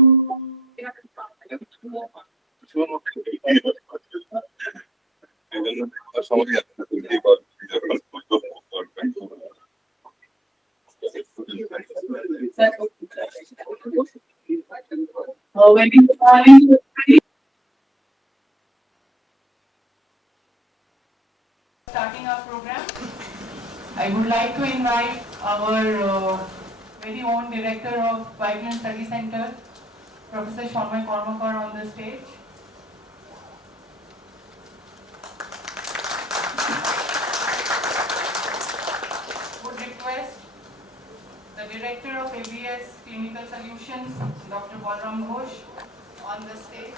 When you starting our program, I would like to invite our very own Director of Vibrant Study Center, Professor Shanmay Kormakar, on the stage. Would request the Director of ABS Clinical Solutions, Dr. Balram Ghosh, on the stage.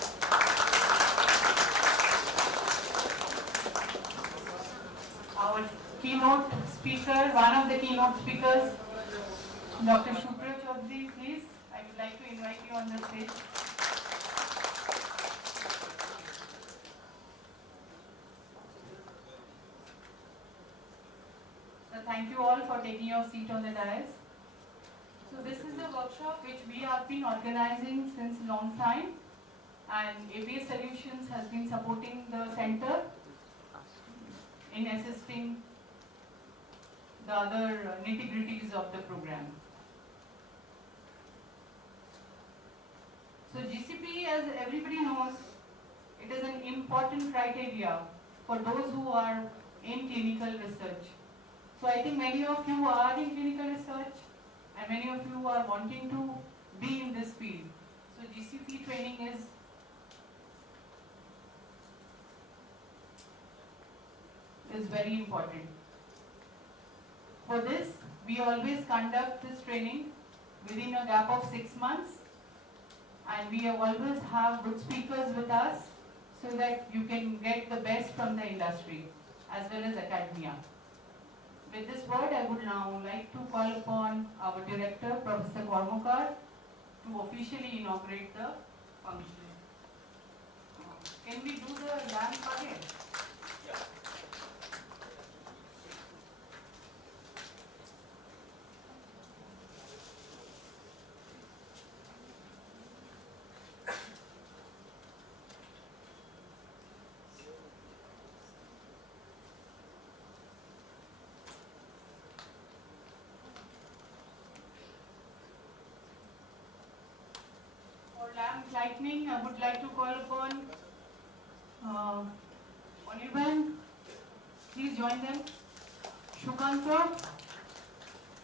Our keynote speaker, one of the keynote speakers, Dr. Shubhra Chaudhary, please. I would like to invite you on the stage. So thank you all for taking your seat on the dais. So this is a workshop which we have been organizing since a long time, and ABS Solutions has been supporting the center in assisting the other nitty-gritties of the program. So GCP, as everybody knows, it is an important criteria for those who are in clinical research. So I think many of you are in clinical research and many of you are wanting to be in this field. So GCP training is very important. For this, we always conduct this training within a gap of 6 months, and we always have good speakers with us so that you can get the best from the industry as well as academia. With this word, I would now like to call upon our director, Professor Kormakar, to officially inaugurate the function. Can we do the lamp again? For lamp lightning, I would like to call upon Anirban. Please join them. Shukanta,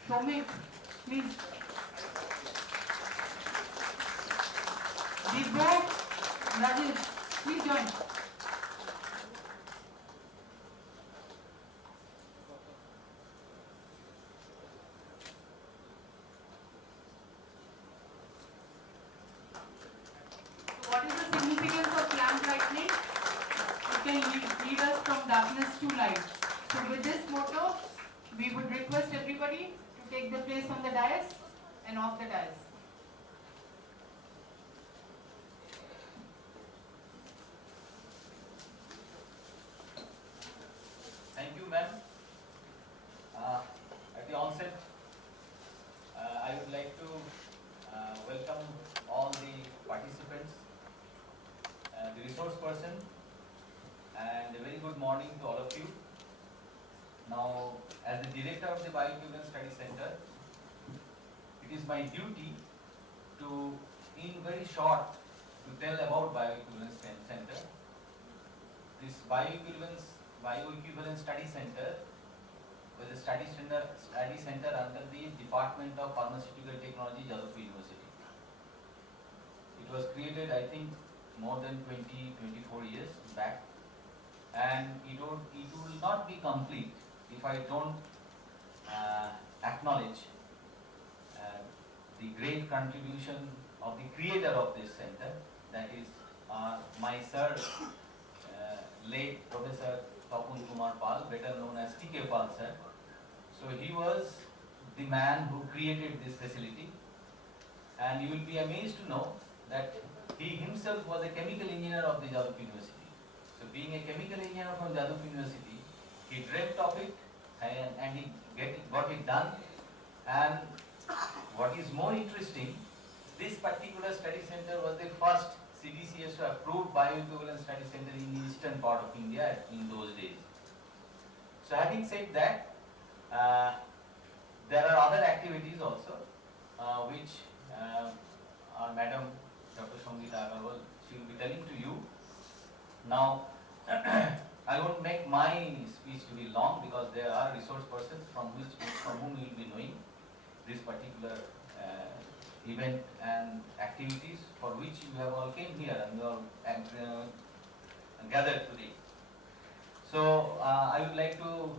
Shomik, please. Dibbo, Rajesh, please join. So what is the significance of lamp lightning? It can lead us from darkness to light. So with this motto, we would request everybody to take the place on the dais and off the dais. Thank you, ma'am. At the onset, I would like to welcome all the participants, the resource person, and a very good morning to all of you. Now, as the director of the Bioequivalence Study Center, it is my duty to, in very short, to tell about Bioequivalence Center. This Bioequivalence Study Center was a study center under the Department of Pharmaceutical Technology, Jadavpur University. It was created, I think, more than 24 years back, and it will not be complete if I don't acknowledge the great contribution of the creator of this center, that is my sir, late Professor Tapun Kumar Pal, better known as T.K. Pal sir. So he was the man who created this facility, and you will be amazed to know that he himself was a chemical engineer of the Jadavpur University. So being a chemical engineer from Jadavpur University, he dreamt of it and he got it done. And what is more interesting, this particular study center was the first CDCSO approved bioequivalent study center in the eastern part of India in those days. So having said that, there are other activities also which our Madam Dr. Sangeeta Agarwal, she will be telling to you. Now, I won't make my speech to be long because there are resource persons from whom you will be knowing this particular event and activities for which you have all came here and you are gathered today. So I would like to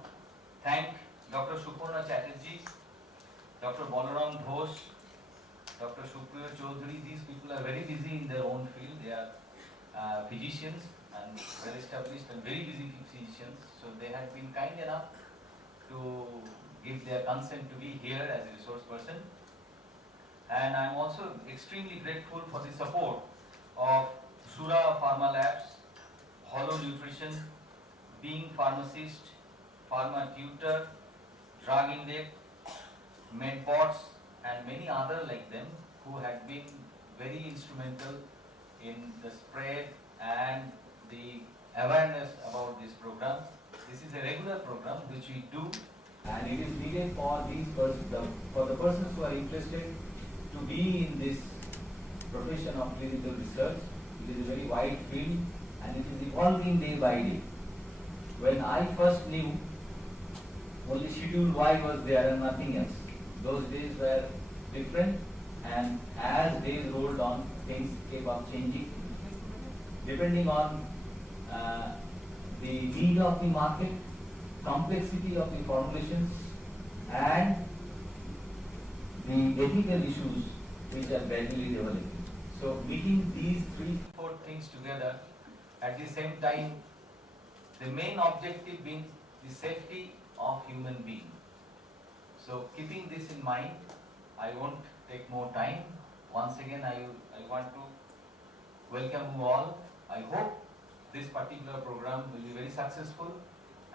thank Dr. Suparna Chatterjee, Dr. Balaram Ghosh, Dr. Supriya Chaudhary. These people are very busy in their own field. They are physicians and well established and very busy physicians. So they have been kind enough to give their consent to be here as a resource person. And I am also extremely grateful for the support of Sura Pharma Labs, Hollow Nutrition, Being Pharmacist, Pharma Tutor, Drug Index, Medbots, and many other like them who had been very instrumental in the spread and the awareness about this program. This is a regular program which we do, and it is needed for these for the persons who are interested to be in this profession of clinical research. It is a very wide field and it is evolving day by day. When I first knew, only Schedule Y was there and nothing else. Those days were different, and as days rolled on, things kept up changing. Depending on the need of the market, complexity of the formulations, and the ethical issues which are gradually developing. So meeting these 3-4 things together at the same time, the main objective being the safety of human being. So keeping this in mind, I won't take more time. Once again, I want to welcome you all. I hope this particular program will be very successful,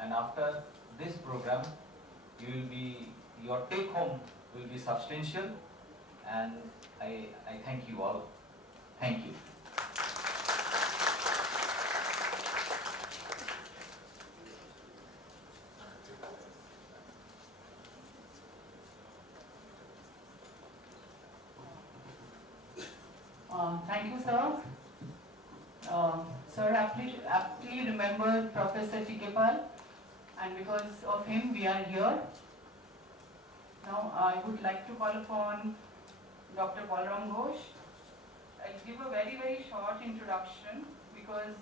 and after this program, your take home will be substantial, and I thank you all. Thank you. Thank you, sir. Sir aptly remembered Professor Tikepal, and because of him we are here. Now I would like to call upon Dr. Balaram Ghosh. I'll give a very, very short introduction because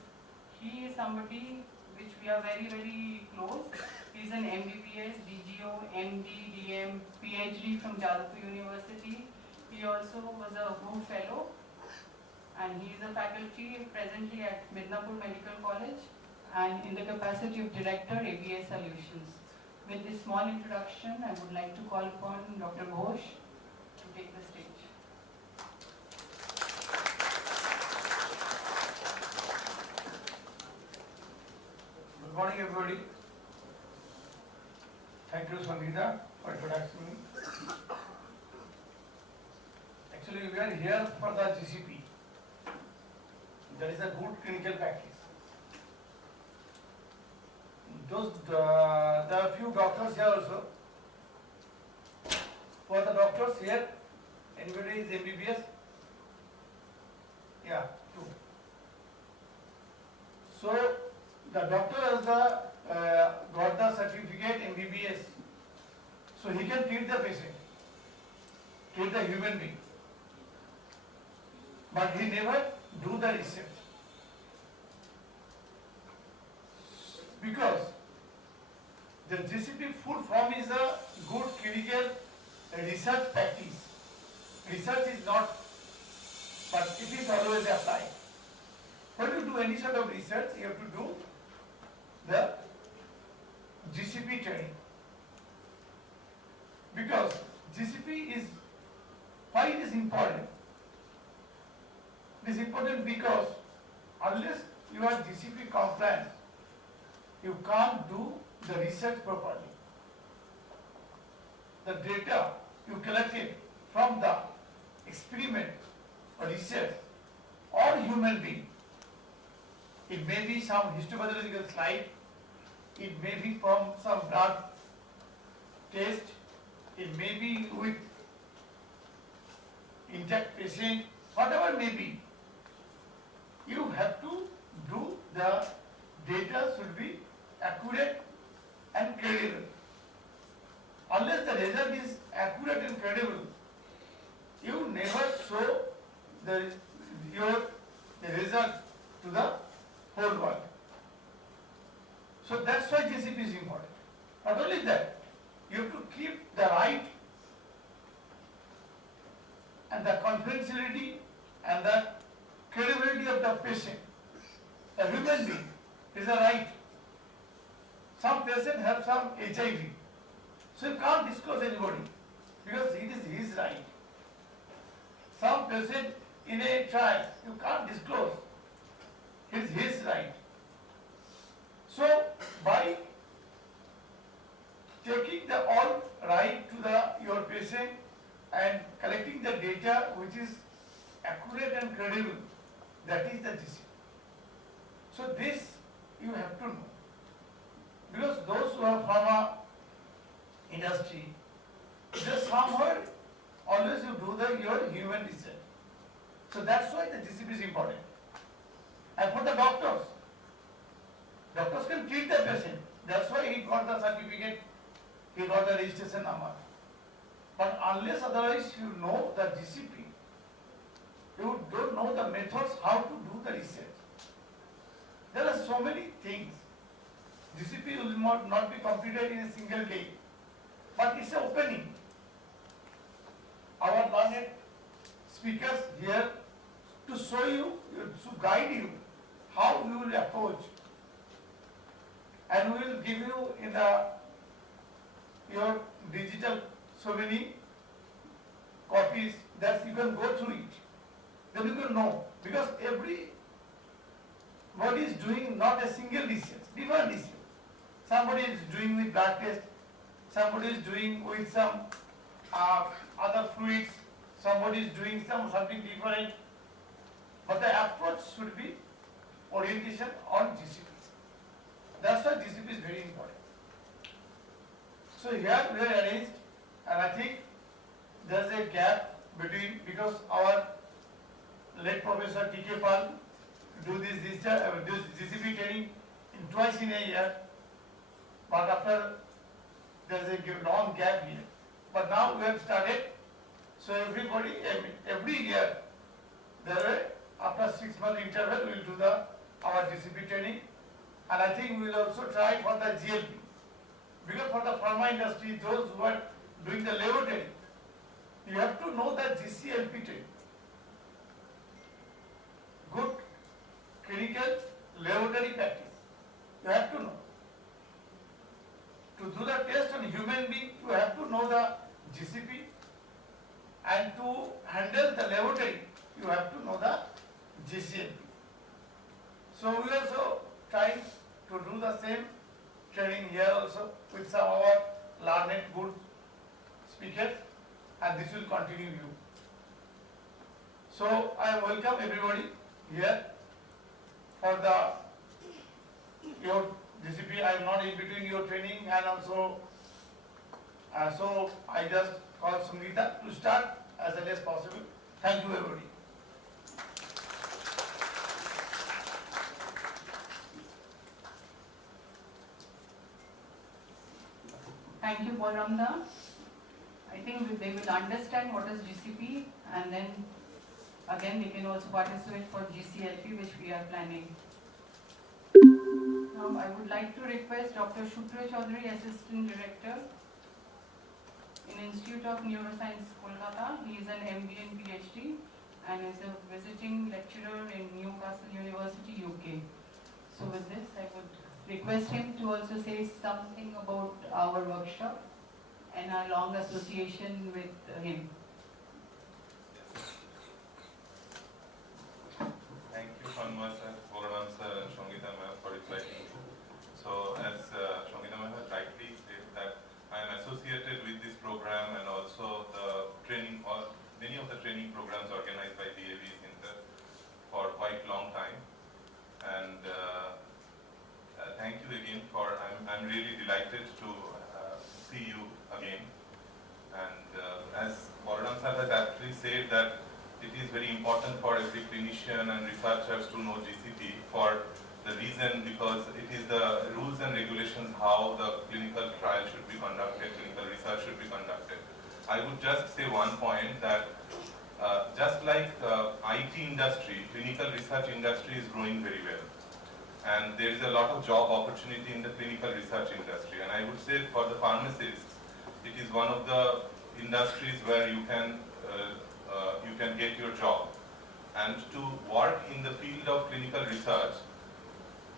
he is somebody which we are very, very close. He is an MBBS, DGO, MD, DM, PhD from Jadavpur University. He also was a WHO fellow, and he is a faculty presently at Midnapur Medical College and in the capacity of Director, ABA Solutions. With this small introduction, I would like to call upon Dr. Ghosh to take the stage. Good morning, everybody. Thank you, Sangeeta, for introducing me. Actually, we are here for the GCP. That is a good clinical practice. There are few doctors here also. For the doctors here, anybody is MBBS? Yeah, two. So the doctor has got the certificate MBBS, so he can treat the patient, treat the human being, but he never do the research. Because the GCP full form is a good clinical research practice. Research is not, but it is always applied. When you do any sort of research, you have to do the GCP training. Because GCP is, why it is important? It is important because unless you are GCP compliant, you can't do the research properly. The data you collected from the experiment research or human being. It may be some histopathological slide, it may be from some blood test, it may be with intact patient, whatever may be. You have to do the data should be accurate and credible. Unless the result is accurate and credible, you never show the result to the whole world. So that's why GCP is important. Not only that, you have to keep the right and the confidentiality and the credibility of the patient. A human being is a right. Some patient have some HIV, so you can't disclose anybody because it is his right. Some patient in a trial, you can't disclose. It is his right. So by taking the all right to your patient and collecting the data which is accurate and credible, that is the decision. So this you have to know. Because those who have pharma industry, they somewhere always you do your human research. So that's why the GCP is important. And for the doctors can treat the patient. That's why he got the certificate, he got the registration number. But unless otherwise you know the GCP, you don't know the methods how to do the research. There are so many things. GCP will not be completed in a single day, but it's an opening. Our learned speakers here to show you, to guide you how you will approach, and we will give you in your digital so many copies that you can go through it. Then you can know, because everybody is doing not a single research, different research. Somebody is doing with blood test, somebody is doing with some other fluids, somebody is doing something different. But the approach should be orientation on GCP. That's why GCP is very important. So here we are arranged, and I think there is a gap between, because our late Professor T.K. Pal do this GCP training twice in a year, but after there is a long gap here. But now we have started, so everybody, every year, after 6 month interval, we will do our GCP training, and I think we will also try for the GLP. Because for the pharma industry, those who are doing the laboratory, you have to know the GCLP training. Good clinical laboratory practice. You have to know. To do the test on human being, you have to know the GCP, and to handle the laboratory, you have to know the GCLP. So we also trying to do the same training here also with some of our learned good speakers, and this will continue you. So I welcome everybody here for your GCP. I am not in between your training, and also so I just call Sangeeta to start as early as possible. Thank you everybody. Thank you, Paul Ramda. I think they will understand what is GCP, and then again they can also participate for GCLP, which we are planning. Now I would like to request Dr. Shukra Chaudhary, Assistant Director in Institute of Neuroscience, Kolkata. He is an MD and PhD and is a visiting lecturer in Newcastle University, UK. So with this, I would request him to also say something about our workshop and our long association with him. Thank you, Shanma sir, Puraram sir, and Sangeeta ma'am for inviting me. So as Sangeeta ma'am has rightly said that I am associated with this program, and also the training, or many of the training programs organized by DAV thank you again for, I'm really delighted to see you again. And as Balaram sir has actually said that it is very important for every clinician and researchers to know GCP for the reason because it is the rules and regulations how the clinical trial should be conducted, clinical research should be conducted. I would just say one point that just like IT industry, clinical research industry is growing very well. And there is a lot of job opportunity in the clinical research industry. And I would say for the pharmacists, it is one of the industries where you can get your job. And to work in the field of clinical research,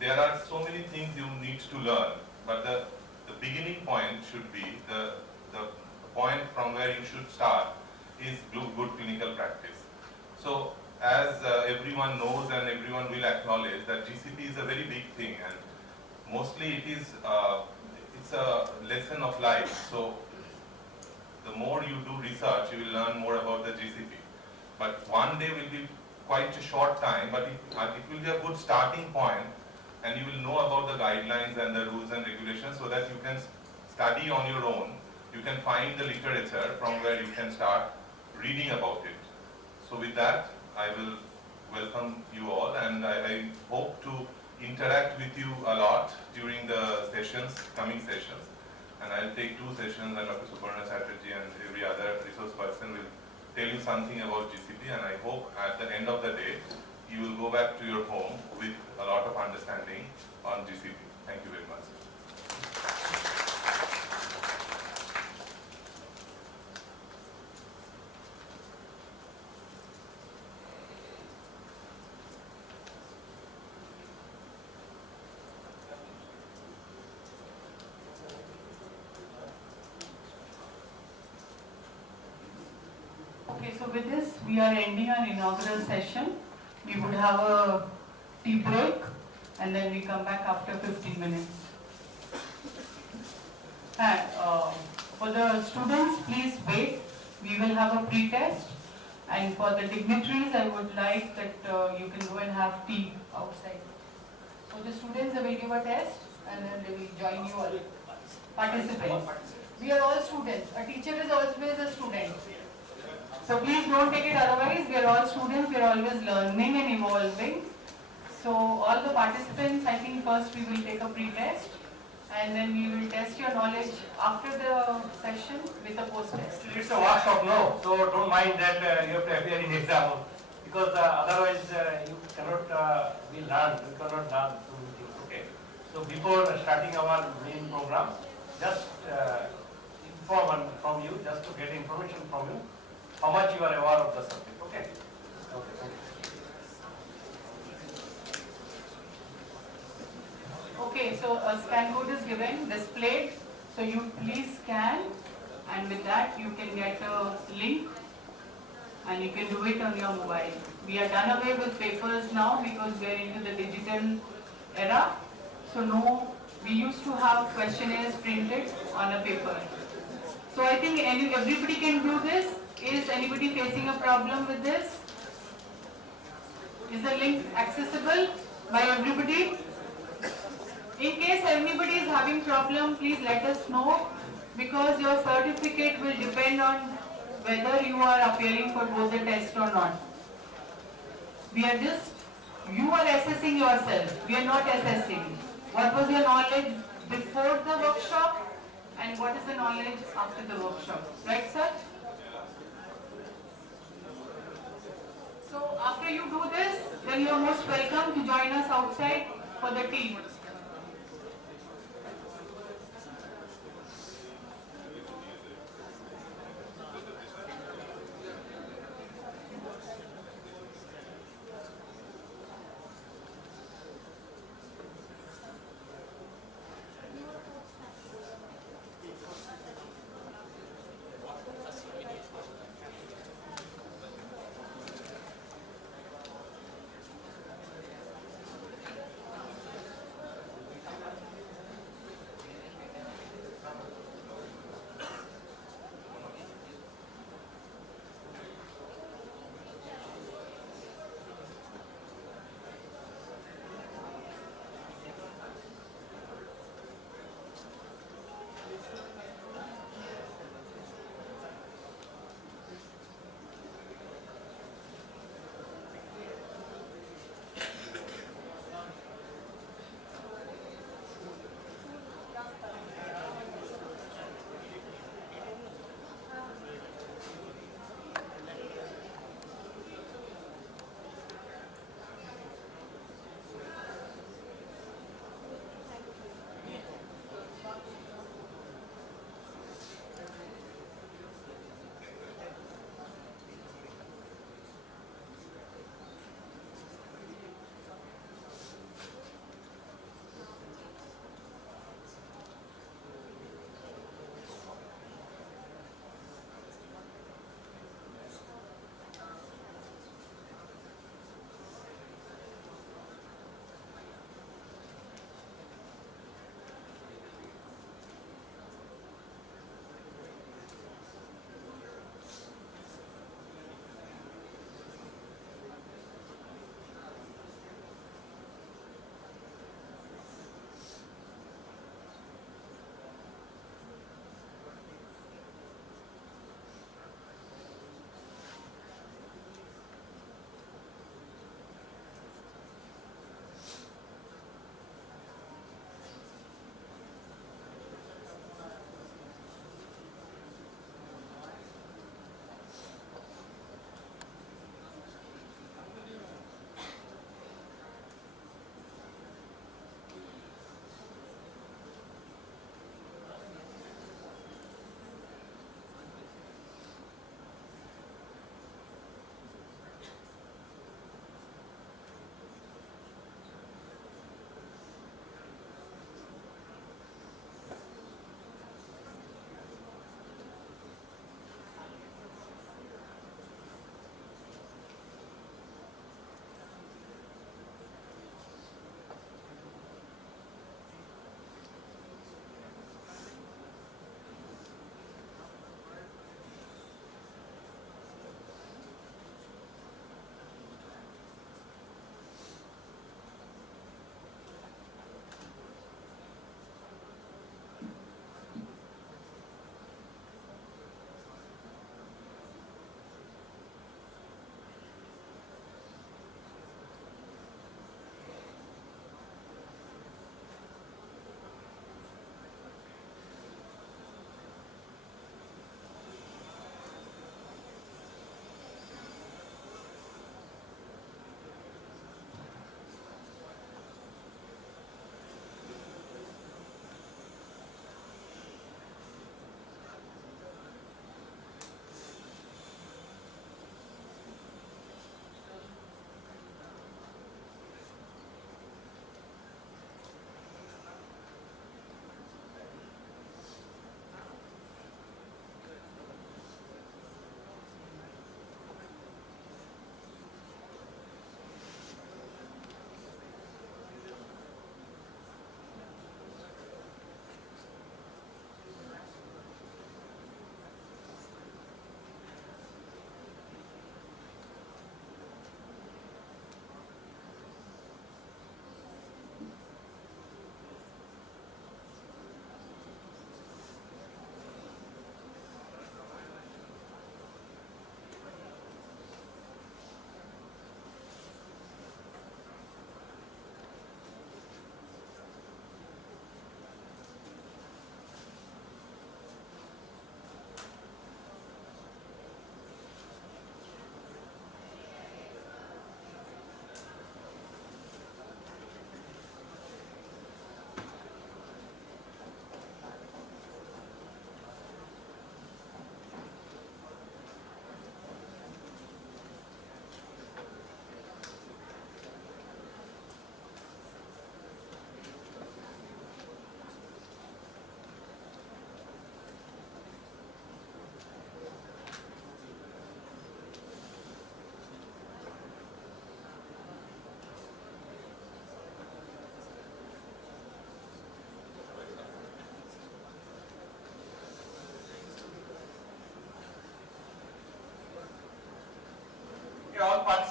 there are so many things you need to learn. But the beginning point should be, the point from where you should start is good clinical practice. So as everyone knows and everyone will acknowledge that GCP is a very big thing, and mostly it is it's a lesson of life. So the more you do research, you will learn more about the GCP. But one day will be quite a short time, but it will be a good starting point, and you will know about the guidelines and the rules and regulations so that you can study on your own. You can find the literature from where you can start reading about it. So with that, I will welcome you all, and I hope to interact with you a lot during the sessions, coming sessions. And I'll take 2 sessions, and Dr. Suparna Chatterjee and every other resource person will tell you something about GCP, and I hope at the end of the day, you will go back to your home with a lot of understanding on GCP. Thank you very much. Okay, so with this, we are ending our inaugural session. We would have a tea break and then we come back after 15 minutes. And for the students, please wait. We will have a pre-test. And for the dignitaries, I would like that you can go and have tea outside. So the students, they will give a test and then they will join you all. Participants. We are all students. A teacher is always a student. So please don't take it otherwise. We are all students. We are always learning and evolving. So all the participants, I think first we will take a pre-test and then we will test your knowledge after the session with a post-test. It's a workshop, no? So don't mind that you have to appear in exam because otherwise you cannot be learned. You cannot learn so many things. Okay. So before starting our main program, just inform from you, just to get information from you, how much you are aware of the subject. Okay. Okay. Okay, so a scan code is given, displayed. So you please scan, and with that you can get a link and you can do it on your mobile. We are done away with papers now because we are into the digital era. So no, we used to have questionnaires printed on a paper. So I think everybody can do this. Is anybody facing a problem with this? Is the link accessible by everybody? In case anybody is having problem, please let us know because your certificate will depend on whether you are appearing for both the test or not. You are assessing yourself. We are not assessing. What was your knowledge before the workshop and what is the knowledge after the workshop? Right, sir? So after you do this, then you are most welcome to join us outside for the tea.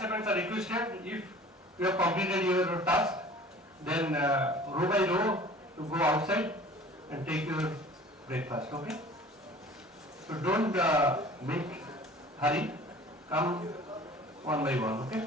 participants are requested, if you have completed your task, then row by row to go outside and take your breakfast, okay? So don't make hurry, come one by one, okay?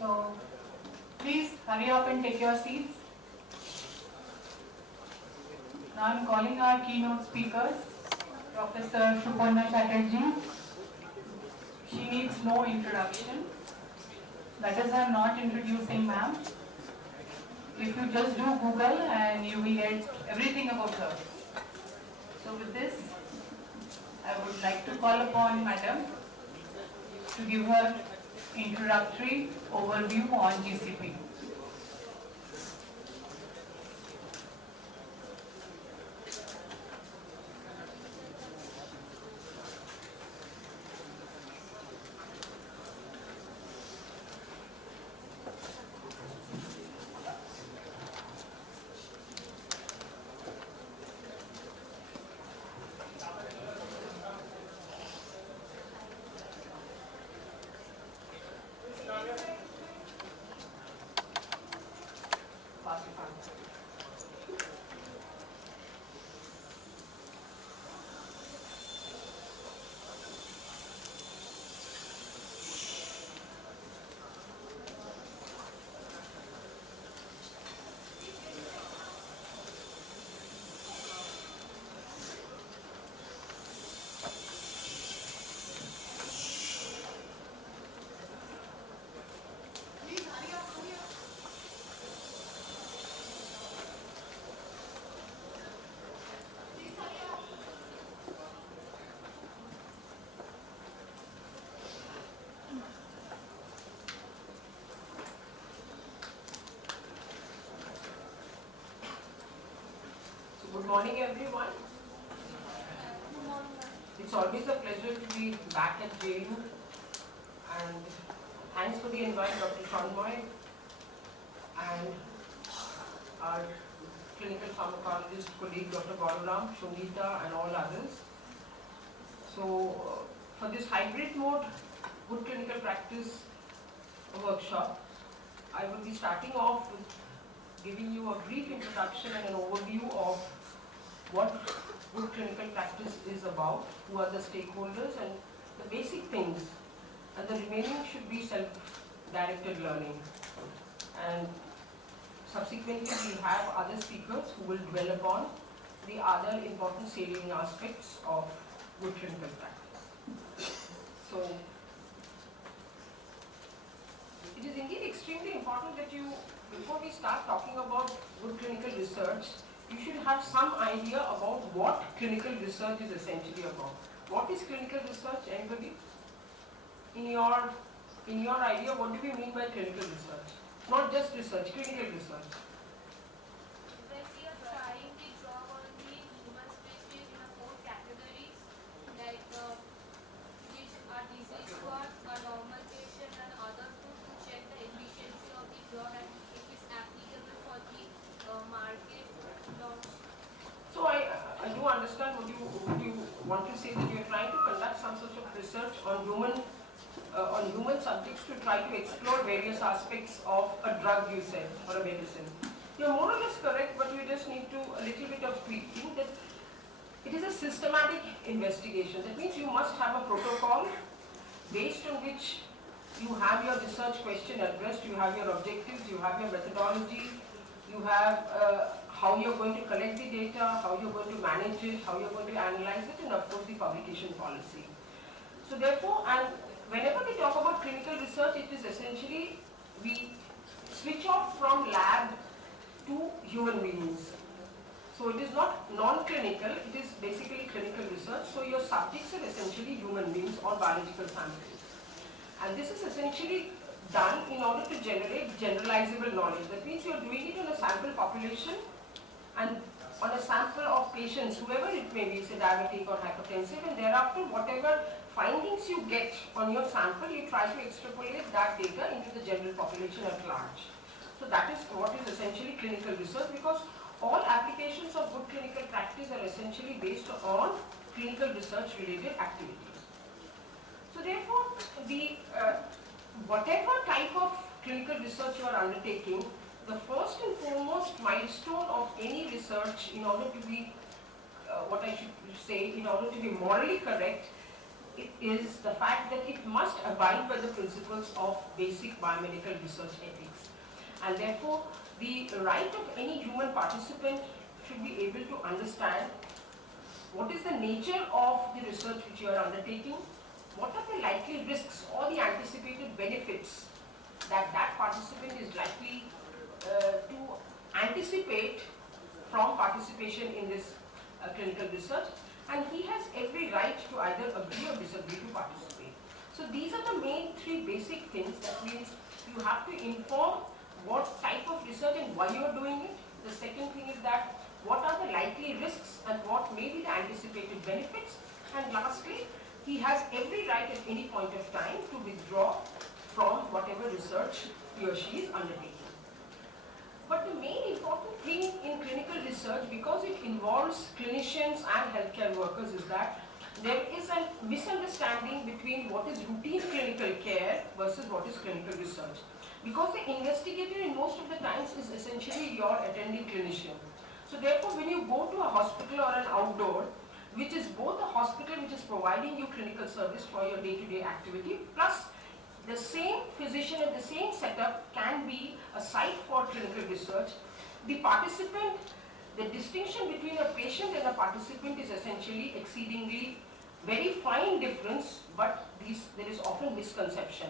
So please hurry up and take your seats. Now I'm calling our keynote speakers, Professor Suparna Chatterjee. She needs no introduction. That is, I'm not introducing ma'am. If you just do Google and you will get everything about her. So with this, I would like to call upon Madam to give her introductory overview on GCP. Good morning, everyone. It's always a pleasure to be back at JU, and thanks for the invite, Dr. Chandmoy, and our clinical pharmacologist colleague, Dr. Balaram, Shongita, and all others. So, for this hybrid mode, good clinical practice workshop, I will be starting off with giving you a brief introduction and an overview of what good clinical practice is about, who are the stakeholders, and the basic things, and the remaining should be self-directed learning. And subsequently we have other speakers who will dwell upon the other important salient aspects of good clinical practice. So, it is indeed extremely important that you, before we start talking about good clinical research, you should have some idea about what clinical research is essentially about. What is clinical research, anybody? In your idea, what do we mean by clinical research? Not just research, clinical research. When we are trying the drug on the human species in 4 categories, like which are disease one, a normal patient, and other two to check the efficiency of the drug and if it's applicable for the market launch. So I do understand what you want to say, that you are trying to conduct some sort of research on human subjects to try to explore various aspects of a drug, you said, or a medicine. You're more or less correct, but we just need to a little bit of tweaking. That it is a systematic investigation. That means you must have a protocol based on which you have your research question addressed, you have your objectives, you have your methodology, you have how you're going to collect the data, how you're going to manage it, how you're going to analyze it, and of course the publication policy. So therefore, and whenever we talk about clinical research, it is essentially we switch off from lab to human beings. So it is not non-clinical, it is basically clinical research. So your subjects are essentially human beings or biological samples. And this is essentially done in order to generate generalizable knowledge. That means you are doing it on a sample population and on a sample of patients, whoever it may be, say diabetic or hypertensive, and thereafter whatever findings you get on your sample, you try to extrapolate that data into the general population at large. So that is what is essentially clinical research, because all applications of good clinical practice are essentially based on clinical research related activities. So therefore, the whatever type of clinical research you are undertaking, the first and foremost milestone of any research, in order to be, what I should say, in order to be morally correct, it is the fact that it must abide by the principles of basic biomedical research ethics. And therefore, the right of any human participant should be able to understand what is the nature of the research which you are undertaking, what are the likely risks or the anticipated benefits that that participant is likely to anticipate from participation in this clinical research, and he has every right to either agree or disagree to participate. So these are the main three basic things. That means you have to inform what type of research and why you are doing it. The second thing is that what are the likely risks and what may be the anticipated benefits. And lastly, he has every right at any point of time to withdraw from whatever research he or she is undertaking. But the main important thing in clinical research, because it involves clinicians and healthcare workers, is that there is a misunderstanding between what is routine clinical care versus what is clinical research. Because the investigator in most of the times is essentially your attending clinician. So therefore, when you go to a hospital or an outdoor, which is both a hospital which is providing you clinical service for your day-to-day activity, plus the same physician and the same setup can be a site for clinical research, the participant, the distinction between a patient and a participant is essentially exceedingly very fine difference, but there is often misconception.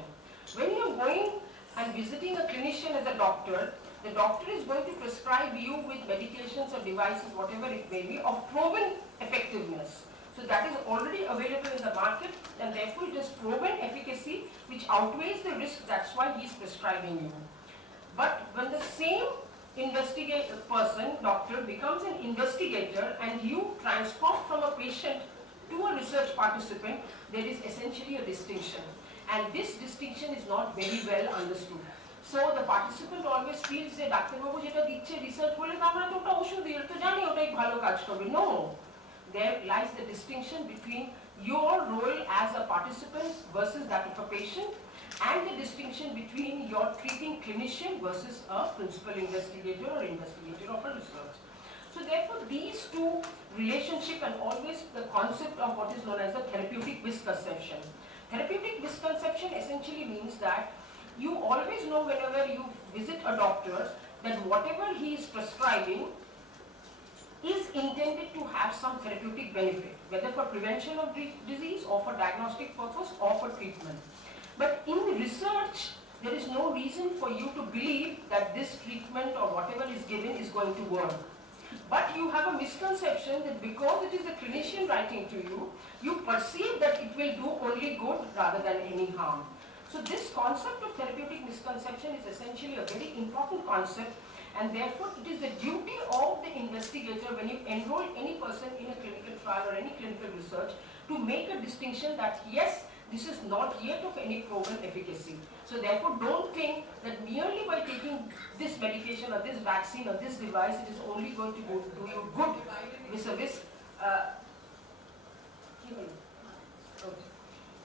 When you are going and visiting a clinician as a doctor, the doctor is going to prescribe you with medications or devices, whatever it may be, of proven effectiveness. So that is already available in the market, and therefore it is proven efficacy which outweighs the risk. That's why he is prescribing you. But when the same doctor becomes an investigator, and you transform from a patient to a research participant, there is essentially a distinction. And this distinction is not very well understood. So the participant always feels যে ডাক্তারবাবু যেটা দিচ্ছে research বলে আমরা তো ওটা ওষুধ দিই তো জানি ওটাই ভালো কাজ করবে। No, there lies the distinction between your role as a participant versus that of a patient, and the distinction between your treating clinician versus a principal investigator or investigator of a research. So therefore these two relationship, and always the concept of what is known as the therapeutic misconception. Therapeutic misconception essentially means that you always know whenever you visit a doctor that whatever he is prescribing is intended to have some therapeutic benefit, whether for prevention of disease or for diagnostic purpose or for treatment. But in research, there is no reason for you to believe that this treatment or whatever is given is going to work. But you have a misconception that because it is a clinician writing to you, you perceive that it will do only good rather than any harm. So this concept of therapeutic misconception is essentially a very important concept, and therefore it is the duty of the investigator when you enroll any person in a clinical trial or any clinical research to make a distinction that yes, this is not yet of any proven efficacy. So therefore don't think that merely by taking this medication or this vaccine or this device it is only going to do you good vis-a-vis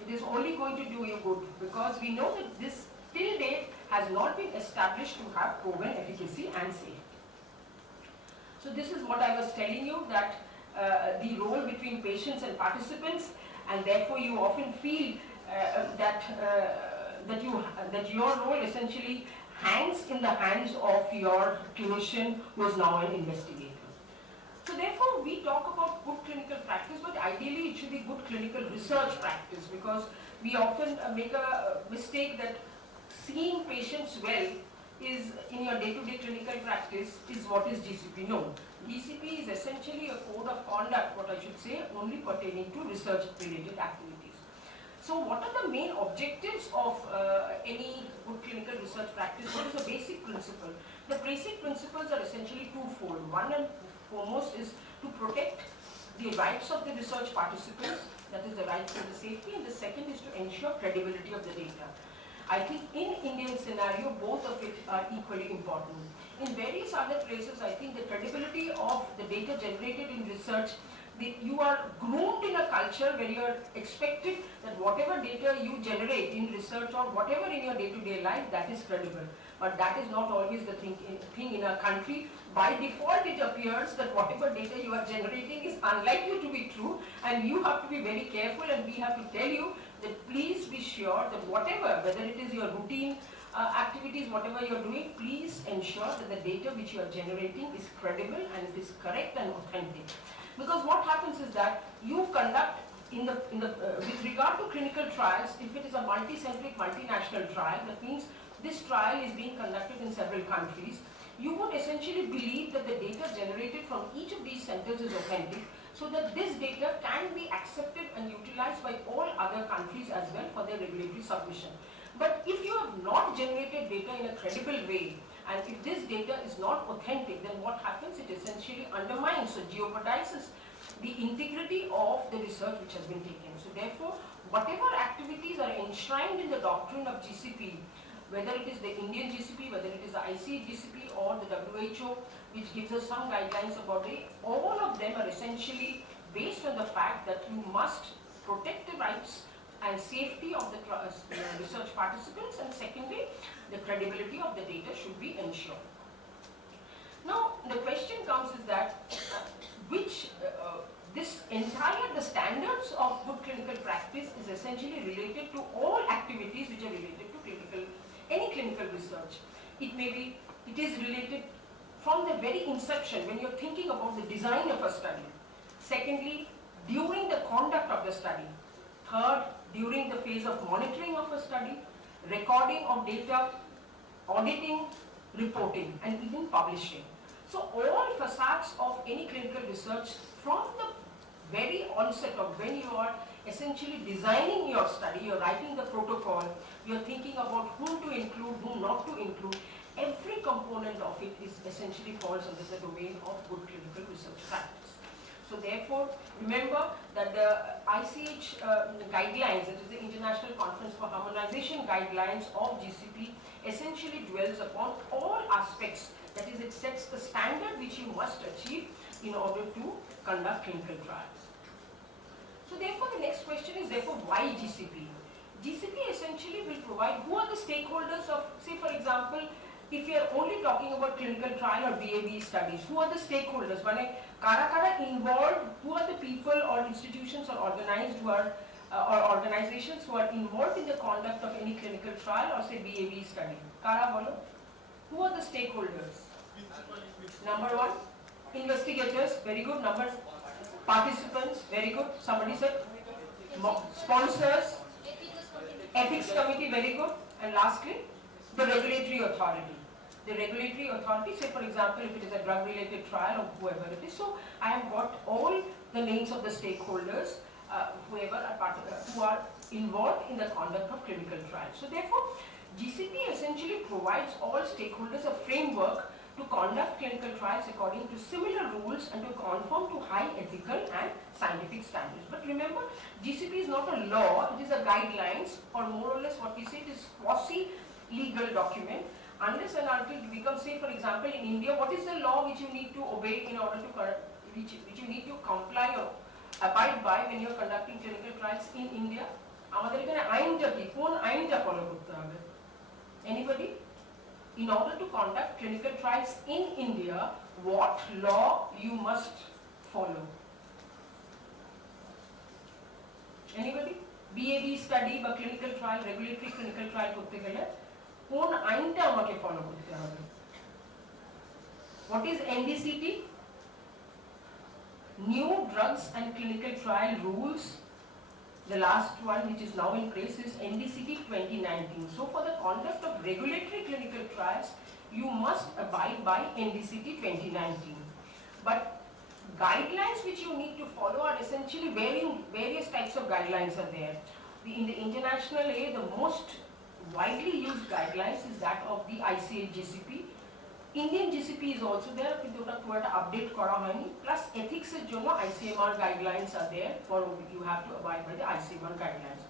it is only going to do you good, because we know that this till date has not been established to have proven efficacy and safety. So this is what I was telling you, that the role between patients and participants, and therefore you often feel that your role essentially hangs in the hands of your clinician who is now an investigator. So therefore we talk about good clinical practice, but ideally it should be good clinical research practice, because we often make a mistake that seeing patients well is in your day-to-day clinical practice is what is GCP. No, GCP is essentially a code of conduct, what I should say, only pertaining to research related activities. So what are the main objectives of any good clinical research practice? What is the basic principle? The basic principles are essentially twofold. One and foremost is to protect the rights of the research participants, that is the right to the safety, and the second is to ensure credibility of the data. I think in Indian scenario, both of it are equally important. In various other places, I think the credibility of the data generated in research you are groomed in a culture where you are expected that whatever data you generate in research or whatever in your day-to-day life, that is credible. But that is not always the thing in our country. By default, it appears that whatever data you are generating is unlikely to be true, and you have to be very careful, and we have to tell you that please be sure that whatever, whether it is your routine activities, whatever you are doing, please ensure that the data which you are generating is credible and it is correct and authentic. Because what happens is that you conduct with regard to clinical trials, if it is a multi-centric, multinational trial, that means this trial is being conducted in several countries, you would essentially believe that the data generated from each of these centers is authentic, so that this data can be accepted and utilized by all other countries as well for their regulatory submission. But if you have not generated data in a credible way, and if this data is not authentic, then what happens? It essentially undermines or jeopardizes the integrity of the research which has been taken. So therefore, whatever activities are enshrined in the doctrine of GCP, whether it is the Indian GCP, whether it is the ICGCP or the WHO, which gives us some guidelines about it, all of them are essentially based on the fact that you must protect the rights and safety of the research participants, and secondly, the credibility of the data should be ensured. Now, the question comes is that the standards of good clinical practice is essentially related to all activities which are related to any clinical research. It is related from the very inception when you're thinking about the design of a study. Secondly, during the conduct of the study. Third, during the phase of monitoring of a study, recording of data, auditing, reporting, and even publishing. So all facets of any clinical research, from the very onset of when you are essentially designing your study, you're writing the protocol, you're thinking about whom to include, whom not to include, every component of it is essentially falls under the domain of good clinical research practice. So therefore, remember that the ICH guidelines, that is the International Conference for Harmonization Guidelines of GCP, essentially dwells upon all aspects. That is, it sets the standard which you must achieve in order to conduct clinical trials. So therefore, the next question is therefore why GCP? GCP essentially will provide who are the stakeholders of, say for example, if you are only talking about clinical trial or BAB studies, who are the stakeholders? Kara involved, who are the people or institutions or organizations who are involved in the conduct of any clinical trial or say BAB study? Kara bolo. Who are the stakeholders? Number one, investigators, very good. Number, participants, very good. Somebody said, sponsors, ethics committee, very good. And lastly, the regulatory authority. The regulatory authority, say for example, if it is a drug-related trial or whoever it is. So I have got all the names of the stakeholders, who are involved in the conduct of clinical trials. So therefore, GCP essentially provides all stakeholders a framework to conduct clinical trials according to similar rules and to conform to high ethical and scientific standards. But remember, GCP is not a law, it is a guidelines, or more or less what we say it is quasi-legal document. Unless and until it becomes, say for example in India, what is the law which you need to obey in order to, which you need to comply or abide by when you are conducting clinical trials in India? Anybody? In order to conduct clinical trials in India, what law you must follow? Anybody? BAB study বা clinical trial, regulatory clinical trial করতে গেলে কোন আইনটা আমাকে follow করতে হবে? What is NDCT? New Drugs and Clinical Trial Rules. The last one which is now in place is NDCT 2019. So for the conduct of regulatory clinical trials, you must abide by NDCT 2019. But guidelines which you need to follow are essentially various types of guidelines are there. In the international A, the most widely used guidelines is that of the ICH-GCP. Indian GCP is also there, কিন্তু ওটা খুব একটা update করা হয়নি। Plus ethics এর জন্য ICMR guidelines are there, for you have to abide by the ICMR guidelines.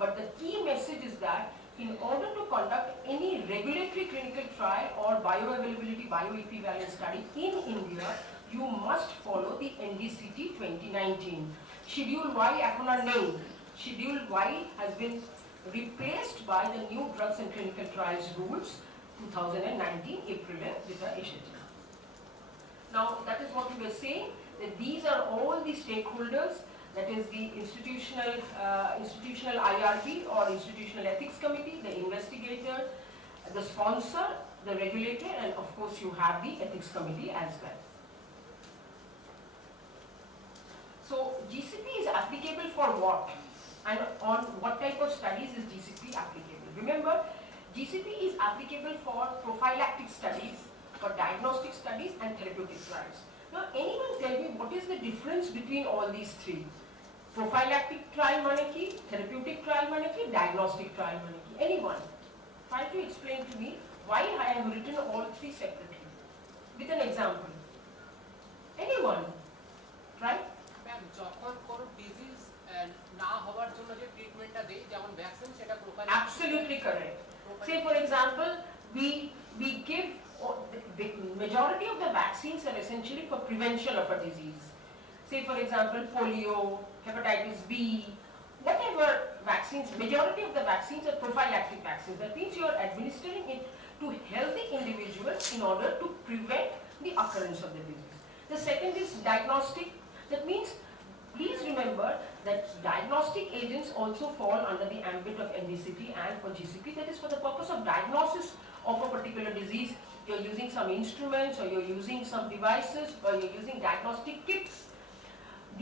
But the key message is that in order to conduct any regulatory clinical trial or bioavailability, bioequivalence study in India, you must follow the NDCT 2019. Schedule Y এখন আর নেই. Schedule Y has been replaced by the new drugs and clinical trials rules 2019 April যেটা এসেছে. Now that is what we were saying, that these are all the stakeholders, that is the institutional IRB or institutional ethics committee, the investigator, the sponsor, the regulator, and of course you have the ethics committee as well. So GCP is applicable for what? And on what type of studies is GCP applicable? Remember, GCP is applicable for prophylactic studies, for diagnostic studies and therapeutic trials. Now anyone tell me what is the difference between all these three? Prophylactic trial mane ki, therapeutic trial mane ki, diagnostic trial mane ki? Anyone? Try to explain to me why I have written all three separately. With an example. Anyone? Right? Ma'am যখন কোন disease না হওয়ার জন্য যে ট্রিটমেন্টটা দেই যেমন vaccine সেটা profile Absolutely correct. Say for example, we give the majority of the vaccines are essentially for prevention of a disease. Say for example, polio, hepatitis B, whatever vaccines, majority of the vaccines are prophylactic vaccines. That means you are administering it to healthy individuals in order to prevent the occurrence of the disease. The second is diagnostic. That means, please remember that diagnostic agents also fall under the ambit of NDCT and for GCP. That is for the purpose of diagnosis of a particular disease. You're using some instruments or you're using some devices or you're using diagnostic kits.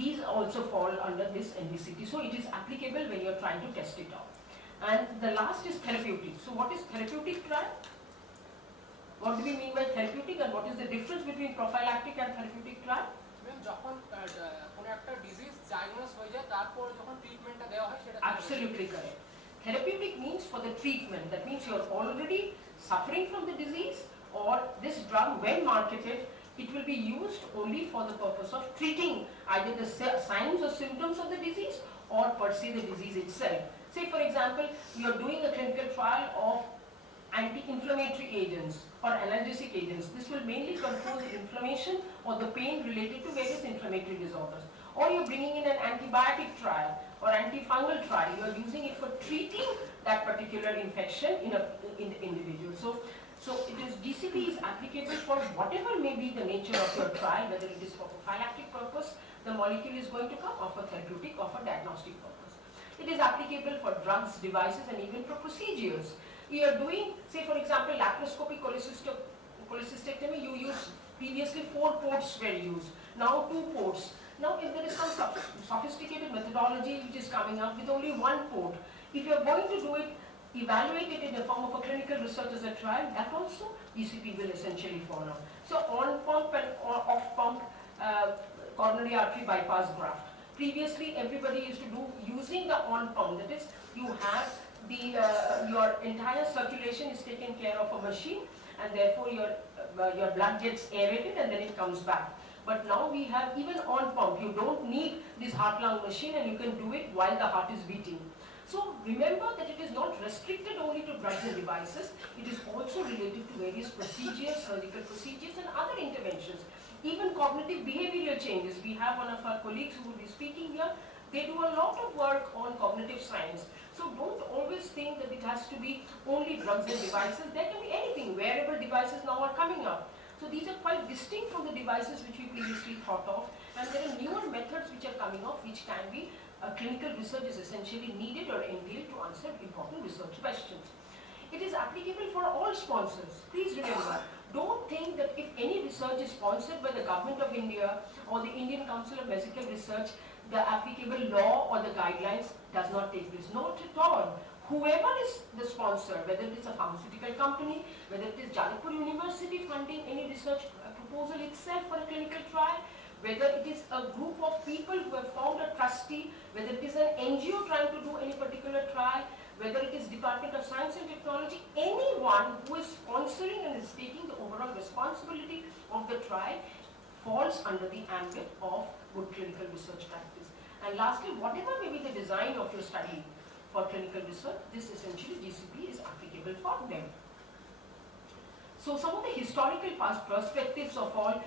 These also fall under this NDCT. So it is applicable when you're trying to test it out. And the last is therapeutic. So what is therapeutic trial? What do we mean by therapeutic and what is the difference between prophylactic and therapeutic trial? Ma'am যখন কোনো একটা disease diagnose হয়ে যায় তারপর যখন ট্রিটমেন্টটা দেওয়া হয় সেটা Absolutely correct. Therapeutic means for the treatment. That means you're already suffering from the disease or this drug when marketed, it will be used only for the purpose of treating either the signs or symptoms of the disease or per se the disease itself. Say for example, you're doing a clinical trial of anti-inflammatory agents or analgesic agents. This will mainly control the inflammation or the pain related to various inflammatory disorders. Or you're bringing in an antibiotic trial or antifungal trial. You are using it for treating that particular infection in the individual. So it is GCP is applicable for whatever may be the nature of your trial, whether it is for prophylactic purpose, the molecule is going to come, or for therapeutic or for diagnostic purpose. It is applicable for drugs, devices, and even for procedures. You are doing, say for example, laparoscopic cholecystectomy, you use previously 4 ports were used, now 2 ports. Now if there is some sophisticated methodology which is coming up with only 1 port, if you are going to do it, evaluate it in the form of a clinical research as a trial, that also GCP will essentially follow. So on pump and off pump coronary artery bypass graft. Previously everybody used to do using the on pump, that is you have your entire circulation is taken care of a machine and therefore your blood gets aerated and then it comes back. But now we have even on pump, you don't need this heart-lung machine and you can do it while the heart is beating. So remember that it is not restricted only to drugs and devices, it is also related to various procedures, surgical procedures and other interventions. Even cognitive behavioral changes. We have one of our colleagues who will be speaking here. They do a lot of work on cognitive science. So don't always think that it has to be only drugs and devices. There can be anything. Wearable devices now are coming up. So these are quite distinct from the devices which we previously thought of. And there are newer methods which are coming up which can be clinical research is essentially needed or entailed to answer important research questions. It is applicable for all sponsors. Please remember, don't think that if any research is sponsored by the Government of India or the Indian Council of Medical Research, the applicable law or the guidelines does not take place. Not at all. Whoever is the sponsor, whether it is a pharmaceutical company, whether it is Jadavpur University funding any research proposal itself for a clinical trial, whether it is a group of people who have found a trustee, whether it is an NGO trying to do any particular trial, whether it is Department of Science and Technology, anyone who is sponsoring and is taking the overall responsibility of the trial falls under the ambit of good clinical research practice. And lastly, whatever may be the design of your study for clinical research, this essentially GCP is applicable for them. So some of the historical past perspectives of all,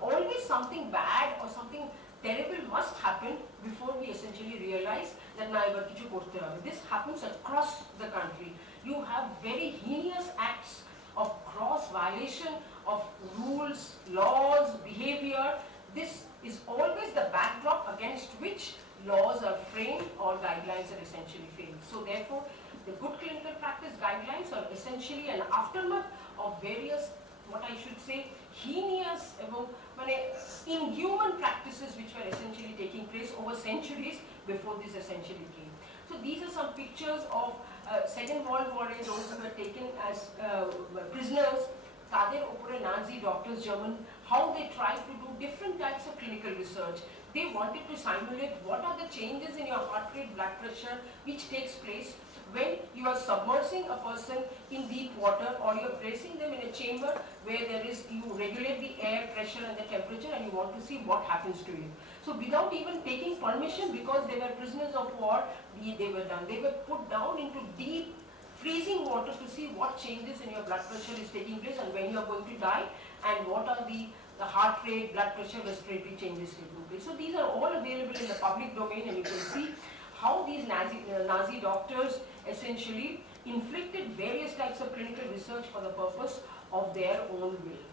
always something bad or something terrible must happen before we essentially realize that na ebar kichu korte hobe. This happens across the country. You have very heinous acts of gross violation of rules, laws, behavior. This is always the backdrop against which laws are framed or guidelines are essentially framed. So therefore, the good clinical practice guidelines are essentially an aftermath of various, what I should say, heinous, inhuman practices which were essentially taking place over centuries before this essentially came. So these are some pictures of Second World War, those who were taken as prisoners, তাদের উপরে Nazi doctors, German, how they tried to do different types of clinical research. They wanted to simulate what are the changes in your heart rate, blood pressure, which takes place when you are submersing a person in deep water, or you are placing them in a chamber where you regulate the air pressure and the temperature, and you want to see what happens to you. So without even taking permission, because they were prisoners of war, they were done. They were put down into deep freezing water to see what changes in your blood pressure is taking place and when you are going to die, and what are the heart rate, blood pressure, respiratory changes taking place. So these are all available in the public domain, and you can see how these Nazi doctors essentially inflicted various types of clinical research for the purpose of their own will.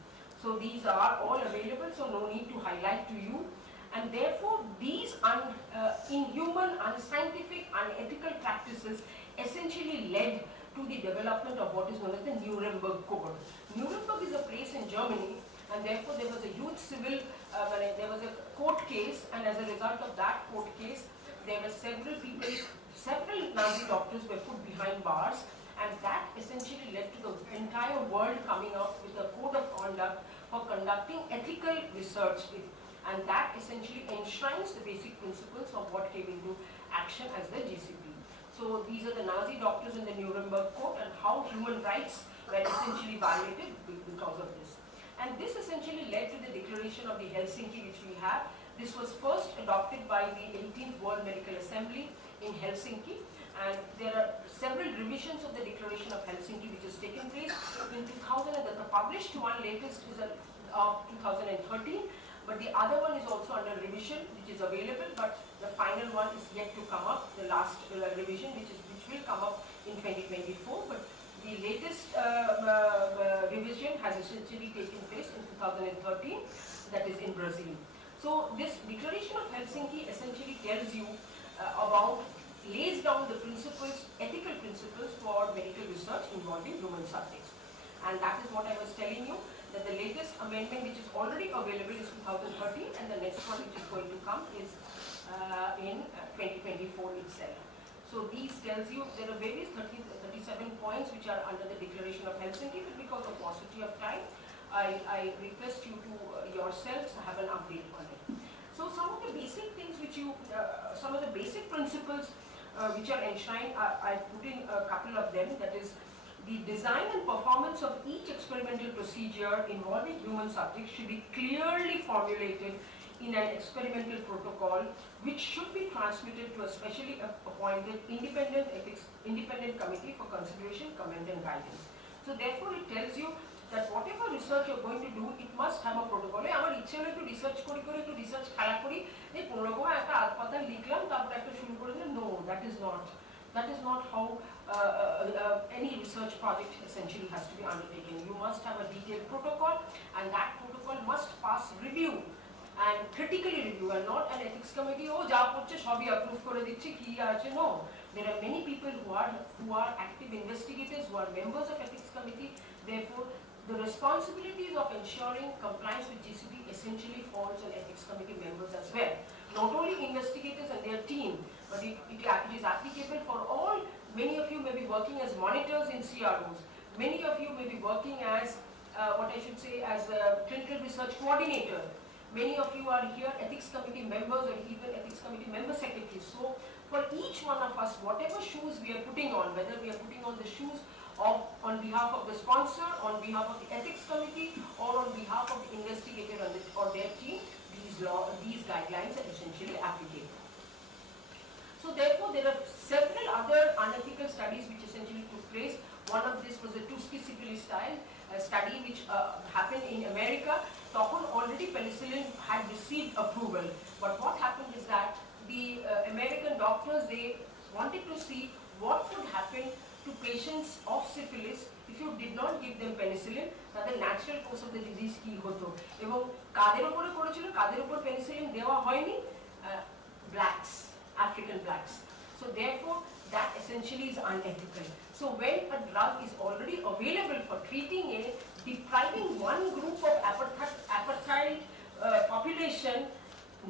So these are all available, so no need to highlight to you. And therefore, these inhuman, unscientific, unethical practices essentially led to the development of what is known as the Nuremberg Code. Nuremberg is a place in Germany, and therefore there was a huge civil, there was a court case, and as a result of that court case, there were several Nazi doctors were put behind bars, and that essentially led to the entire world coming up with a code of conduct for conducting ethical research. And that essentially enshrines the basic principles of what came into action as the GCP. So these are the Nazi doctors in the Nuremberg Code, and how human rights were essentially violated because of this. And this essentially led to the declaration of the Helsinki, which we have. This was first adopted by the 18th World Medical Assembly in Helsinki, and there are several revisions of the Declaration of Helsinki which has taken place in 2000, and the published one latest is of 2013. But the other one is also under revision, which is available, but the final one is yet to come up, the last revision, which will come up in 2024. But the latest revision has essentially taken place in 2013, that is in Brazil. So this Declaration of Helsinki essentially tells you lays down the principles, ethical principles for medical research involving human subjects. And that is what I was telling you, that the latest amendment which is already available is 2013, and the next one which is going to come is in 2024 itself. So these tells you there are various 37 points which are under the Declaration of Helsinki, but because of paucity of time, I request you to yourselves have an update on it. So some of the basic things which some of the basic principles which are enshrined, I put in a couple of them, that is, the design and performance of each experimental procedure involving human subjects should be clearly formulated in an experimental protocol, which should be transmitted to a specially appointed independent committee for consideration, comment and guidance. So therefore it tells you that whatever research you're going to do, it must have a protocol. আমার ইচ্ছে হলো একটু research একটু research খেলা করি, এই 15 গো একটা আধ পাতা লিখলাম, তারপর একটা শুরু করে দিলাম। No, that is not how any research project essentially has to be undertaken. You must have a detailed protocol, and that protocol must pass review and critically review, and not an ethics committee, oh ja korche shobi approve kore dicche ki ache. No, there are many people who are active investigators, who are members of ethics committee. Therefore, the responsibilities of ensuring compliance with GCP essentially falls on ethics committee members as well. Not only investigators and their team, but it is applicable for all. Many of you may be working as monitors in CROs. Many of you may be working as, what I should say, as a clinical research coordinator. Many of you are here ethics committee members or even ethics committee member secretaries. So for each one of us, whatever shoes we are putting on, whether we are putting on the shoes on behalf of the sponsor, on behalf of the ethics committee, or on behalf of the investigator or their team, these guidelines are essentially applicable. So therefore, there are several other unethical studies which essentially took place. One of this was the Tuskegee syphilis style study which happened in America. Tokon already penicillin had received approval, but what happened is that the American doctors, they wanted to see what would happen to patients of syphilis if you did not give them penicillin, তাদের natural course of the disease কি হতো এবং কাদের উপরে করেছিল, কাদের উপর penicillin দেওয়া হয়নি, blacks, African blacks. So therefore that essentially is unethical. So when a drug is already available for treating it, depriving one group of apartheid population,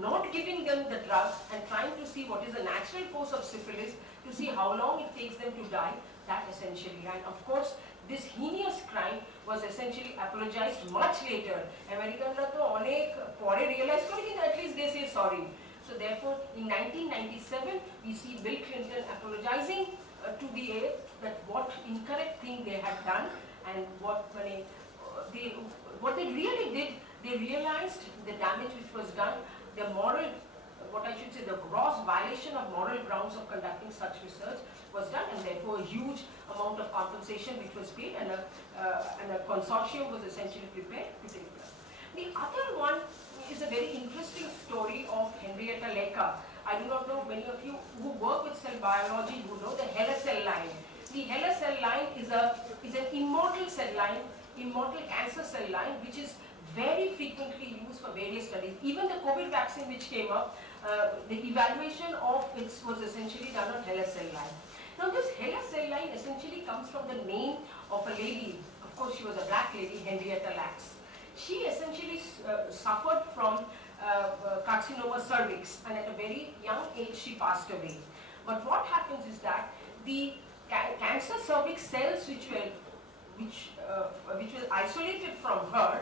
not giving them the drug and trying to see what is the natural course of syphilis, to see how long it takes them to die, that essentially. And of course, this heinous crime was essentially apologized much later. Americans realized, at least they say sorry. So therefore, in 1997, we see Bill Clinton apologizing to the air that what incorrect thing they had done, and what they really did, they realized the damage which was done, the moral, what I should say, the gross violation of moral grounds of conducting such research was done, and therefore a huge amount of compensation which was paid, and a consortium was essentially prepared to take place. The other one is a very interesting story of Henrietta Lacks. I do not know many of you who work with cell biology who know the Heller cell line. The Heller cell line is an immortal cell line, immortal cancer cell line, which is very frequently used for various studies. Even the COVID vaccine which came up, the evaluation of it was essentially done on Heller cell line. Now this Heller cell line essentially comes from the name of a lady. Of course, she was a black lady, Henrietta Lacks. She essentially suffered from carcinoma cervix, and at a very young age she passed away. But what happens is that the cancer cervix cells which were isolated from her,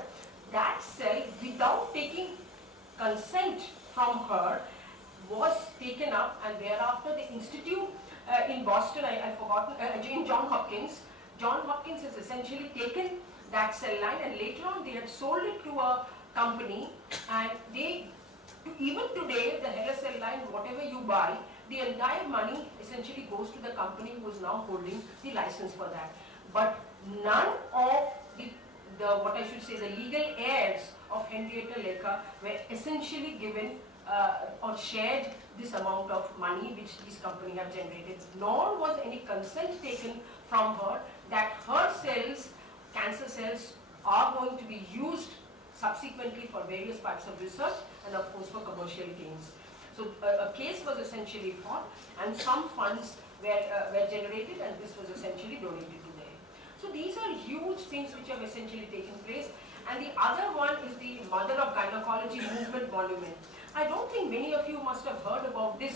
that cell, without taking consent from her, was taken up, and thereafter the institute in Boston, I've forgotten, in John Hopkins has essentially taken that cell line, and later on they had sold it to a company, and even today the Heller cell line, whatever you buy, the entire money essentially goes to the company who is now holding the license for that. But none of the what I should say, the legal heirs of Henrietta Lacks were essentially given or shared this amount of money which this company have generated, nor was any consent taken from her that her cells, cancer cells, are going to be used subsequently for various types of research and of course for commercial gains. So a case was essentially fought, and some funds were generated, and this was essentially donated to them. So these are huge things which have essentially taken place. And the other one is the Mother of Gynecology Movement Monument. I don't think many of you must have heard about this.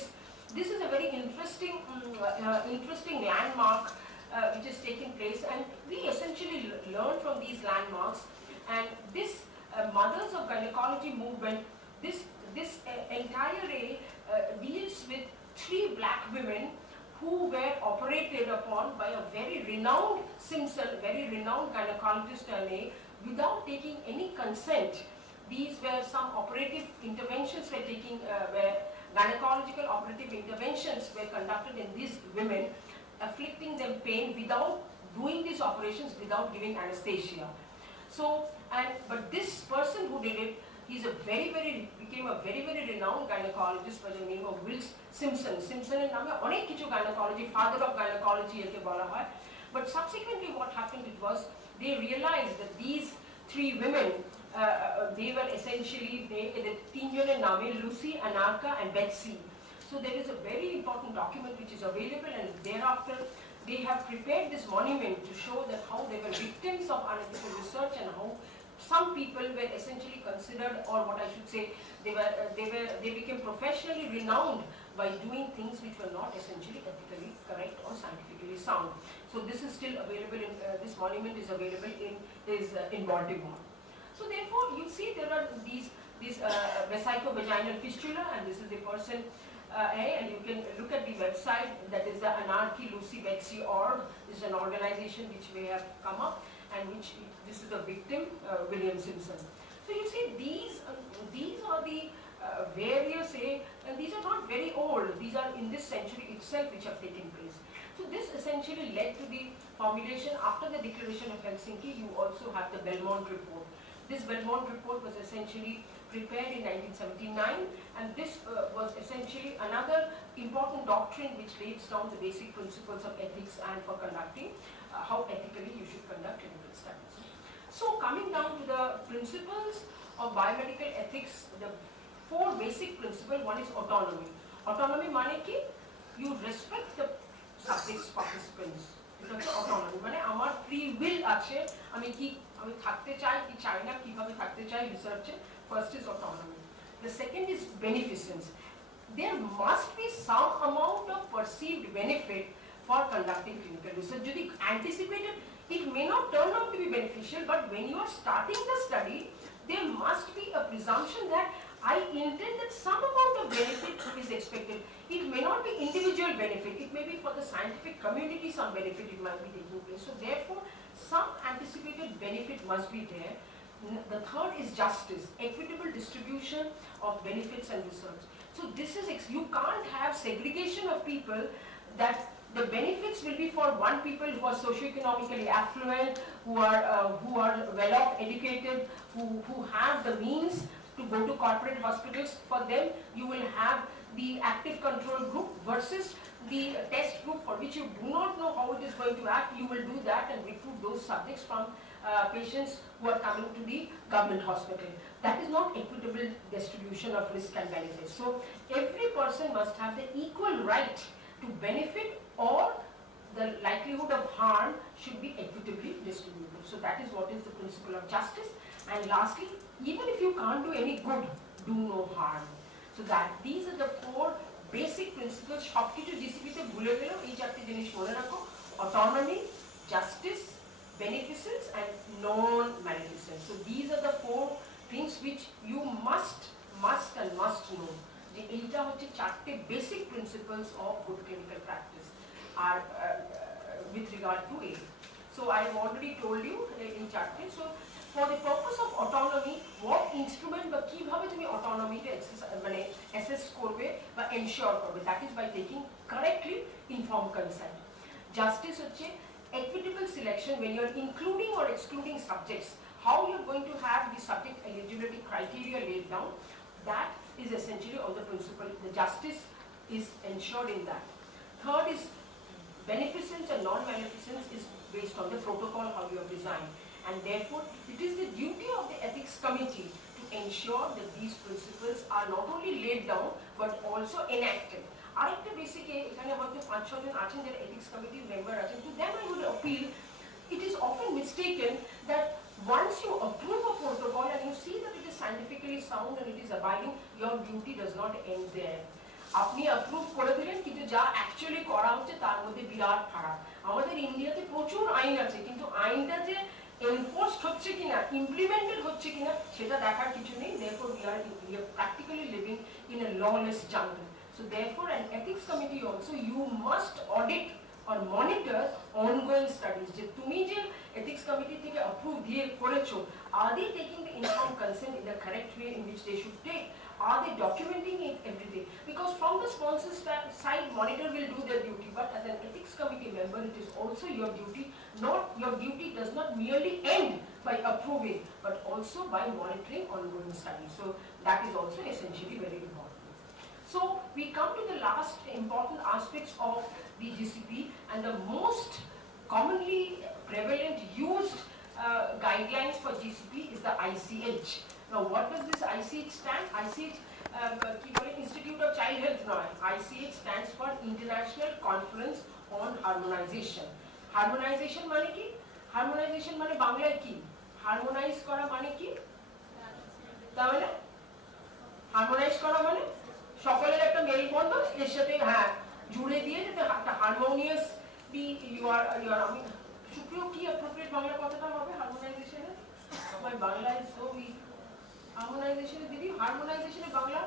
This is a very interesting landmark which has taken place, and we essentially learn from these landmarks. And this Mothers of Gynecology Movement, this entire deals with 3 black women who were operated upon by a very renowned Simpson, very renowned gynecologist, without taking any consent. These were some operative interventions where gynecological operative interventions were conducted in these women, afflicting them pain without doing these operations, without giving anesthesia. So, but this person who did it, became a very renowned gynecologist by the name of Wills Simpson. Simpsoner name onek kichu gynecology, father of gynecology eke bola hoy. But subsequently what happened was they realized that these 3 women, they were essentially, the 3 joner name Lucy, Anarka and Betsy. So there is a very important document which is available, and thereafter they have prepared this monument to show that how they were victims of unethical research, and how some people were essentially considered, or what I should say, they became professionally renowned by doing things which were not essentially ethically correct or scientifically sound. So this is still available this monument is available in Baltimore. So therefore you see there are these vesicovaginal fistula, and this is the person, and you can look at the website, that is the Anarchy Lucy Betsy org. This is an organization which we have come up, and which this is the victim, William Simpson. So you see these are the various, and these are not very old, these are in this century itself which have taken place. So this essentially led to the formulation after the Declaration of Helsinki. You also have the Belmont Report. This Belmont Report was essentially prepared in 1979, and this was essentially another important doctrine which lays down the basic principles of ethics and for conducting how ethically you should conduct clinical studies. So coming down to the principles of biomedical ethics, the four basic principles. One is autonomy. Autonomy means ki you respect the subjects, participants. এটা হচ্ছে autonomy, মানে আমার free will আছে, আমি থাকতে চাই কি চাই না, কিভাবে থাকতে চাই রিসার্চে. First is autonomy. The second is beneficence. There must be some amount of perceived benefit for conducting clinical research. যদি anticipated, it may not turn out to be beneficial, but when you are starting the study, there must be a presumption that I intend that some amount of benefit is expected. It may not be individual benefit, it may be for the scientific community some benefit it might be taking place. So therefore, some anticipated benefit must be there. The third is justice, equitable distribution of benefits and research. So this is, you can't have segregation of people that the benefits will be for one people who are socioeconomically affluent, who are well off educated, who have the means to go to corporate hospitals. For them, you will have the active control group versus the test group for which you do not know how it is going to act. You will do that and recruit those subjects from patients who are coming to the government hospital. That is not equitable distribution of risk and benefits. So every person must have the equal right to benefit, or the likelihood of harm should be equitably distributed. So that is what is the principle of justice. And lastly, even if you can't do any good, do no harm. So that these are the four basic principles. সবকিছু জিসিপিতে ভুলে গেলেও এই চারটি জিনিস মনে রাখো: autonomy, justice, beneficence and non-maleficence. So these are the four things which you must know. যে এইটা হচ্ছে চারটে basic principles of good clinical practice are with regard to it. So I have already told you in চারটে. So for the purpose of autonomy, what instrument বা কিভাবে তুমি autonomy কে assess করবে বা ensure করবে, that is by taking correctly informed consent. Justice হচ্ছে equitable selection when you are including or excluding subjects, how you are going to have the subject eligibility criteria laid down. That is essentially all the principle. The justice is ensured in that. Third is beneficence and non-maleficence is based on the protocol how you have designed. And therefore, it is the duty of the ethics committee to ensure that these principles are not only laid down but also enacted. আরেকটা basic এখানে হয়তো 5-6 জন আছেন যারা ethics committee member আছেন, to them I would appeal. It is often mistaken that once you approve a protocol and you see that it is scientifically sound and it is abiding, your duty does not end there. আপনি approve করে দিলেন কিন্তু যা actually করা হচ্ছে তার মধ্যে বিরাট ফারাক। আমাদের ইন্ডিয়াতে প্রচুর আইন আছে, কিন্তু আইনটা যে enforced হচ্ছে কিনা, implemented হচ্ছে কিনা সেটা দেখার কিছু নেই. Therefore we are practically living in a lawless jungle. So therefore an ethics committee also, you must audit or monitor ongoing studies. যে তুমি যে ethics committee থেকে approve দিয়ে করেছো, are they taking the informed consent in the correct way in which they should take? Are they documenting it everything? Because from the sponsor side, monitor will do their duty, but as an ethics committee member, it is also your duty. Your duty does not merely end by approving, but also by monitoring ongoing studies. So that is also essentially very important. So we come to the last important aspects of the GCP, and the most commonly prevalent used guidelines for GCP is the ICH. Now what does this ICH stand? ICH Institute of Child Health নয়, ICH stands for International Conference on Harmonization. Harmonization মানে কি? Harmonization মানে বাংলায় কি? Harmonize করা মানে কি? তাহলে harmonize করা মানে সকলের একটা মেলবন্ধন, এর সাথে হ্যাঁ জুড়ে দিয়ে যাতে একটা হারমোনিয়াস বি ইউ আর আমি সুপ্রিয় কি অ্যাপ্রোপ্রিয়েট বাংলা কথাটা হবে হারমোনাইজেশনে? আমার বাংলা ইজ সো উইক। হারমোনাইজেশনে দিদি, হারমোনাইজেশনে বাংলা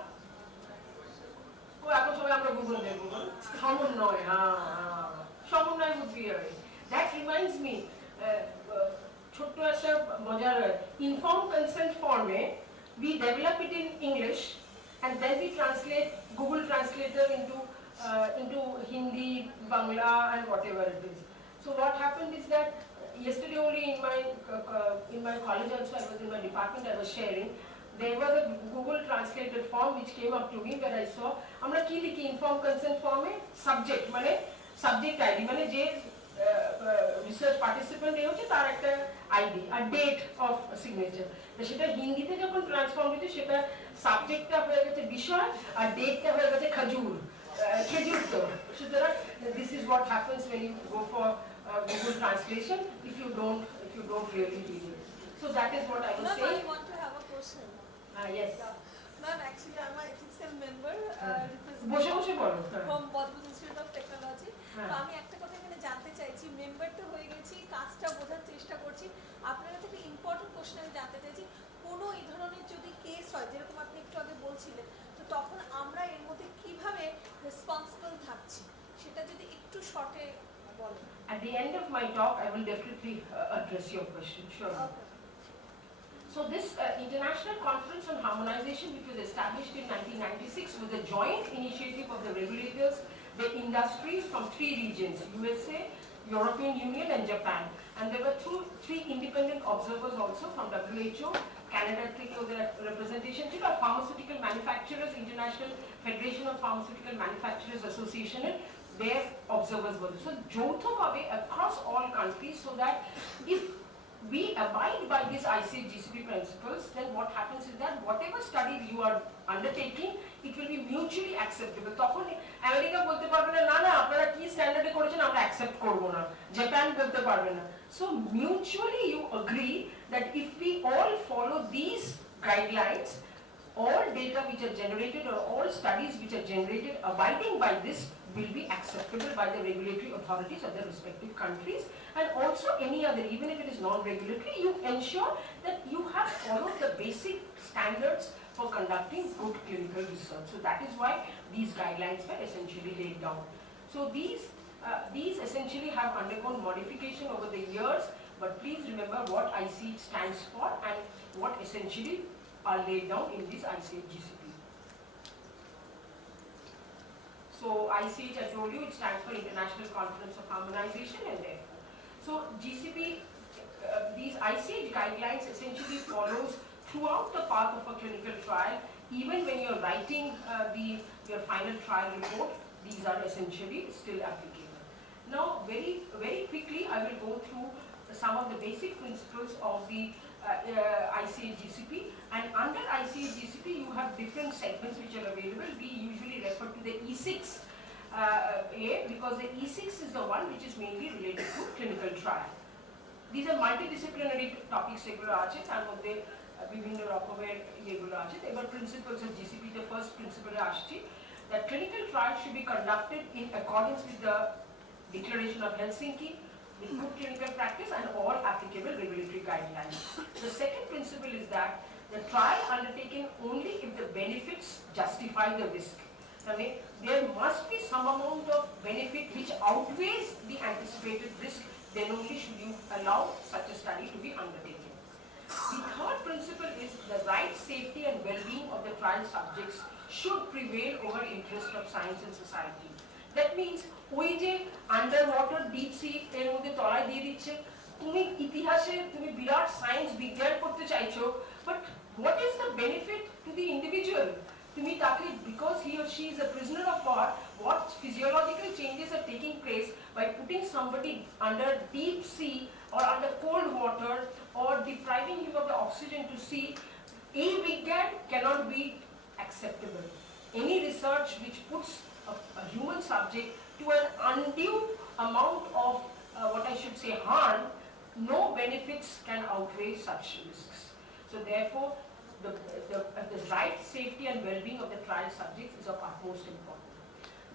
ও এখন সবাই আমরা গুগল দেখব, সমন্বয়। হ্যাঁ, সমন্বয় would be right. That reminds me, ছোট্ট একটা মজার informed consent form-এ we develop it in English and then we translate Google Translator into into Hindi, Bangla, and whatever it is. So what happened is that yesterday only in my college also, I was in my department, I was sharing. There was a Google translated form which came up to me where I saw, আমরা কি লিখি informed consent form এ subject মানে subject ID মানে যে research participant এ হচ্ছে তার একটা ID R date of signature. তো সেটা হিন্দিতে যখন ট্রান্সফর্ম হয়েছে সেটা সাবজেক্টটা হয়ে গেছে বিষয় আর ডেটটা হয়ে গেছে খেজুর খেজুর তো সুতরাং this is what happens when you go for Google translation if you don't really read it. So that is what I was Ma'am, saying. I want to have a question. Yes. Ma'am, actually I'm a ethical member বসে বসে বলো from Bodhgaya Institute of Technology. হ্যাঁ। তো আমি একটা কথা এখানে জানতে চাইছি, মেম্বার তো হয়ে গেছি, কাজটা বোঝার চেষ্টা করছি। আপনার কাছে একটা ইম্পর্টেন্ট কোশ্চেন আমি জানতে চাইছি, কোনো এই ধরনের যদি কেস হয় যেরকম আপনি একটু আগে বলছিলেন, তো তখন আমরা এর মধ্যে কিভাবে রেসপন্সিবল থাকছি সেটা যদি একটু শর্টে বলেন। At the end of my talk I will definitely address your question, sure. Okay. So this international conference on harmonization, which was established in 1996, was a joint initiative of the regulators, the industries from 3 regions, USA, European Union and Japan. And there were 3 independent observers also from WHO, Canada থেকে ওদের representation ছিল, Pharmaceutical Manufacturers International Federation of Pharmaceutical Manufacturers Association, and their observers were there. So যৌথভাবে across all countries, so that if we abide by these ICH-GCP principles, then what happens is that whatever study you are undertaking, it will be mutually acceptable. তখন America বলতে পারবে না, না আপনারা কি স্ট্যান্ডার্ডে করেছেন আমরা অ্যাকসেপ্ট করব না, জাপান বলতে পারবে না। So mutually you agree that if we all follow these guidelines, all data which are generated or all studies which are generated abiding by this will be acceptable by the regulatory authorities of the respective countries, and also any other, even if it is non-regulatory, you ensure that you have followed the basic standards for conducting good clinical research. So that is why these guidelines were essentially laid down. So these essentially have undergone modification over the years, but please remember what ICH stands for and what essentially are laid down in this ICH-GCP. So ICH, I told you, it stands for International Conference of Harmonization, and therefore. So GCP, these ICH guidelines essentially follows throughout the path of a clinical trial. Even when you're writing your final trial report, these are essentially still applicable. Now, very quickly, I will go through some of the basic principles of the ICH-GCP, and under ICH-GCP you have different segments which are available. We usually refer to the E6 because the E6 is the one which is mainly related to clinical trial. These are multidisciplinary topics যেগুলো আছে, তার মধ্যে বিভিন্ন রকমের যেগুলো আছে। এবার principles of GCP, the first principle আসছি, that clinical trials should be conducted in accordance with the Declaration of Helsinki, with good clinical practice and all applicable regulatory guidelines. The second principle is that the trial undertaken only if the benefits justify the risk. I mean, there must be some amount of benefit which outweighs the anticipated risk, then only should you allow such a study to be undertaken. The third principle is the right, safety and well-being of the trial subjects should prevail over interest of science and society. That means ওই যে under water deep sea এর মধ্যে তলায় দিয়ে দিচ্ছে, তুমি ইতিহাসে তুমি বিরাট সায়েন্স বিজ্ঞান করতে চাইছো, but what is the benefit to the individual? তুমি তাকে, because he or she is a prisoner of war, what physiological changes are taking place by putting somebody under deep sea or under cold water or depriving him of the oxygen to see, a vigyan cannot be acceptable. Any research which puts a human subject to an undue amount of what I should say harm, no benefits can outweigh such risks. So therefore, the right, safety and well-being of the trial subjects is of utmost importance.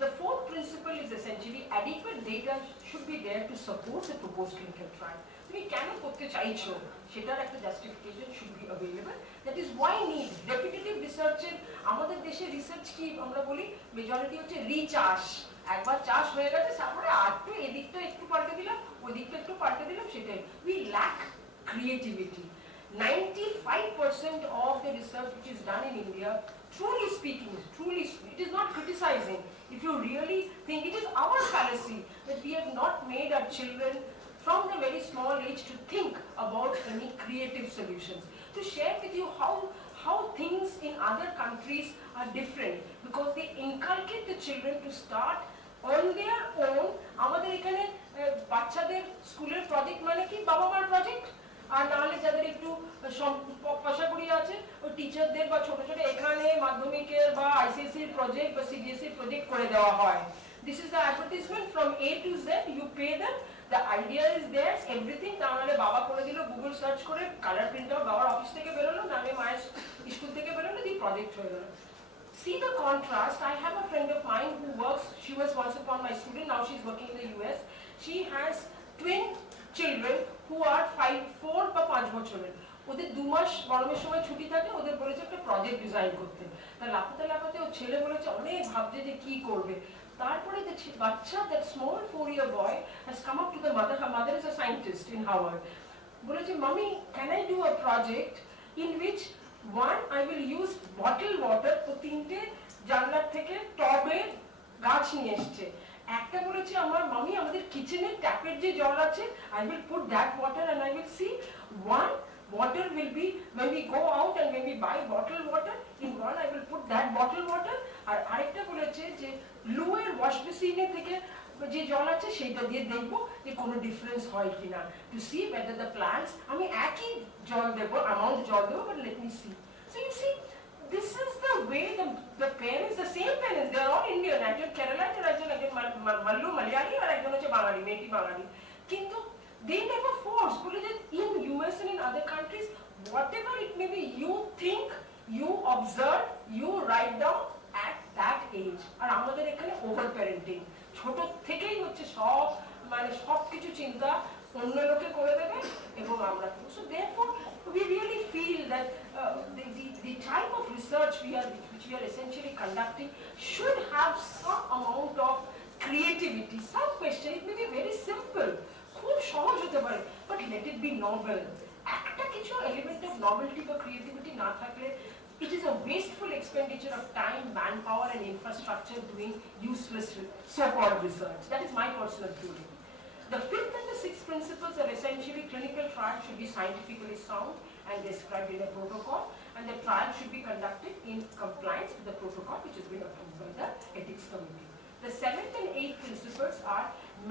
The fourth principle is essentially adequate data should be there to support the proposed clinical trial. তুমি কেন করতে চাইছো সেটার একটা justification should be available. That is why need repetitive research. আমাদের দেশে research কি আমরা বলি মেজরিটি হচ্ছে রিচাষ, একবার চাষ হয়ে গেছে তারপরে একটু এদিকটা একটু পাল্টে দিলাম ওই দিকটা একটু পাল্টে দিলাম, সেটাই। We lack creativity. 95% of the research which is done in India, truly speaking, it is not criticizing, If you really think, it is our fallacy that we have not made our children from the very small age to think about any creative solutions. To share with you how things in other countries are different, because they inculcate the children to start on their own. আমাদের এখানে বাচ্চাদের স্কুলের project মানে কি বাবা মার project, আর নাহলে যাদের একটু পয়সা কড়ি আছে ওই টিচারদের বা ছোট ছোট এখানে মাধ্যমিকের বা আইসিএসসি প্রজেক্ট বা সিবিএসসি প্রজেক্ট করে দেওয়া হয়। This is the advertisement from A to Z, you pay them, the idea is there, everything, তাহলে বাবা করে দিল গুগল সার্চ করে কালার প্রিন্ট আউট, বাবার অফিস থেকে বেরোলো না আমি মায়ের স্কুল থেকে বেরোলো দিয়ে প্রজেক্ট হয়ে গেল। See the contrast. I have a friend of mine who works, she was once upon my student, now she's working in the US. She has twin children who are 4 বা 5 বছরের। ওদের 2 মাস গরমের সময় ছুটি থাকে, ওদের বলেছে একটা প্রজেক্ট ডিজাইন করতে। তা লাফাতে লাফাতে ও ছেলে বলেছে অনেক ভাবছে যে কি করবে। তারপরে বাচ্চা, that small 4-year boy has come up to the mother, her mother is a scientist in Harvard. বলেছে mommy, can I do a project in which one I will use bottled water, তো 3টে জানলার থেকে টবে গাছ নিয়ে এসছে। একটা বলেছে আমার মামি আমাদের কিচেনের ট্যাপের যে জল আছে I will put that water and I will see one water will be when we go out and when we buy bottled water, in one I will put that bottled water, আর আরেকটা বলেছে যে লুয়ের wash বেসিনে থেকে যে জল আছে সেটা দিয়ে দেখবো যে কোনো ডিফারেন্স হয় কিনা, to see whether the plants, আমি একই জল দেবো, অ্যামাউন্ট জল দেবো, but let me see. So you see, this is the way the parents, the same parents, they are all Indian, একজন কেরালাতে, একজন মাল্লু মালয়ালি, আর একজন হচ্ছে বাঙালি, মেয়েটি বাঙালি, কিন্তু they never force, বলে যে in US and in other countries, whatever it may be, you think, you observe, you write down at that age. আর আমাদের এখানে ওভার প্যারেন্টিং, ছোট থেকেই হচ্ছে সব মানে সব কিছু চিন্তা অন্য লোকে করে দেবে এবং আমরা। So therefore we really feel that the type of research which we are essentially conducting should have some amount of creativity, some question. It may be very simple, খুব সহজ হতে পারে, but let it be novel. একটা কিছু element of novelty বা creativity না থাকলে it is a wasteful expenditure of time, manpower and infrastructure doing useless so-called research. That is my personal feeling. The 5th and the 6th principles are essentially clinical trials should be scientifically sound and described in a protocol, and the trial should be conducted in compliance with the protocol which has been approved by the ethics committee. The 7th and 8th principles are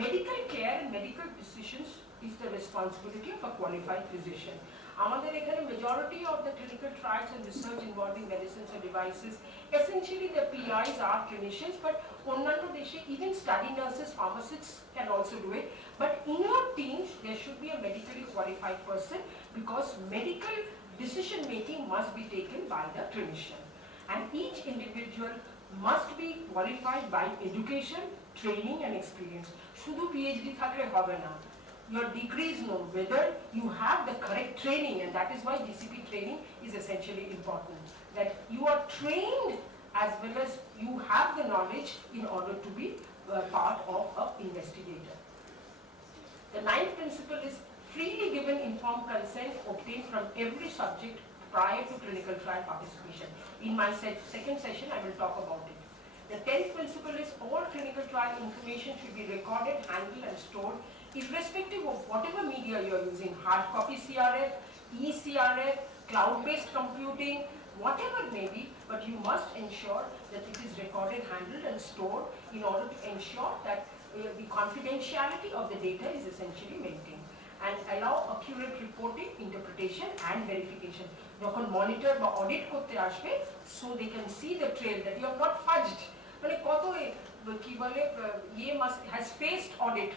medical care and medical decisions is the responsibility of a qualified physician. আমাদের এখানে majority of the clinical trials and research involving medicines or devices, essentially the PIs are clinicians, but অন্যান্য দেশে even study nurses, pharmacists can also do it. But in your teams, there should be a medically qualified person, because medical decision making must be taken by the clinician. And each individual must be qualified by education, training and experience. শুধু PhD থাকলে হবে না। Your degrees know whether you have the correct training, and that is why GCP training is essentially important. That you are trained as well as you have the knowledge in order to be part of an investigator. The 9th principle is freely given informed consent obtained from every subject prior to clinical trial participation. In my second session, I will talk about it. The 10th principle is all clinical trial information should be recorded, handled and stored irrespective of whatever media you are using, hard copy CRF, e-CRF, cloud-based computing, whatever it may be, but you must ensure that it is recorded, handled and stored in order to ensure that the confidentiality of the data is essentially maintained, and allow accurate reporting, interpretation and verification. যখন monitor বা audit করতে আসবে, so they can see the trail that you have not fudged. মানে কত কি বলে has faced audit.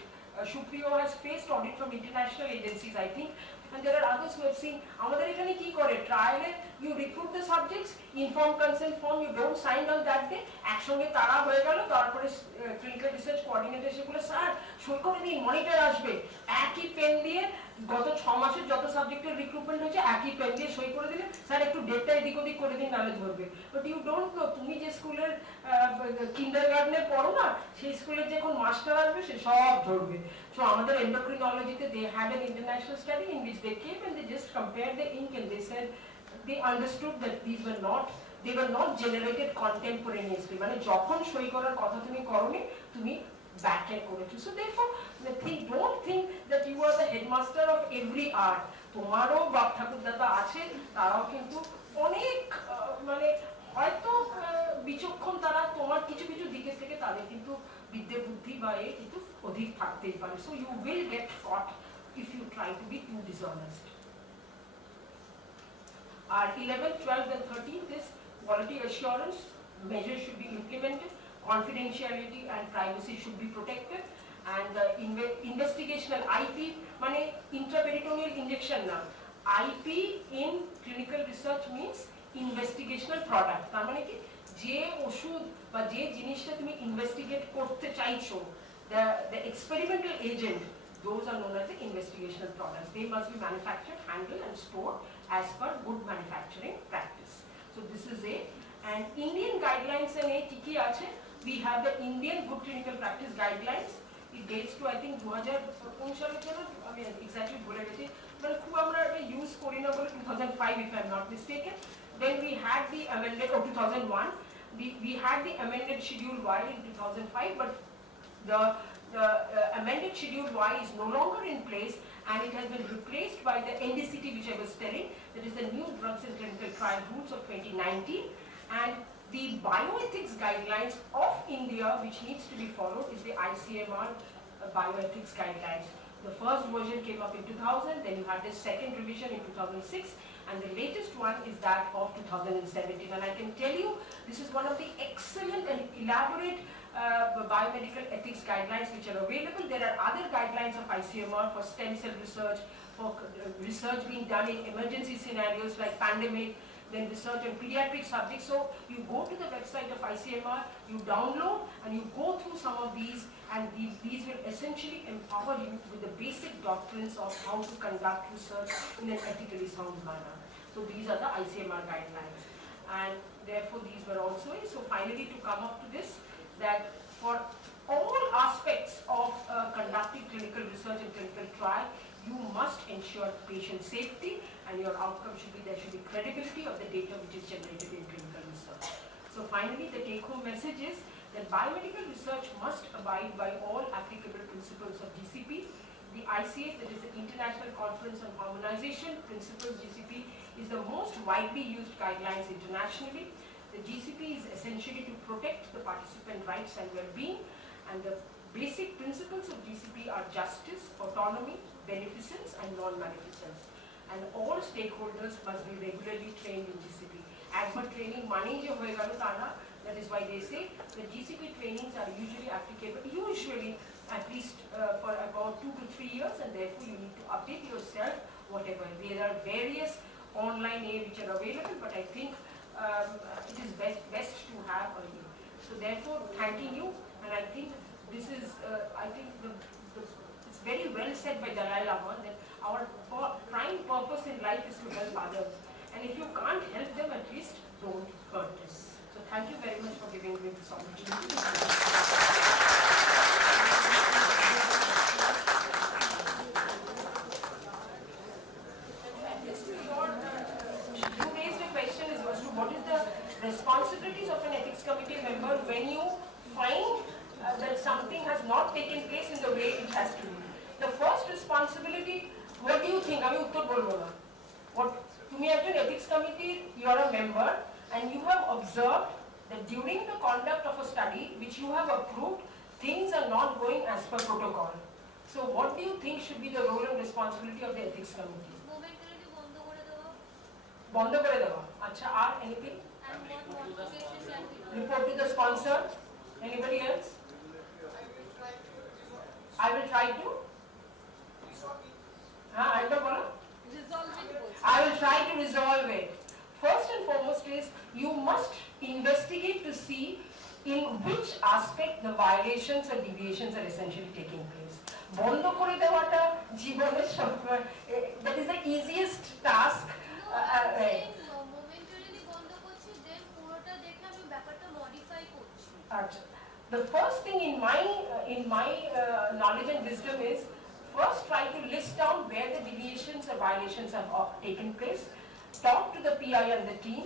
Shuprio has faced audit from international agencies, I think, and there are others who have seen. আমাদের এখানে কি করে trial A you recruit the subjects, informed consent form you don't sign on that day, একসঙ্গে তারা হয়ে গেল, তারপরে clinical research coordinator সেগুলো স্যার সই করে দিন, মনিটর আসবে, একই পেন দিয়ে গত 6 মাসের যত সাবজেক্টের রিক্রুটমেন্ট হয়েছে একই পেন দিয়ে সই করে দিলে, স্যার একটু ডেটটা এদিক ওদিক করে দিন নালে ধরবে। বাট ইউ ডোন্ট নো, তুমি যে স্কুলের কিন্ডারগার্টেনে পড়ো না, সেই স্কুলের যখন মাস্টার আসবে সে সব ধরবে। So আমাদের endocrinology they had an international study in which they came and they just compared the ink and they said they understood that these were not they were not generated contemporaneously. মানে যখন সই করার কথা তুমি করনি, তুমি backtrack করেছো। So therefore, don't think that you are the headmaster of every art. তোমারও বাপ ঠাকুরদাদা আছে, তারাও কিন্তু অনেক মানে হয়তো বিচক্ষণ, তারা তোমার কিছু কিছু দিকের থেকে তাদের কিন্তু বিদ্যে বুদ্ধি বা কিন্তু অধিক থাকতেই পারে। So you will get caught if you try to be too dishonest. Our 11th, 12th and 13th is quality assurance measures should be implemented, confidentiality and privacy should be protected, and investigational IP মানে intraperitoneal injection না, IP in clinical research means investigational product, তার মানে কি যে ওষুধ বা যে জিনিসটা তুমি ইনভেস্টিগেট করতে চাইছো, the experimental agent, those are known as the investigational products. They must be manufactured, handled and stored as per good manufacturing practice. So this is a, and Indian guidelines and a tiki ache, we have the Indian Good Clinical Practice Guidelines. It dates to I think 2000 সালের জন্য, আমি exactly ভুলে গেছি, but খুব আমরা এটা use করি না বলে 2005 if I am not mistaken. Then we had the amended, 2001, we had the amended Schedule Y in 2005, but the amended Schedule Y is no longer in place, and it has been replaced by the NDCT, which I was telling, that is the New Drugs and Clinical Trial Rules of 2019, and the bioethics guidelines of India, which needs to be followed, is the ICMR bioethics guidelines. The first version came up in 2000, then you had the second revision in 2006, and the latest one is that of 2017. And I can tell you, this is one of the excellent and elaborate biomedical ethics guidelines which are available. There are other guidelines of ICMR for stem cell research, for research being done in emergency scenarios like pandemic, then research on pediatric subjects. So you go to the website of ICMR, you download and you go through some of these, and these will essentially empower you with the basic doctrines of how to conduct research in an ethically sound manner. So these are the ICMR guidelines, and therefore these were also, so finally to come up to this, that for all aspects of conducting clinical research and clinical trial, you must ensure patient safety, and your outcome should be, there should be credibility of the data which is generated in clinical research. So finally, the take-home message is that biomedical research must abide by all applicable principles of GCP. The ICH, that is the International Conference on Harmonization Principles, GCP, is the most widely used guidelines internationally. The GCP is essentially to protect the participant rights and well-being, and the basic principles of GCP are justice, autonomy, beneficence and non-maleficence. And all stakeholders must be regularly trained in GCP. Ekbar training money je hoye gelo ta na, that is why they say that GCP trainings are usually applicable, at least for about 2 to 3 years, and therefore you need to update yourself whatever. There are various online aid which are available, but I think it is best to have early. So therefore, thanking you, and I think this is, it's very well said by Dalai Lama that our prime purpose in life is to help others, and if you can't help them, at least don't hurt them. So thank you very much for giving me this opportunity. Responsibilities of an ethics committee member when you find that something has not taken place in the way it has to be. The first responsibility, what do you think? আমি উত্তর বলবো না। What তুমি একজন ethics committee, you are a member, and you have observed that during the conduct of a study which you have approved, things are not going as per protocol. So what do you think should be the role and responsibility of the ethics committee? momentarily বন্ধ করে দেওয়া, বন্ধ করে দেওয়া। আচ্ছা, আর anything? and what modifications can be done. Report to the sponsor. Anybody else? I will try to. I will try to resolve it. First and foremost is you must investigate to see in which aspect the violations or deviations are essentially taking place. বন্ধ করে দেওয়াটা জীবনের that is the easiest task. momentarily বন্ধ করছি, then পুরোটা দেখে আমি ব্যাপারটা modify করছি। The first thing in my knowledge and wisdom is first try to list down where the deviations or violations have taken place. Talk to the PI and the team.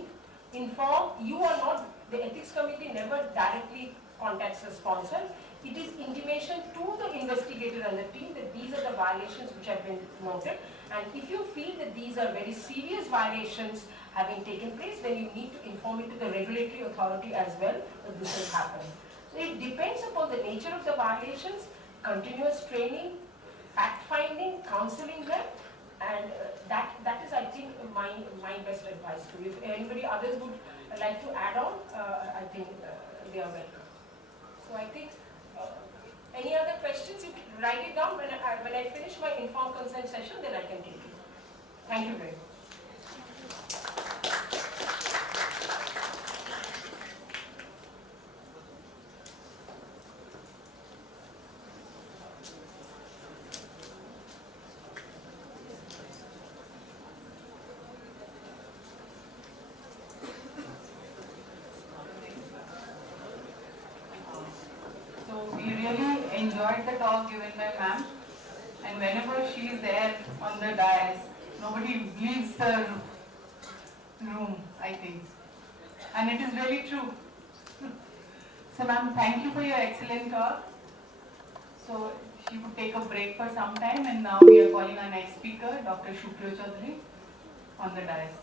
inform, you are not, the ethics committee never directly contacts the sponsor. It is intimation to the investigator and the team that these are the violations which have been noted, and if you feel that these are very serious violations having taken place, then you need to inform it to the regulatory authority as well that this will happen. So it depends upon the nature of the violations, continuous training, fact-finding, counseling them, and that is, I think, my best advice to you. If anybody others would like to add on, I think they are welcome. So I think, any other questions, you can write it down. When I finish my informed consent session, then I can take it. Thank you very much. So we really enjoyed the talk given by ma'am, and whenever she is there on the dais, nobody leaves the room, I think. And it is really true. So ma'am, thank you for your excellent talk. So she would take a break for some time, and now we are calling our next speaker, Dr. Shukla Chaudhary, on the dais.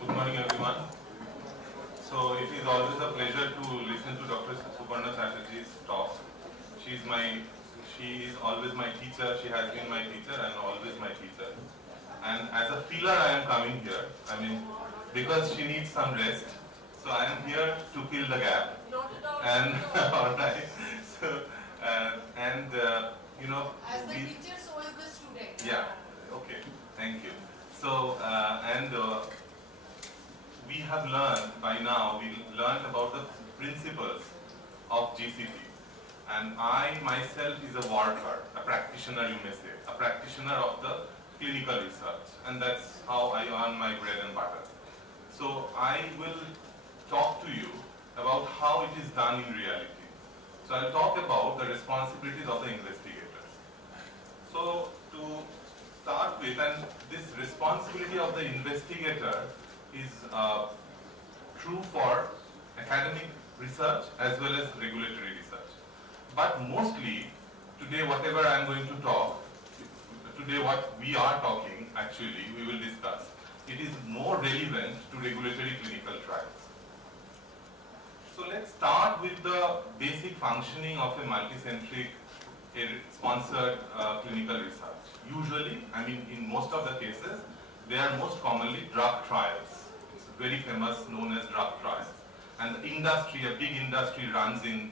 Good morning everyone. So it is always a pleasure to listen to Dr. Suparna Chatterjee's talk. She is always my teacher, she has been my teacher and always my teacher. And as a filler I am coming here, I mean, because she needs some rest. So I am here to fill the gap. And, alright. So, you know. As the teacher, so is the student. Yeah, okay, thank you. So, we have learned by now, we learned about the principles of GCP. And I myself is a worker, a practitioner you may say, a practitioner of the clinical research. And that's how I earn my bread and butter. So I will talk to you about how it is done in reality. So I'll talk about the responsibilities of the investigators. So to start with, and this responsibility of the investigator is true for academic research as well as regulatory research. But mostly, today whatever I am going to talk, today what we are talking actually, we will discuss, it is more relevant to regulatory clinical trials. So let's start with the basic functioning of a multicentric sponsored clinical research. Usually, I mean in most of the cases, they are most commonly drug trials. It's very famous, known as drug trials. And the industry, a big industry runs in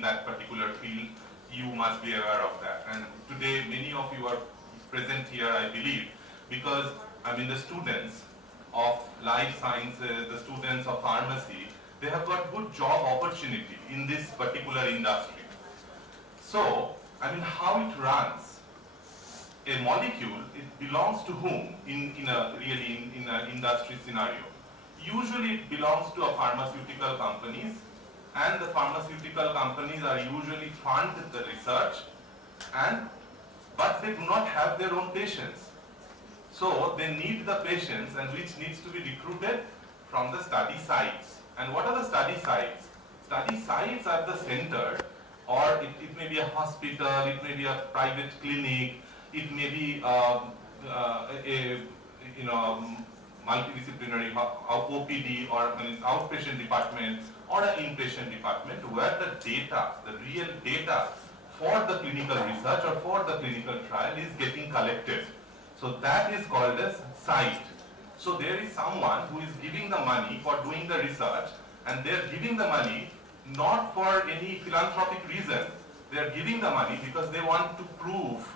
that particular field. You must be aware of that. And today, many of you are present here, I believe, because I mean the students of life sciences, the students of pharmacy, they have got good job opportunity in this particular industry. So, I mean, how it runs, a molecule, it belongs to whom in an industry scenario? Usually it belongs to a pharmaceutical companies, and the pharmaceutical companies are usually fund the research, but they do not have their own patients. So they need the patients, and which needs to be recruited from the study sites. And what are the study sites? Study sites are the center, or it may be a hospital, it may be a private clinic, it may be a multidisciplinary OPD or an outpatient department or an inpatient department where the data, the real data for the clinical research or for the clinical trial is getting collected. So that is called as site. So there is someone who is giving the money for doing the research, and they are giving the money not for any philanthropic reason. They are giving the money because they want to prove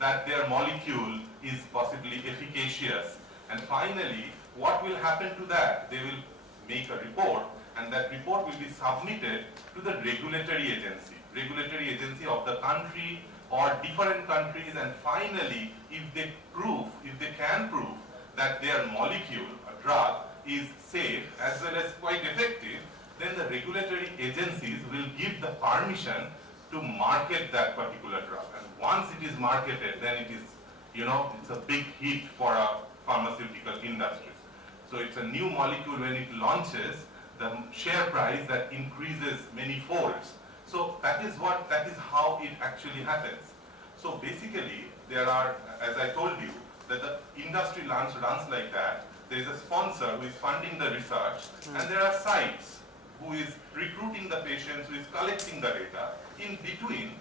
that their molecule is possibly efficacious. And finally, what will happen to that? They will make a report, and that report will be submitted to the regulatory agency of the country or different countries, and finally, if they can prove that their molecule, a drug, is safe as well as quite effective, then the regulatory agencies will give the permission to market that particular drug. And once it is marketed, then it is, it's a big hit for a pharmaceutical industry. So it's a new molecule. When it launches, the share price that increases many folds. So that is how it actually happens. So basically, there are, as I told you, that the industry runs like that. There is a sponsor who is funding the research, and there are sites who is recruiting the patients, who is collecting the data. In between,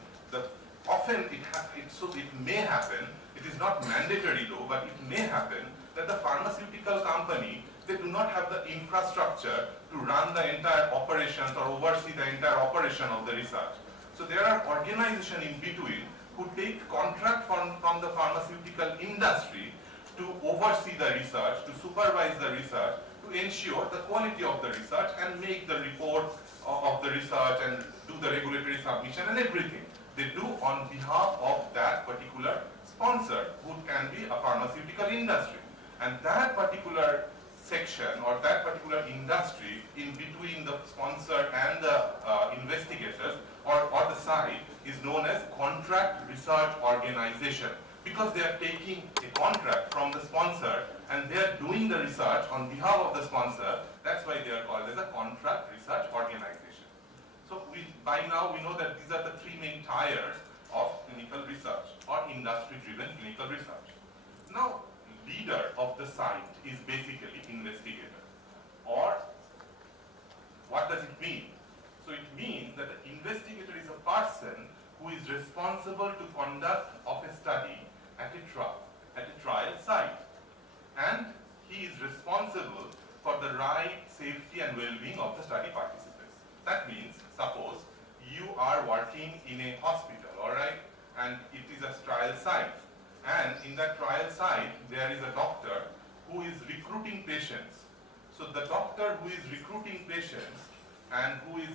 often it may happen, it is not mandatory though, but it may happen that the pharmaceutical company, they do not have the infrastructure to run the entire operations or oversee the entire operation of the research. So there are organizations in between who take contract from the pharmaceutical industry to oversee the research, to supervise the research, to ensure the quality of the research and make the report of the research and do the regulatory submission and everything. They do on behalf of that particular sponsor, who can be a pharmaceutical industry. And that particular section or that particular industry in between the sponsor and the investigators or the site is known as contract research organization, because they are taking a contract from the sponsor and they are doing the research on behalf of the sponsor. That's why they are called as a contract research organization. So by now we know that these are the three main tiers of clinical research or industry-driven clinical research. Now, leader of the site is basically investigator. Or what does it mean? So it means that the investigator is a person who is responsible to conduct of a study at a trial site, and he is responsible for the right, safety and well-being of the study participants. That means, suppose you are working in a hospital, alright, and it is a trial site, and in that trial site there is a doctor who is recruiting patients. So the doctor who is recruiting patients and who is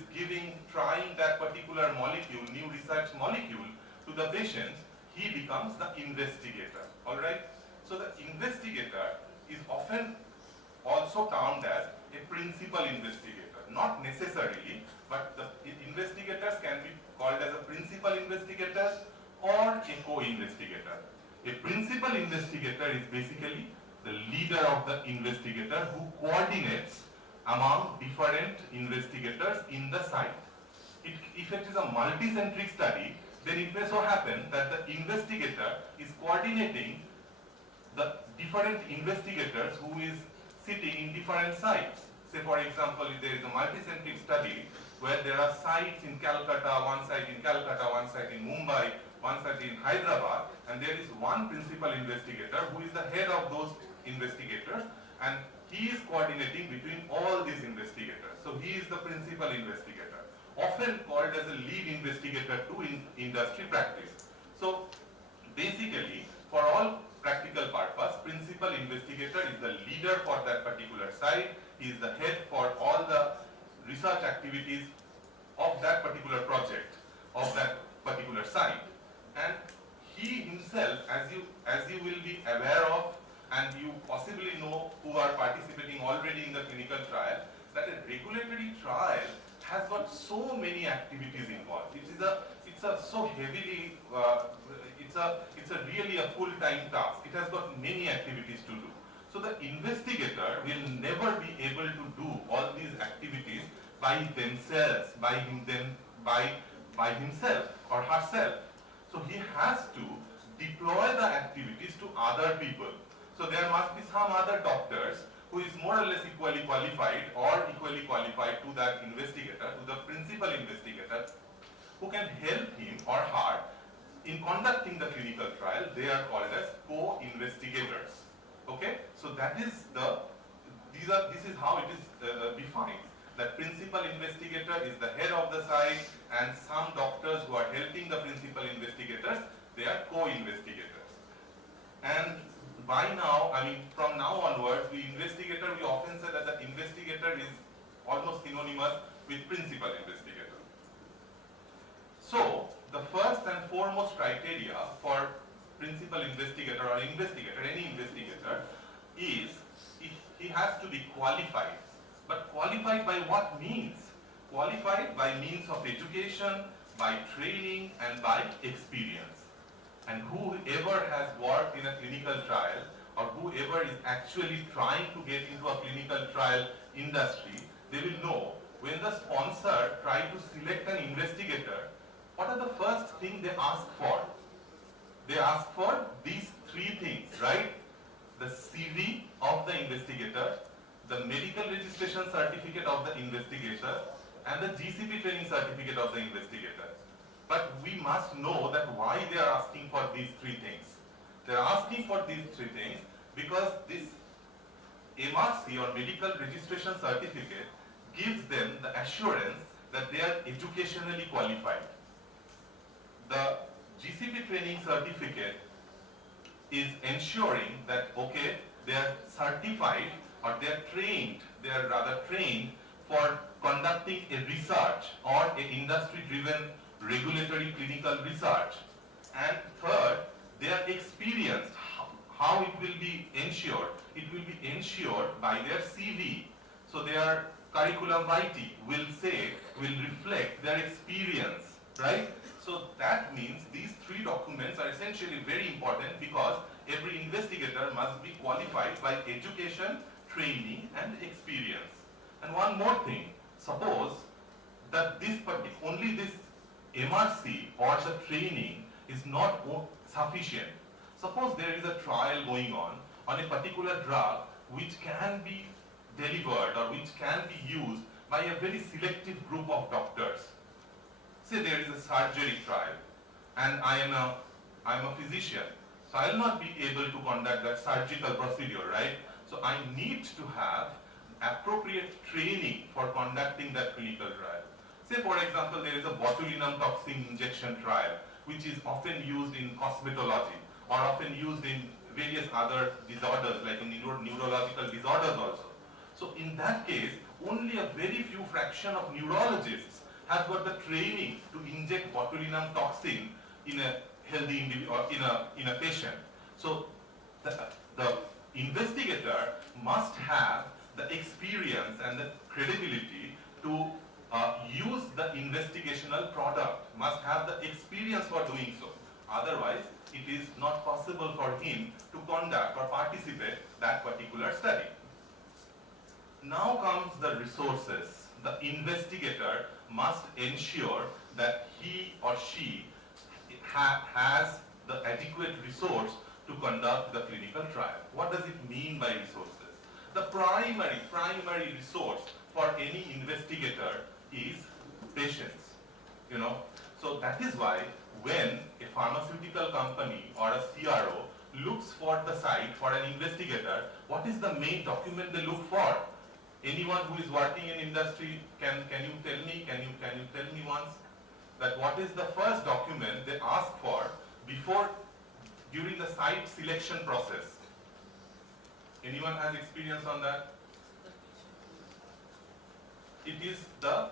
trying that particular molecule, new research molecule to the patients, he becomes the investigator, alright? So the investigator is often also termed as a principal investigator. Not necessarily, but the investigators can be called as a principal investigator or a co-investigator. A principal investigator is basically the leader of the investigator who coordinates among different investigators in the site. If it is a multicentric study, then it may so happen that the investigator is coordinating the different investigators who is sitting in different sites. Say for example, if there is a multicentric study where there are sites in Calcutta, one site in Calcutta, one site in Mumbai, one site in Hyderabad, and there is one principal investigator who is the head of those investigators, and he is coordinating between all these investigators. So he is the principal investigator, often called as a lead investigator too in industry practice. So basically, for all practical purpose, principal investigator is the leader for that particular site. He is the head for all the research activities of that particular project, of that particular site. And he himself, as you will be aware of, and you possibly know who are participating already in the clinical trial, that a regulatory trial has got so many activities involved. It's really a full-time task. It has got many activities to do. So the investigator will never be able to do all these activities by themselves, by himself or herself. So he has to deploy the activities to other people. So there must be some other doctors who is more or less equally qualified or equally qualified to that investigator, to the principal investigator, who can help him or her in conducting the clinical trial. They are called as co-investigators. Okay? So this is how it is defined. The principal investigator is the head of the site, and some doctors who are helping the principal investigators, they are co-investigators. And by now, from now onwards, we often say that the investigator is almost synonymous with principal investigator. So, the first and foremost criteria for principal investigator or investigator, any investigator, is he has to be qualified. But qualified by what means? Qualified by means of education, by training, and by experience. And whoever has worked in a clinical trial, or whoever is actually trying to get into a clinical trial industry, they will know when the sponsor try to select an investigator, what are the first thing they ask for? They ask for these three things, right? The CV of the investigator, the medical registration certificate of the investigator, and the GCP training certificate of the investigator. But we must know that why they are asking for these three things. They are asking for these three things because this MRC or medical registration certificate gives them the assurance that they are educationally qualified. The GCP training certificate is ensuring that, okay, they are certified or they are rather trained for conducting a research or an industry-driven regulatory clinical research. And third, they are experienced. How it will be ensured? It will be ensured by their CV. So their curriculum vitae will reflect their experience, right? So that means these three documents are essentially very important because every investigator must be qualified by education, training, and experience. And one more thing, suppose that only this MRC or the training is not sufficient. Suppose there is a trial going on a particular drug which can be delivered or which can be used by a very selective group of doctors. Say there is a surgery trial and I am a physician, so I will not be able to conduct that surgical procedure, right? So I need to have appropriate training for conducting that clinical trial. Say for example, there is a botulinum toxin injection trial which is often used in cosmetology or often used in various other disorders like in neurological disorders also. So in that case, only a very few fraction of neurologists have got the training to inject botulinum toxin in a healthy individual or in a patient. So the investigator must have the experience and the credibility to use the investigational product, must have the experience for doing so. Otherwise, it is not possible for him to conduct or participate that particular study. Now comes the resources. The investigator must ensure that he or she has the adequate resource to conduct the clinical trial. What does it mean by resources? The primary resource for any investigator is patience. So that is why when a pharmaceutical company or a CRO looks for the site for an investigator, what is the main document they look for? Anyone who is working in industry, can you tell me once that what is the first document they ask for during the site selection process? Anyone has experience on that? It is the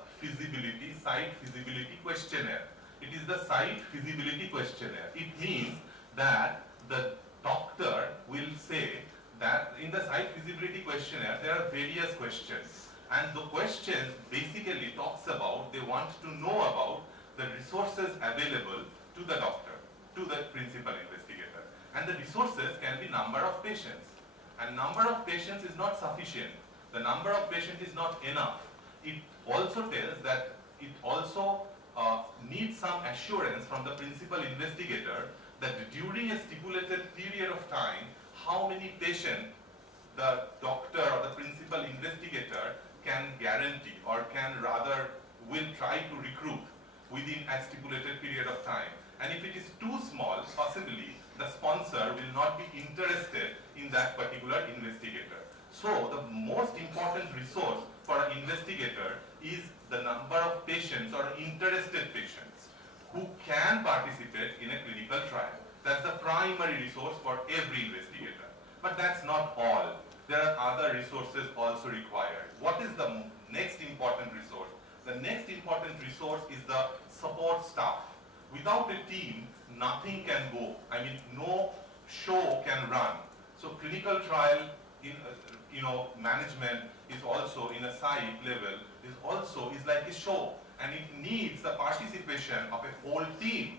site feasibility questionnaire. It is the site feasibility questionnaire. It means that the doctor will say that in the site feasibility questionnaire there are various questions, and the questions basically talks about, they want to know about the resources available to the doctor, to the principal investigator. And the resources can be number of patients, and number of patients is not sufficient. The number of patients is not enough. It also tells that it also needs some assurance from the principal investigator that during a stipulated period of time, how many patients the doctor or the principal investigator can guarantee or will try to recruit within a stipulated period of time. And if it is too small, possibly the sponsor will not be interested in that particular investigator. So the most important resource for an investigator is the number of patients or interested patients who can participate in a clinical trial. That's the primary resource for every investigator. But that's not all. there are other resources also required. What is the next important resource? The next important resource is the support staff. Without a team, nothing can go. I mean, no show can run. So clinical trial in management is also in a site level is like a show, and it needs the participation of a whole team.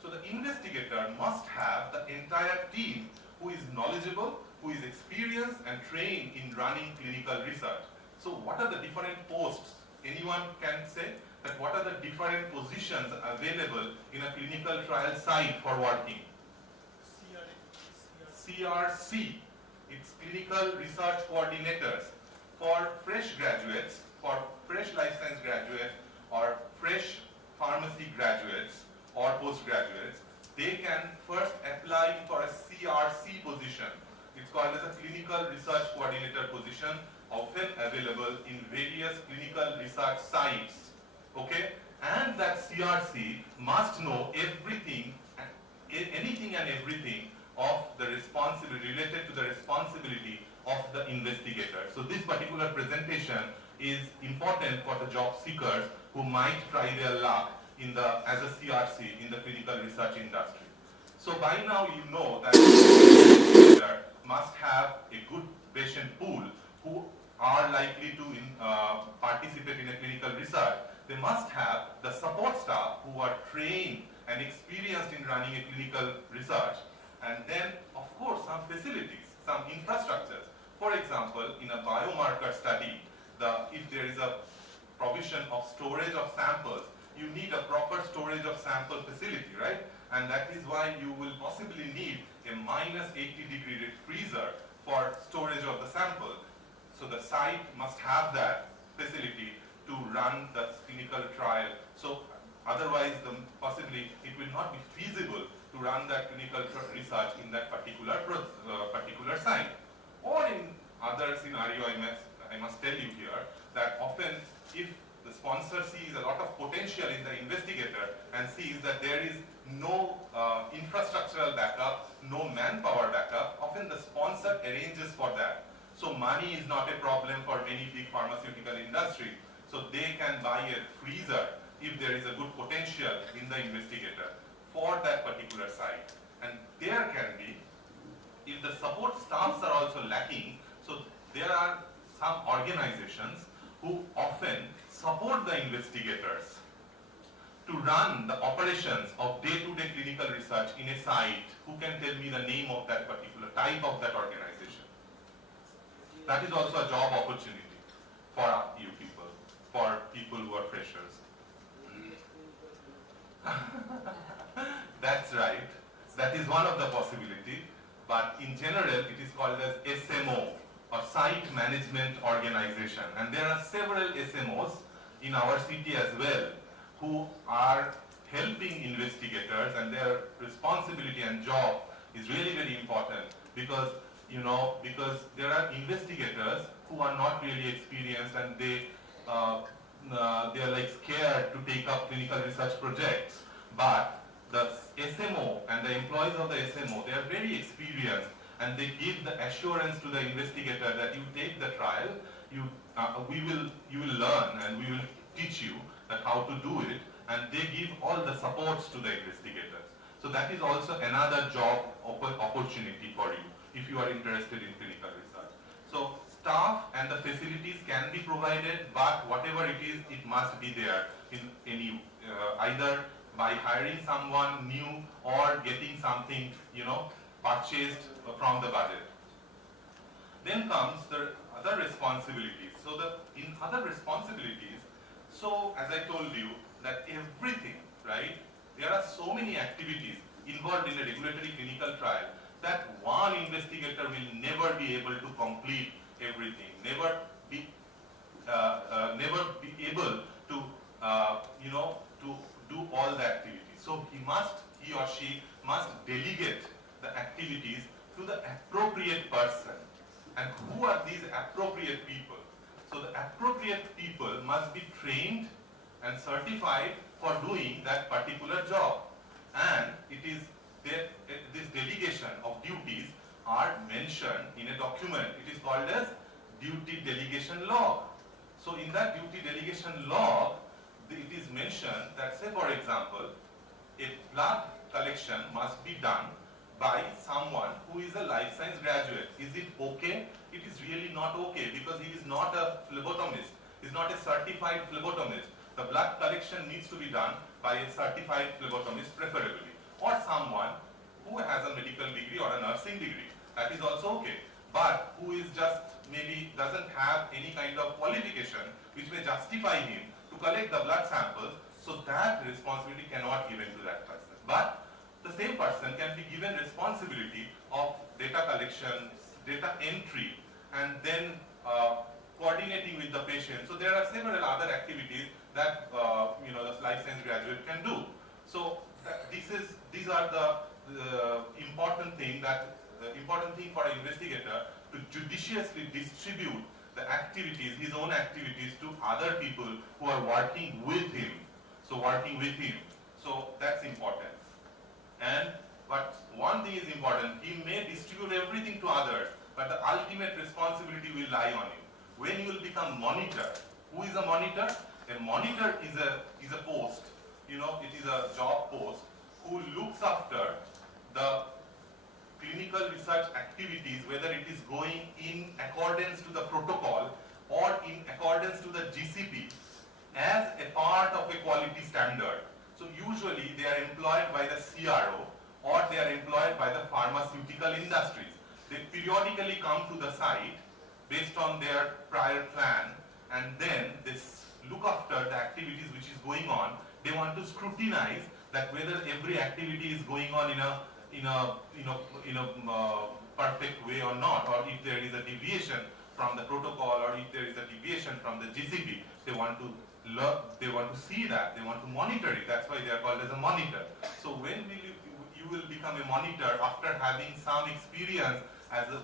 So the investigator must have the entire team who is knowledgeable, who is experienced and trained in running clinical research. So what are the different posts? Anyone can say that what are the different positions available in a clinical trial site for working? CRC, it's clinical research coordinators. For fresh graduates, for fresh life science graduates or fresh pharmacy graduates or postgraduates, they can first apply for a CRC position. It's called as a clinical research coordinator position, often available in various clinical research sites. Okay? And that CRC must know everything, anything and everything of the responsibility, related to the responsibility of the investigator. So this particular presentation is important for the job seekers who might try their luck as a CRC in the clinical research industry. So by now you know that the investigator must have a good patient pool who are likely to participate in a clinical research. They must have the support staff who are trained and experienced in running a clinical research. And then, of course, some facilities, some infrastructures. For example, in a biomarker study, if there is a provision of storage of samples, you need a proper storage of sample facility, right? And that is why you will possibly need a -80-degree freezer for storage of the sample. So the site must have that facility to run the clinical trial. So otherwise, possibly it will not be feasible to run that clinical research in that particular site. Or in other scenario, I must tell you here that often if the sponsor sees a lot of potential in the investigator and sees that there is no infrastructural backup, no manpower backup, often the sponsor arranges for that. So money is not a problem for many big pharmaceutical industry. So they can buy a freezer if there is a good potential in the investigator for that particular site. And there can be, if the support staffs are also lacking, so there are some organizations who often support the investigators to run the operations of day-to-day clinical research in a site. Who can tell me the name of that particular type of that organization? That is also a job opportunity for you people, for people who are freshers. That's right. That is one of the possibility. But in general, it is called as SMO, or Site Management Organization. And there are several SMOs in our city as well who are helping investigators, and their responsibility and job is really very important because there are investigators who are not really experienced and they are like scared to take up clinical research projects. But the SMO and the employees of the SMO, they are very experienced, and they give the assurance to the investigator that you take the trial, you will learn and we will teach you that how to do it, and they give all the supports to the investigators. So that is also another job opportunity for you if you are interested in clinical research. So staff and the facilities can be provided, but whatever it is, it must be there in any either by hiring someone new or getting something purchased from the budget. Then comes the other responsibilities. So in other responsibilities, so as I told you that everything, right? There are so many activities involved in a regulatory clinical trial that one investigator will never be able to complete everything, never be able to to do all the activities. So he or she must delegate the activities to the appropriate person. And who are these appropriate people? So the appropriate people must be trained and certified for doing that particular job. And it is this delegation of duties are mentioned in a document. It is called as duty delegation log. So in that duty delegation log, it is mentioned that, say for example, a blood collection must be done by someone who is a life science graduate. Is it okay? It is really not okay, because he is not a phlebotomist. He is not a certified phlebotomist. The blood collection needs to be done by a certified phlebotomist preferably, or someone who has a medical degree or a nursing degree. That is also okay. But who is just maybe doesn't have any kind of qualification which may justify him to collect the blood samples, so that responsibility cannot be given to that person. But the same person can be given responsibility of data collection, data entry, and then coordinating with the patient. So there are several other activities that the life science graduate can do. So these are the important thing for an investigator to judiciously distribute the activities, his own activities, to other people who are working with him. So that's important. But one thing is important, he may distribute everything to others, but the ultimate responsibility will lie on him. When you will become monitor, who is a monitor? A monitor is a post, it is a job post who looks after the clinical research activities, whether it is going in accordance to the protocol or in accordance to the GCP as a part of a quality standard. So usually they are employed by the CRO or they are employed by the pharmaceutical industries. They periodically come to the site based on their prior plan, and then they look after the activities which is going on. They want to scrutinize that whether every activity is going on in a perfect way or not, or if there is a deviation from the protocol, or if there is a deviation from the GCP. They want to see that, they want to monitor it. That's why they are called as a monitor. So when you will become a monitor after having some experience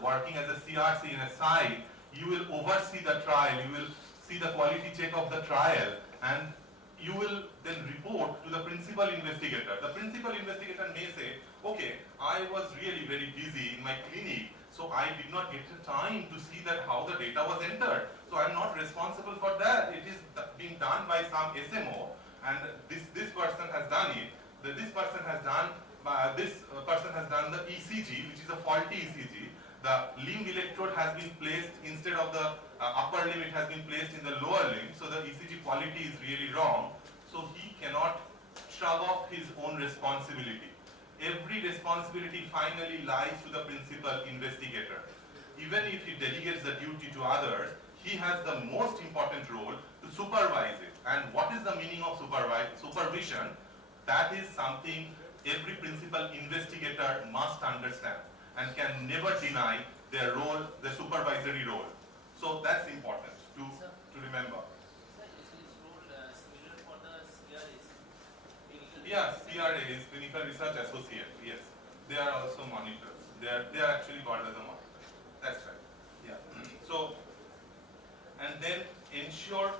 working as a CRC in a site, you will oversee the trial, you will see the quality check of the trial, and you will then report to the principal investigator. The principal investigator may say, okay, I was really very busy in my clinic, so I did not get the time to see that how the data was entered. So I am not responsible for that. It is being done by some SMO, and this person has done it. This person has done the ECG, which is a faulty ECG. The limb electrode has been placed instead of the upper limb, it has been placed in the lower limb, so the ECG quality is really wrong. So he cannot shrug off his own responsibility. Every responsibility finally lies to the principal investigator. Even if he delegates the duty to others, he has the most important role to supervise it. And what is the meaning of supervision? That is something every principal investigator must understand and can never deny their role, the supervisory role. So that's important to remember. Sir, is this role similar for the CRAs? Yes, CRAs, Clinical Research Associate, yes. They are also monitors. They are actually called as a monitor. That's right. Yeah. So, and then ensure,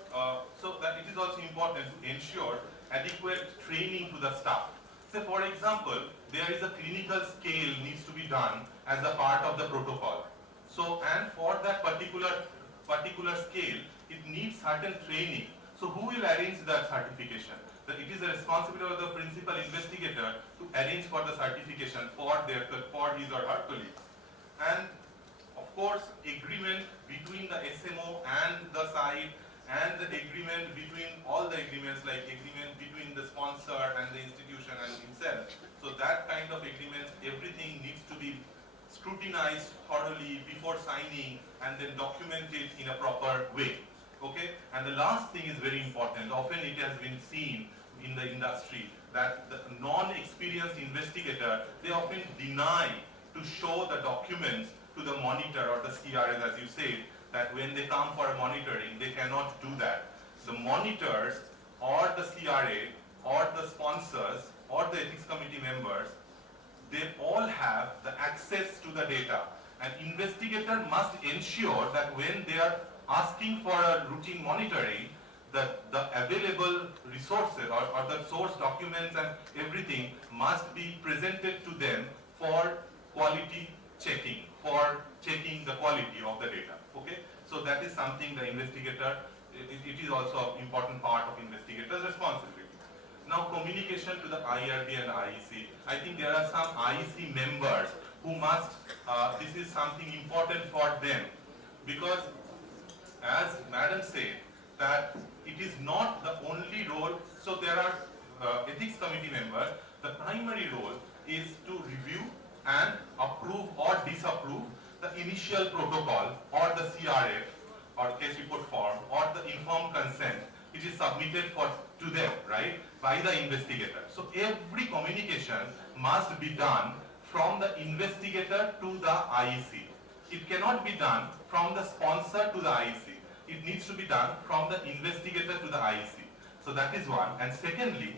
so that it is also important to ensure adequate training to the staff. Say for example, there is a clinical scale needs to be done as a part of the protocol. So, and for that particular scale, it needs certain training. So who will arrange that certification? It is a responsibility of the principal investigator to arrange for the certification for his or her colleagues. And of course, agreement between the SMO and the site, and the agreement between all the agreements, like agreement between the sponsor and the institution and himself. So that kind of agreements, everything needs to be scrutinized thoroughly before signing and then documented in a proper way. Okay? And the last thing is very important. Often it has been seen in the industry that the non-experienced investigator, they often deny to show the documents to the monitor or the CRS, as you said, that when they come for a monitoring, they cannot do that. The monitors or the CRA or the sponsors or the ethics committee members, they all have the access to the data. An investigator must ensure that when they are asking for a routine monitoring, that the available resources or the source documents and everything must be presented to them for quality checking, for checking the quality of the data. Okay, so that is something the investigator, it is also an important part of investigator's responsibility. Now communication to the IRB and IEC. I think there are some IEC members who must, this is something important for them, because as Madam said, that it is not the only role, so there are ethics committee members, the primary role is to review and approve or disapprove the initial protocol or the CRF or case report form or the informed consent which is submitted to them, right, by the investigator. So every communication must be done from the investigator to the IEC. It cannot be done from the sponsor to the IEC. It needs to be done from the investigator to the IEC. So that is one. And secondly,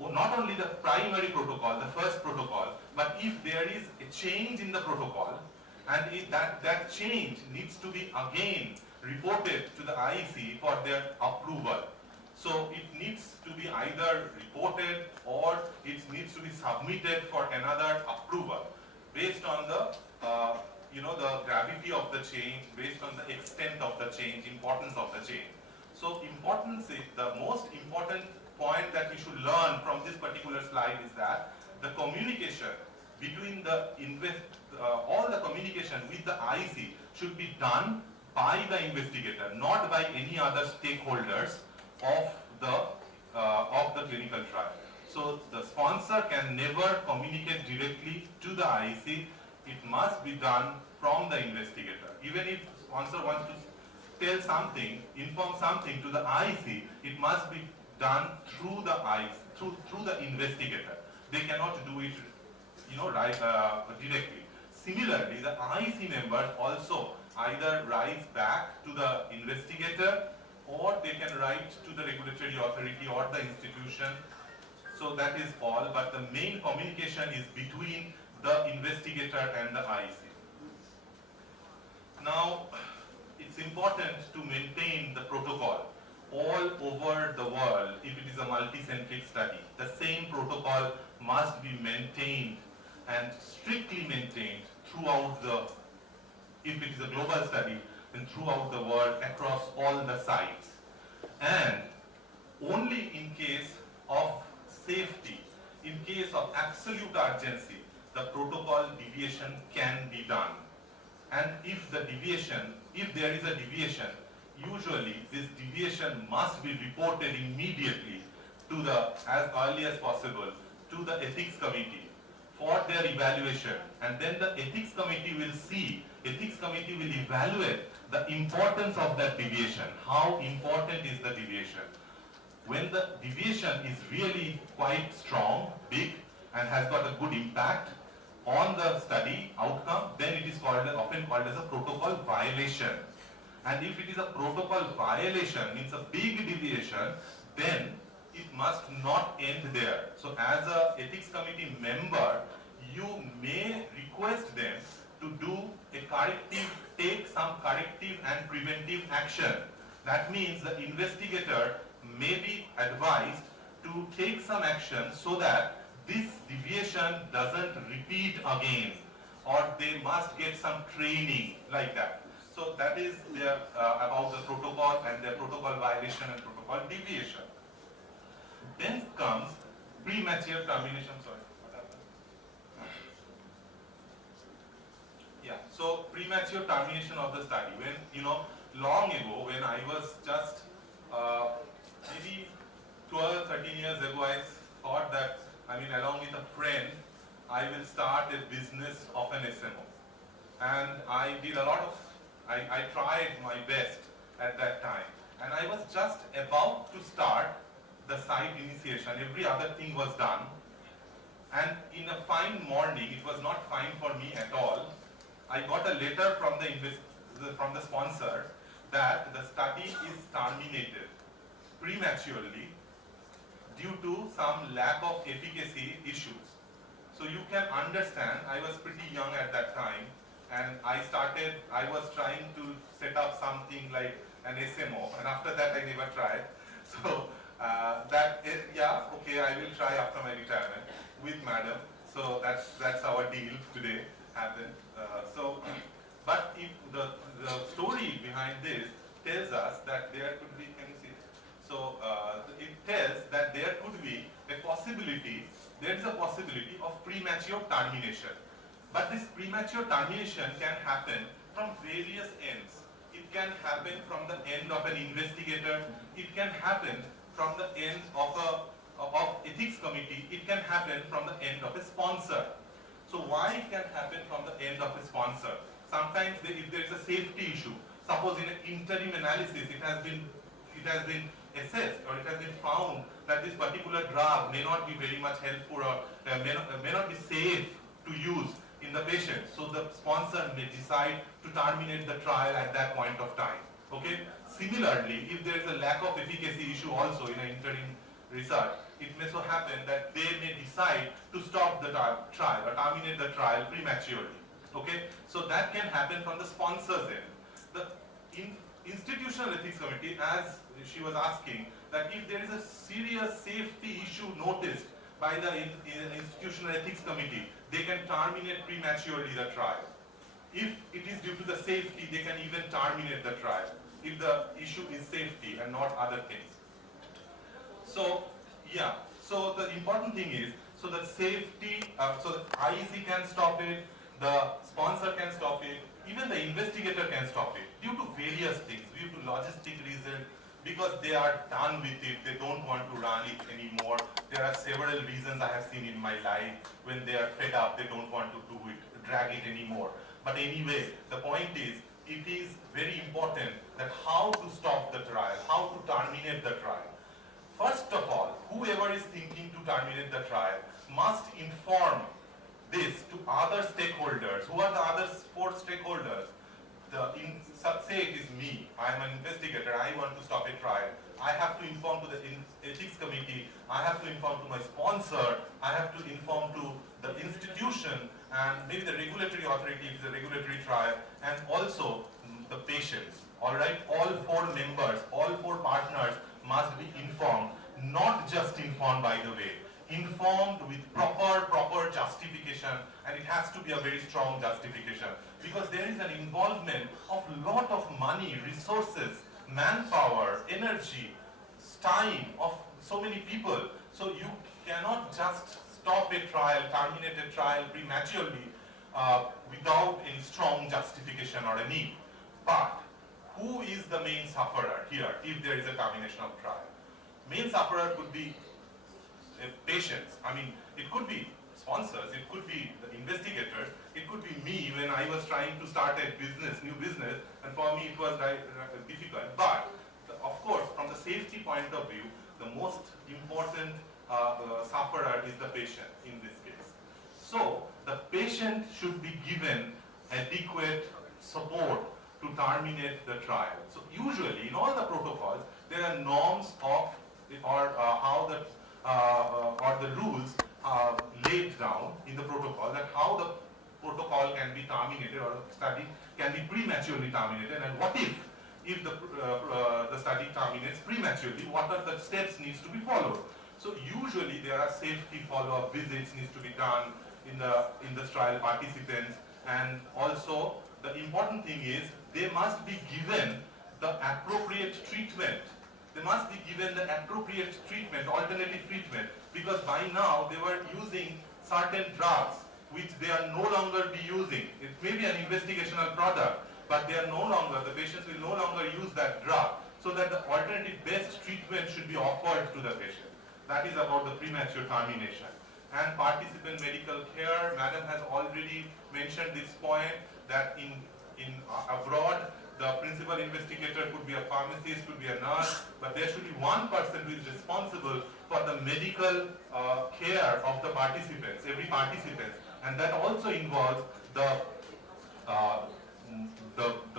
not only the primary protocol, the first protocol, but if there is a change in the protocol, and that change needs to be again reported to the IEC for their approval. So it needs to be either reported or it needs to be submitted for another approval based on the the gravity of the change, based on the extent of the change, importance of the change. So importance is the most important point that we should learn from this particular slide is that the communication between the all the communication with the IEC should be done by the investigator, not by any other stakeholders of the clinical trial. So the sponsor can never communicate directly to the IEC. It must be done from the investigator. Even if sponsor wants to tell something, inform something to the IEC, it must be done through the IEC, through the investigator. They cannot do it, directly. Similarly, the IEC members also either write back to the investigator or they can write to the regulatory authority or the institution. So that is all, but the main communication is between the investigator and the IEC. Now, it's important to maintain the protocol all over the world. If it is a multi-centric study, the same protocol must be maintained and strictly maintained throughout if it is a global study, then throughout the world across all the sites. And only in case of safety, in case of absolute urgency, the protocol deviation can be done. And if there is a deviation, usually this deviation must be reported immediately to as early as possible, to the ethics committee for their evaluation. And then the ethics committee will evaluate the importance of that deviation. How important is the deviation? When the deviation is really quite strong, big, and has got a good impact on the study outcome, then it is often called as a protocol violation. And if it is a protocol violation, means a big deviation, then it must not end there. So as a ethics committee member, you may request them to do take some corrective and preventive action. That means the investigator may be advised to take some action so that this deviation doesn't repeat again, or they must get some training like that. So that is about the protocol and the protocol violation and protocol deviation. Then comes premature termination. Sorry, what happened? Yeah, so premature termination of the study. When, long ago, when I was just maybe 12, 13 years ago, I thought that, along with a friend, I will start a business of an SMO. And I did I tried my best at that time. And I was just about to start the site initiation. Every other thing was done. And in a fine morning, it was not fine for me at all, I got a letter from the sponsor that the study is terminated prematurely due to some lack of efficacy issues. So you can understand, I was pretty young at that time, and I was trying to set up something like an SMO, and after that I never tried. So okay, I will try after my retirement with madam. So that's our deal today happened. But if the story behind this tells us that there could be, can you see it? So it tells that there could be a possibility, there is a possibility of premature termination. But this premature termination can happen from various ends. It can happen from the end of an investigator. It can happen from the end of ethics committee. It can happen from the end of a sponsor. So why it can happen from the end of a sponsor? Sometimes if there is a safety issue, suppose in an interim analysis it has been assessed or it has been found that this particular drug may not be very much helpful or may not be safe to use in the patient. So the sponsor may decide to terminate the trial at that point of time. Okay. Similarly, if there is a lack of efficacy issue also in an interim research, it may so happen that they may decide to stop the trial or terminate the trial prematurely. Okay. So that can happen from the sponsor's end. The institutional ethics committee, as she was asking, that if there is a serious safety issue noticed by the institutional ethics committee, they can terminate prematurely the trial. If it is due to the safety, they can even terminate the trial if the issue is safety and not other things. So yeah, so the important thing is, so the safety, so the IEC can stop it, the sponsor can stop it, even the investigator can stop it due to various things, due to logistic reasons, because they are done with it, they don't want to run it anymore. There are several reasons I have seen in my life. When they are fed up, they don't want to do it, drag it anymore. But anyway, the point is, it is very important that how to stop the trial, how to terminate the trial. First of all, whoever is thinking to terminate the trial must inform this to other stakeholders. Who are the other 4 stakeholders? Say it is me, I am an investigator, I want to stop a trial. I have to inform to the ethics committee, I have to inform to my sponsor, I have to inform to the institution and maybe the regulatory authority if it's a regulatory trial, and also the patients. Alright, all 4 members, all 4 partners must be informed, not just informed by the way, informed with proper justification, and it has to be a very strong justification, because there is an involvement of lot of money, resources, manpower, energy, time of so many people. So you cannot just stop a trial, terminate a trial prematurely without any strong justification or a need. But who is the main sufferer here if there is a termination of trial? Main sufferer could be patients. I mean, it could be sponsors, it could be the investigators, it could be me when I was trying to start a business, new business, and for me it was difficult. But of course, from the safety point of view, the most important sufferer is the patient in this case. So the patient should be given adequate support to terminate the trial. So usually in all the protocols, there are norms of how the or the rules laid down in the protocol, that how the protocol can be terminated or study can be prematurely terminated, and what if the study terminates prematurely, what are the steps needs to be followed. So usually there are safety follow-up visits needs to be done in the trial participants, and also the important thing is they must be given the appropriate treatment. They must be given the appropriate treatment, alternative treatment, because by now they were using certain drugs which they are no longer be using. It may be an investigational product, but they are no longer, the patients will no longer use that drug, so that the alternative best treatment should be offered to the patient. That is about the premature termination. And participant medical care, Madam has already mentioned this point, that in abroad, the principal investigator could be a pharmacist, could be a nurse, but there should be one person who is responsible for the medical care of the participants, every participant, and that also involves the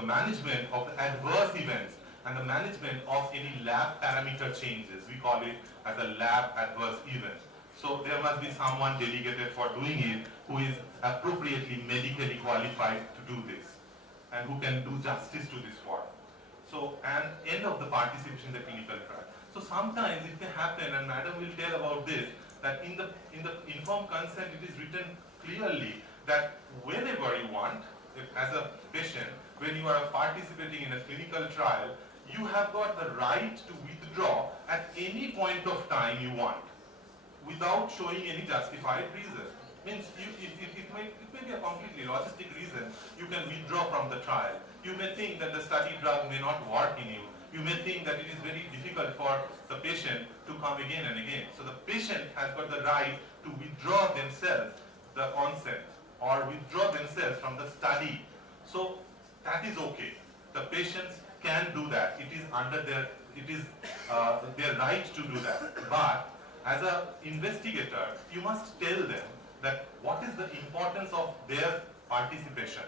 management of the adverse events and the management of any lab parameter changes. We call it as a lab adverse event. So there must be someone delegated for doing it who is appropriately medically qualified to do this, and who can do justice to this work. So, and end of the participation in the clinical trial. So sometimes it may happen, and Madam will tell about this, that in the informed consent it is written clearly that whenever you want, as a patient, when you are participating in a clinical trial, you have got the right to withdraw at any point of time you want, without showing any justified reason. Means it may be a completely logistic reason. You can withdraw from the trial. You may think that the study drug may not work in you. You may think that it is very difficult for the patient to come again and again. So the patient has got the right to withdraw themselves the consent or withdraw themselves from the study. So that is okay. The patients can do that. It is under their right to do that. But as an investigator, you must tell them that what is the importance of their participation.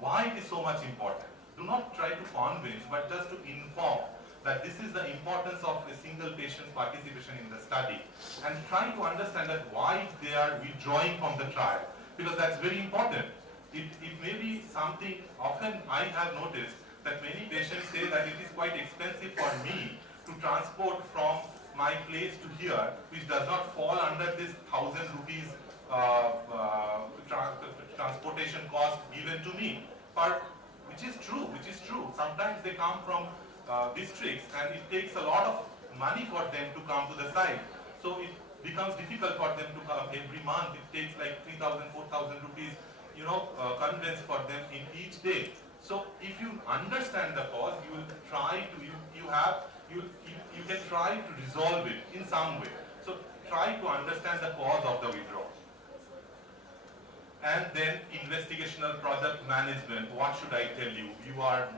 Why it is so much important. Do not try to convince, but just to inform that this is the importance of a single patient's participation in the study, and try to understand that why they are withdrawing from the trial, because that's very important. It may be something, often I have noticed that many patients say that it is quite expensive for me to transport from my place to here, which does not fall under this 1,000 rupees transportation cost given to me. Which is true. Sometimes they come from districts and it takes a lot of money for them to come to the site. So it becomes difficult for them to come every month. It takes like 3,000, 4,000 rupees, conveyance for them in each day. So if you understand the cause, you will try to, you can try to resolve it in some way. So try to understand the cause of the withdrawal. And then investigational product management. What should I tell you?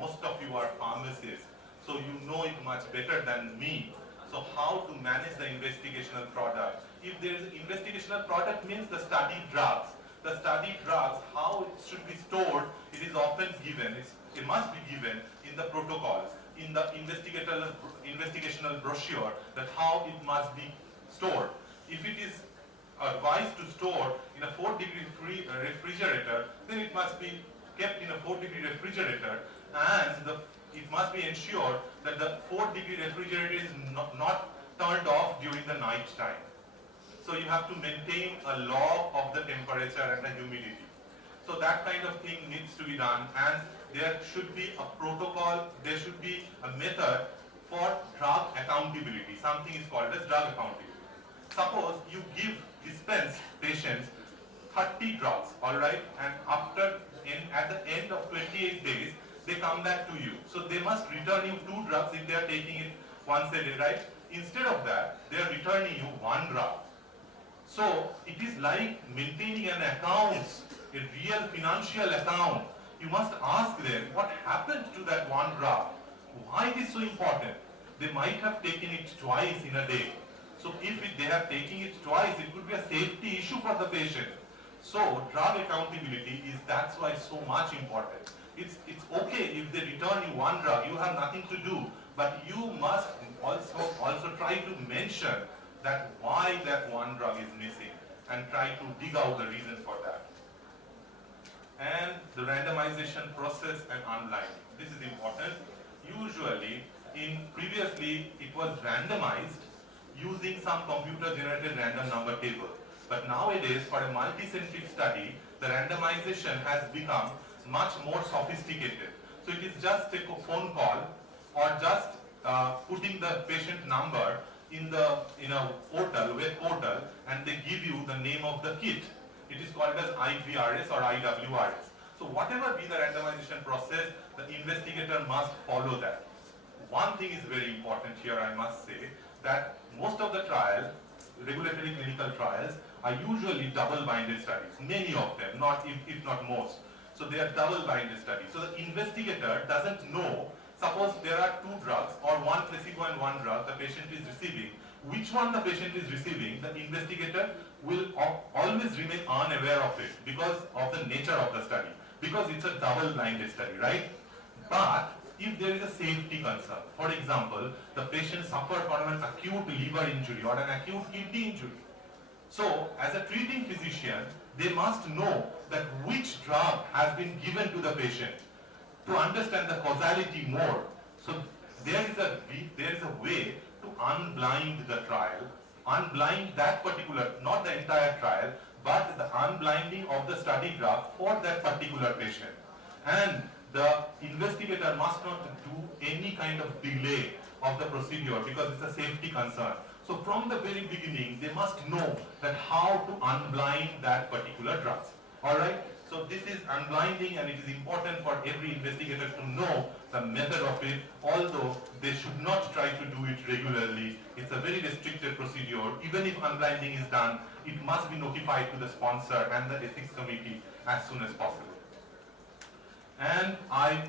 Most of you are pharmacists, so you know it much better than me. So how to manage the investigational product? If there is investigational product, means the study drugs. The study drugs, how it should be stored, it is often given. It must be given in the protocol, in the investigational brochure, that how it must be stored. If it is advised to store in a 4-degree refrigerator, then it must be kept in a 4-degree refrigerator, and it must be ensured that the 4-degree refrigerator is not turned off during the night time. So you have to maintain a log of the temperature and the humidity. So that kind of thing needs to be done, and there should be a protocol, there should be a method for drug accountability. Something is called as drug accountability. Suppose you dispense patients 30 drugs, alright, and at the end of 28 days, they come back to you. So they must return you 2 drugs if they are taking it once a day, right? Instead of that, they are returning you 1 drug. So it is like maintaining an account, a real financial account. You must ask them what happened to that 1 drug. Why it is so important? They might have taken it twice in a day. So if they are taking it twice, it could be a safety issue for the patient. So drug accountability that's why so much important. It's okay if they return you 1 drug, you have nothing to do, but you must also try to mention that why that 1 drug is missing and try to dig out the reason for that. And the randomization process and unblinding. This is important. Usually, previously it was randomized using some computer-generated random number table. But nowadays, for a multicentric study, the randomization has become much more sophisticated. So it is just a phone call or just putting the patient number in a portal, web portal, and they give you the name of the kit. It is called as IVRS or IWRS. So whatever be the randomization process, the investigator must follow that. One thing is very important here, I must say, that most of the trials, regulatory clinical trials, are usually double-blinded studies. Many of them, if not most. So they are double-blinded studies. So the investigator doesn't know, suppose there are 2 drugs or 1 placebo and 1 drug the patient is receiving, which one the patient is receiving, the investigator will always remain unaware of it because of the nature of the study, because it's a double-blinded study, right? But if there is a safety concern, for example, the patient suffered from an acute liver injury or an acute kidney injury. So, as a treating physician, they must know that which drug has been given to the patient to understand the causality more. So, there is a way to unblind the trial, unblind that particular, not the entire trial, but the unblinding of the study graph for that particular patient. And the investigator must not do any kind of delay of the procedure because it's a safety concern. So from the very beginning, they must know that how to unblind that particular drugs. Alright? So this is unblinding, and it is important for every investigator to know the method of it, although they should not try to do it regularly. It's a very restricted procedure. Even if unblinding is done, it must be notified to the sponsor and the ethics committee as soon as possible. And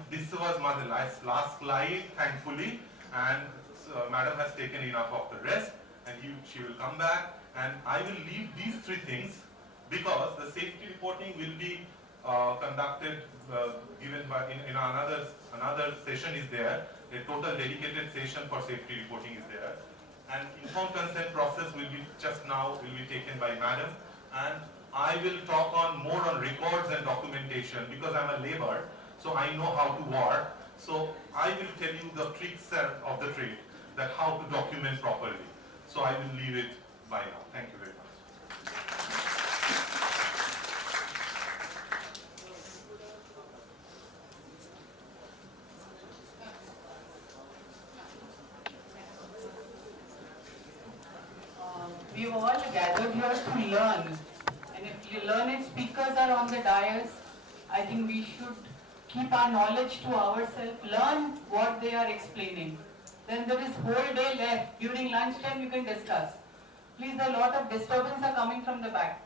this was my last slide, thankfully, and so Madam has taken enough of the rest, and she will come back, and I will leave these three things because the safety reporting will be conducted, given by in another session is there. A total dedicated session for safety reporting is there, and informed consent process will be taken by Madam, and I will talk more on records and documentation because I'm a labor, so I know how to work. So I will tell you the tricks of the trade, that how to document properly. So I will leave it by now. Thank you very much. We all gathered here to learn, and if learned speakers are on the dais, I think we should keep our knowledge to ourselves, learn what they are explaining. Then there is whole day left. During lunchtime you can discuss. Please, a lot of disturbance are coming from the back.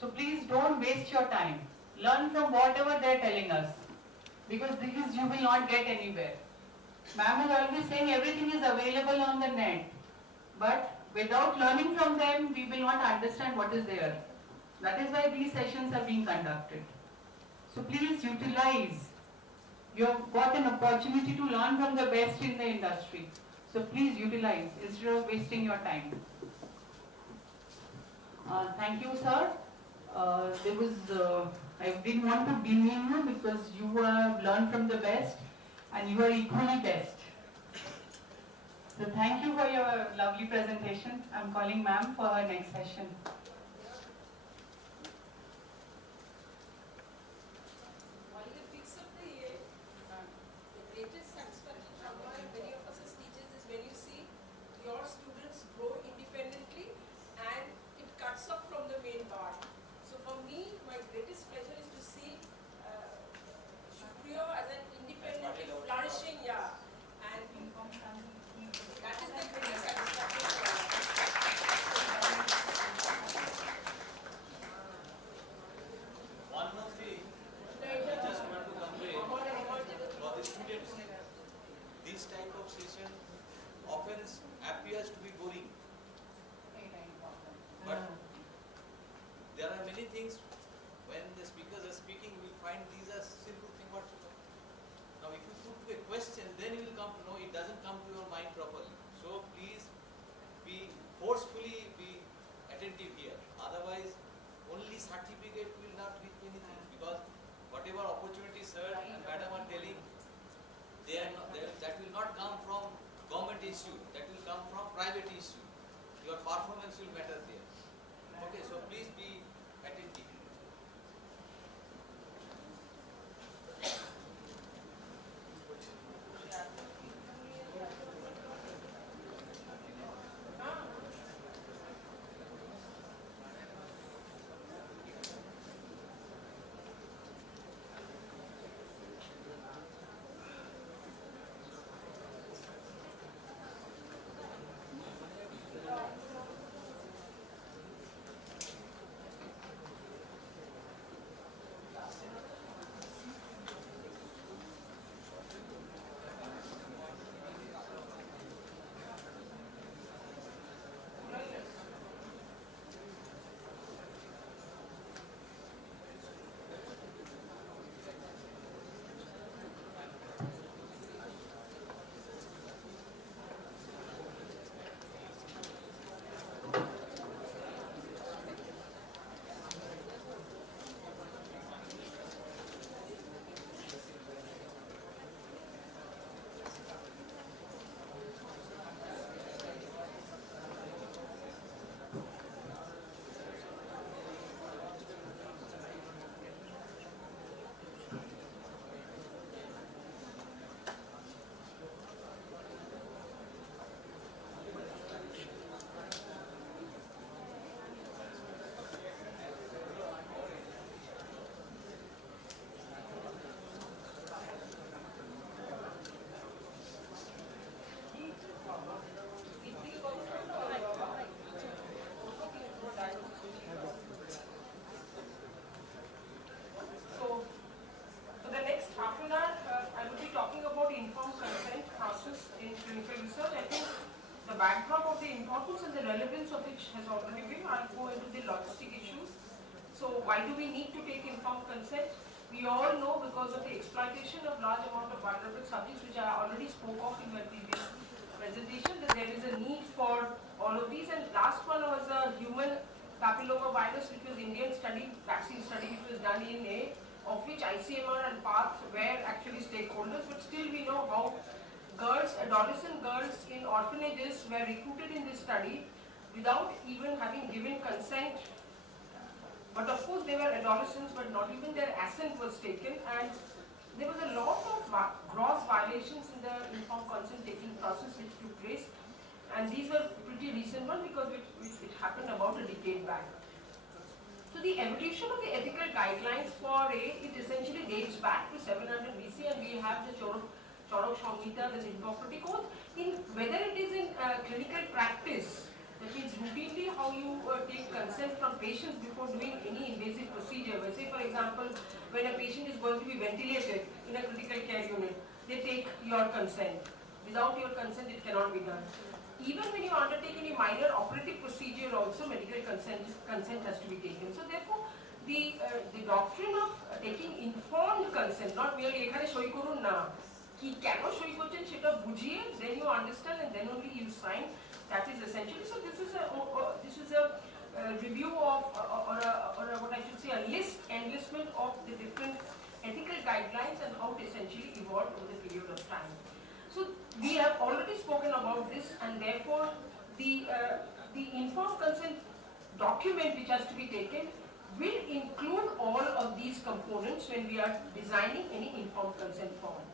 So please don't waste your time. Learn from whatever they are telling us, because this you will not get anywhere. Ma'am is always saying everything is available on the net, but without learning from them, we will not understand what is there. That is why these sessions are being conducted. So please utilize. You have got an opportunity to learn from the best in the industry. So please utilize instead of wasting your time. Thank you, sir. I didn't want to demean you because you have learned from the best and you are equally best. So thank you for your lovely presentation. I'm calling ma'am for her next session. While you fix up the greatest satisfaction from many of us as teachers is when you see your students grow independently and it cuts off from the main bar. So for me, my greatest pleasure is to see Shukriya as an independently flourishing, and that is the greatest satisfaction for us. One more thing, I just want to convey for the students, this type of session often appears to be boring, but there are many things when the speakers are speaking, we find these are simple things whatsoever. Now if you put to a question, then you will come to know it doesn't come to your mind properly. So please forcefully be attentive here. Otherwise, only certificate will not reach anything, because whatever opportunities sir and madam are telling, that will not come from government institute, that will come from private institute. Your performance will matter there. Okay, so please be attentive. backdrop of the importance and the relevance of which has already been, I'll go into the logistic issues. So why do we need to take informed consent? We all know because of the exploitation of large amount of vulnerable subjects, which I already spoke of in my previous presentation, that there is a need for all of these. And last one was a human papilloma virus, which was Indian study, vaccine study, which was done in A, of which ICMR and PATH were actually stakeholders, but still we know how girls, adolescent girls in orphanages were recruited in this study without even having given consent. But of course they were adolescents, but not even their assent was taken, and there was a lot of gross violations in the informed consent taking process which took place, and these were pretty recent ones because it happened about a decade back. So the evolution of the ethical guidelines for it essentially dates back to 700 BC, and we have the Chorak Samhita, the Hippocratic Oath. In whether it is in clinical practice, that means routinely how you take consent from patients before doing any invasive procedure. Well, say for example, when a patient is going to be ventilated in a critical care unit, they take your consent. Without your consent, it cannot be done. Even when you undertake any minor operative procedure also, medical consent has to be taken. So therefore, the doctrine of taking informed consent, not merely ekhane soi korun na, ki keno soi korchen seta bujhiye, then you understand and then only you sign. That is essentially. So this is a review of or what I should say a enlistment of the different ethical guidelines and how it essentially evolved over the period of time. So we have already spoken about this, and therefore the informed consent document which has to be taken will include all of these components when we are designing any informed consent form.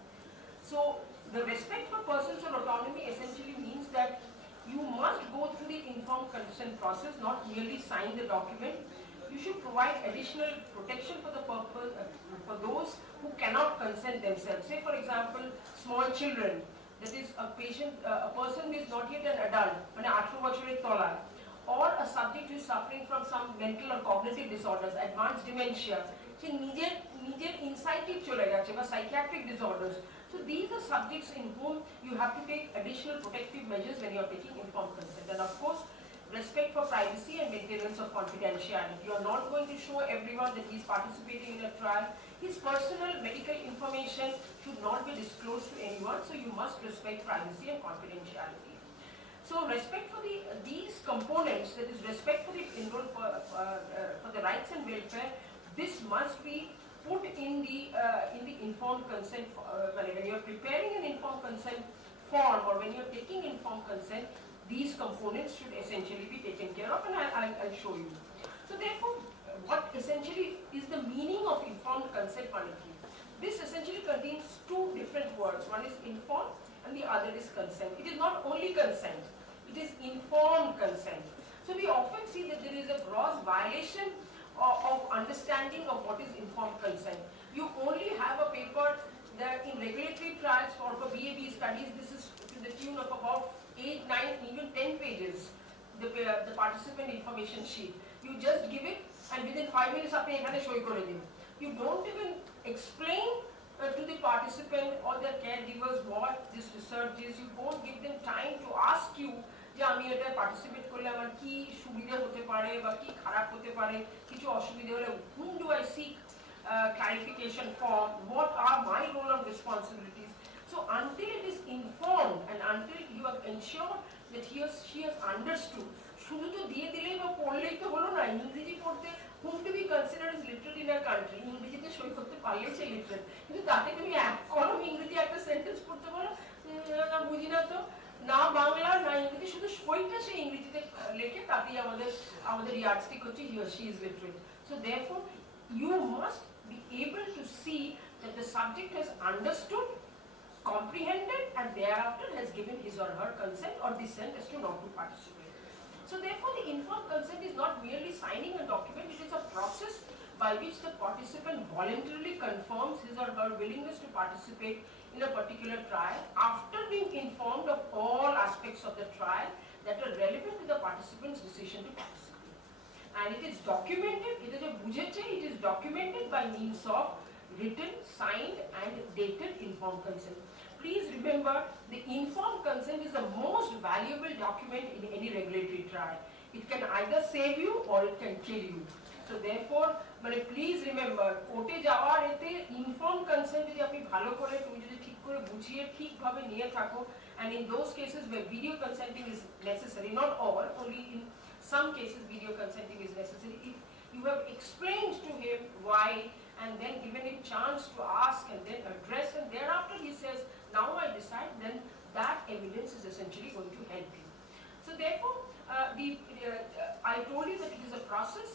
So the respect for personal autonomy essentially means that you must go through the informed consent process, not merely sign the document. You should provide additional protection for the purpose for those who cannot consent themselves. Say for example, small children, that is a person who is not yet an adult, মানে 18 বছরের তলায়, or a subject who is suffering from some mental or cognitive disorders, advanced dementia, সে নিজের ইনসাইটিভ চলে গেছে বা psychiatric disorders. So these are subjects in whom you have to take additional protective measures when you are taking informed consent. And of course, respect for privacy and maintenance of confidentiality. You are not going to show everyone that he is participating in a trial. His personal medical information should not be disclosed to anyone, so you must respect privacy and confidentiality. So respect for these components, that is respect for the rights and welfare, this must be put in the informed consent. When you are preparing an informed consent form or when you are taking informed consent, these components should essentially be taken care of, and I'll show you. So therefore, what essentially is the meaning of informed consent? This essentially contains two different words. One is informed and the other is consent. It is not only consent, it is informed consent. So we often see that there is a gross violation of understanding of what is informed consent. You only have a paper that in regulatory trials for BAB studies, this is to the tune of about 8, 9, even 10 pages, the participant information sheet. You just give it and within 5 minutes apni ekhane shoy kore din. You don't even explain to the participant or their caregivers what this research is. You don't give them time to ask you যে আমি এটা participate করলে আমার কি সুবিধা হতে পারে বা কি খারাপ হতে পারে, কিছু অসুবিধা হলে whom do I seek clarification from, what are my role and responsibilities. So until it is informed and until you have ensured that he or she has understood, শুধু তো দিয়ে দিলেই বা পড়লেই তো হলো না। ইংরেজি পড়তে whom to be considered as literate in a country, ইংরেজিতে সই করতে পারলেই সে লিটারেট, কিন্তু তাকে তুমি এক কলম ইংরেজি একটা সেন্টেন্স পড়তে বলো না, বুঝি না তো, না বাংলা না ইংরেজি, শুধু সইটা সে ইংরেজিতে লেখে, তাতেই আমাদের ইয়ার্ডস্টিক হচ্ছে he or she is literate. So therefore you must be able to see that the subject has understood, comprehended, and thereafter has given his or her consent or dissent as to not to participate. So therefore the informed consent is not merely signing a document, it is a process by which the participant voluntarily confirms his or her willingness to participate in a particular trial after being informed of all aspects of the trial that are relevant to the participant's decision to participate. And it is documented, it is documented by means of written, signed and dated informed consent. please remember the informed consent is the most valuable document in any regulatory trial. It can either save you or it can kill you. So therefore, please remember, কোর্টে যাওয়ার এতে informed consent যদি আপনি ভালো করে তুমি যদি ঠিক করে বুঝিয়ে ঠিকভাবে নিয়ে থাকো, and in those cases where video consenting is necessary, not all, only in some cases video consenting is necessary, if you have explained to him why and then given him chance to ask and then address, and thereafter he says, now I decide, then that evidence is essentially going to help you. So therefore, I told you that it is a process.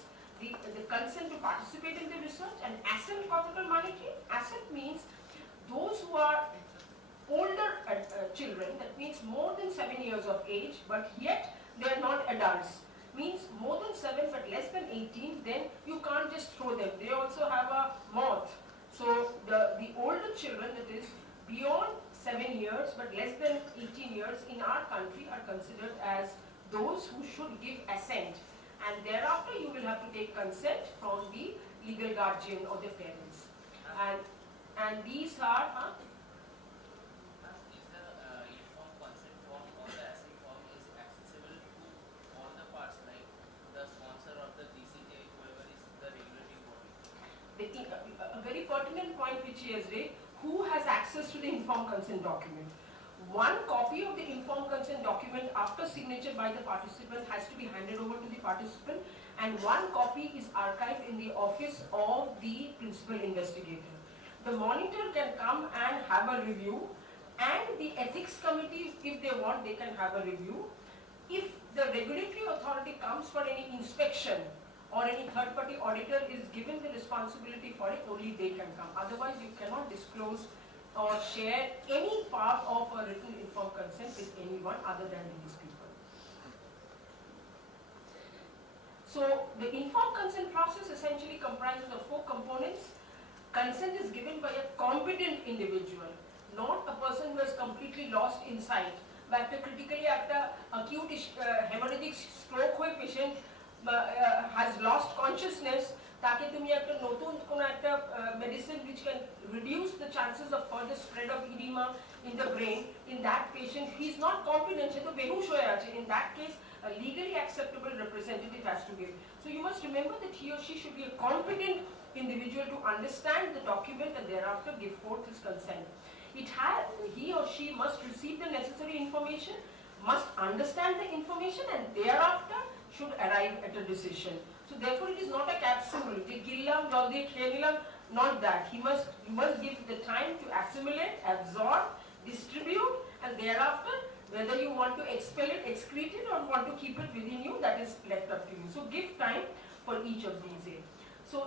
The consent to participate in the research, and assent capital monetary. Assent means those who are older children, that means more than 7 years of age, but yet they are not adults. Means more than 7 but less than 18, then you can't just throw them. They also have a mouth. So the older children, that is beyond 7 years but less than 18 years in our country, are considered as those who should give assent. And thereafter you will have to take consent from the legal guardian or the parents. And these are, Is the informed consent form or the assent form is accessible to all the parts, like the sponsor or the GCJ, whoever is the regulatory body? a very pertinent point which he has raised, who has access to the informed consent document? One copy of the informed consent document after signature by the participant has to be handed over to the participant, and one copy is archived in the office of the principal investigator. The monitor can come and have a review, and the ethics committee, if they want, they can have a review. If the regulatory authority comes for any inspection or any third party auditor is given the responsibility for it, only they can come. Otherwise you cannot disclose or share any part of a written informed consent with anyone other than these people. So the informed consent process essentially comprises of 4 components. Consent is given by a competent individual, not a person who has completely lost insight. বা একটা critically একটা acute hemorrhagic stroke হয়ে patient has lost consciousness, তাকে তুমি একটা নতুন কোন একটা medicine which can reduce the chances of further spread of edema in the brain, in that patient he is not competent, সে তো বেহুশ হয়ে আছে. In that case, a legally acceptable representative has to give. So you must remember that he or she should be a competent individual to understand the document and thereafter give forth his consent. He or she must receive the necessary information, must understand the information, and thereafter should arrive at a decision. So therefore it is not a capsule, je gillam jol diye kheye nilam, not that. You must give the time to assimilate, absorb, distribute, and thereafter whether you want to expel it, excrete it, or want to keep it within you, that is left up to you. So give time for each of these. So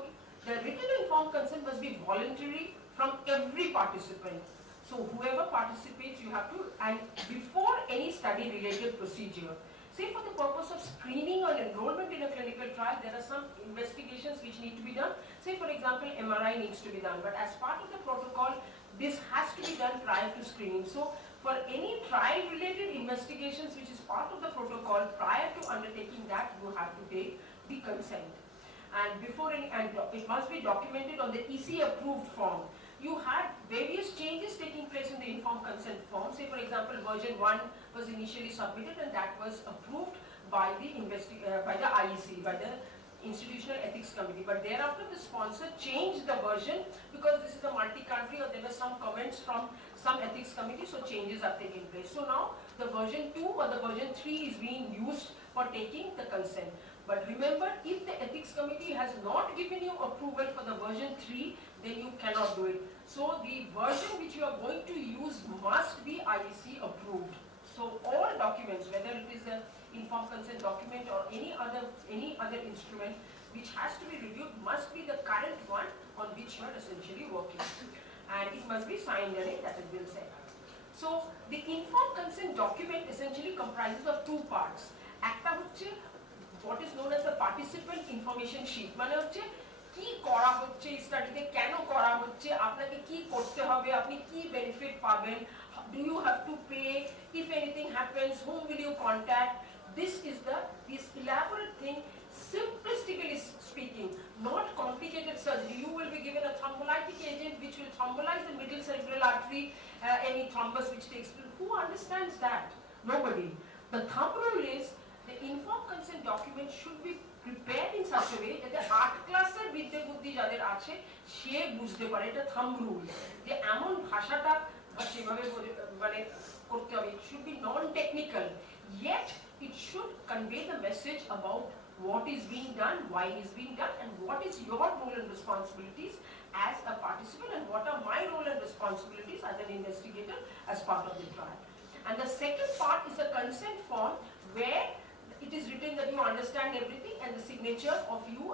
the written informed consent must be voluntary from every participant. So whoever participates, you have to, and before any study related procedure, say for the purpose of screening or enrollment in a clinical trial, there are some investigations which need to be done. Say for example, MRI needs to be done, but as part of the protocol, this has to be done prior to screening. So for any trial related investigations which is part of the protocol, prior to undertaking that, you have to take the consent. And before any, and it must be documented on the EC approved form. You had various changes taking place in the informed consent form. Say for example, version 1 was initially submitted and that was approved by the IEC, by the Institutional Ethics Committee. But thereafter the sponsor changed the version because this is a multi-country, or there were some comments from some ethics committee, so changes are taking place. So now the version 2 or the version 3 is being used for taking the consent. But remember, if the ethics committee has not given you approval for the version 3, then you cannot do it. So the version which you are going to use must be IEC approved. So all documents, whether it is an informed consent document or any other instrument which has to be reviewed, must be the current one on which you are essentially working. And it must be signed in it, that has been said. So the informed consent document essentially comprises of 2 parts. একটা হচ্ছে what is known as the participant information sheet, মানে হচ্ছে কি করা হচ্ছে স্টাডিতে, কেন করা হচ্ছে, আপনাকে কি করতে হবে, আপনি কি বেনিফিট পাবেন, do you have to pay, if anything happens, whom will you contact. This elaborate thing simplistically speaking, not complicated surgery. You will be given a thrombolytic agent which will thrombolize the middle cerebral artery, any thrombus which takes place. Who understands that? Nobody. The thumb rule is the informed consent document should be prepared in such a way that the 8 ক্লাসের বিদ্যে বুদ্ধি যাদের আছে সে বুঝতে পারে এটা thumb rule যে এমন ভাষাটা সেভাবে মানে করতে হবে. It should be non-technical, yet it should convey the message about what is being done, why it is being done, and what is your role and responsibilities as a participant, and what are my role and responsibilities as an investigator as part of the trial. And the second part is a consent form where it is written that you understand everything and the signature of you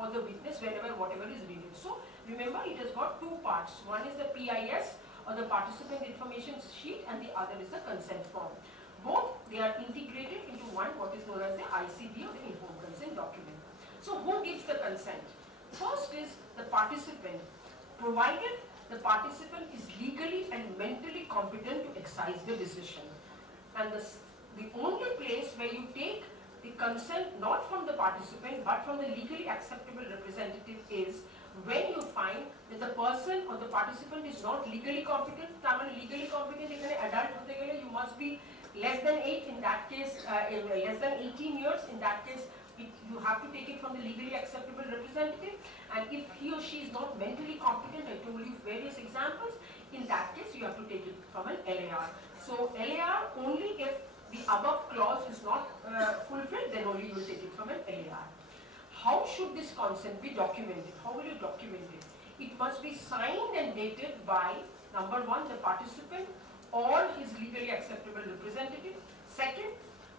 or the witness whenever whatever is needed. So remember, it has got 2 parts. One is the PIS or the participant information sheet, and the other is the consent form. Both, they are integrated into one, what is known as the ICD or the informed consent document. So who gives the consent? First is the participant, provided the participant is legally and mentally competent to exercise the decision. And the only place where you take the consent not from the participant but from the legally acceptable representative is when you find that the person or the participant is not legally competent. Legally competent ekhane adult hote gele you must be less than 8, in that case less than 18 years. In that case you have to take it from the legally acceptable representative, and if he or she is not mentally competent, I told you various examples, in that case you have to take it from an LAR. So LAR only if the above clause is not fulfilled, then only you will take it from an LAR. How should this consent be documented? How will you document it? It must be signed and dated by, number 1, the participant or his legally acceptable representative. Second,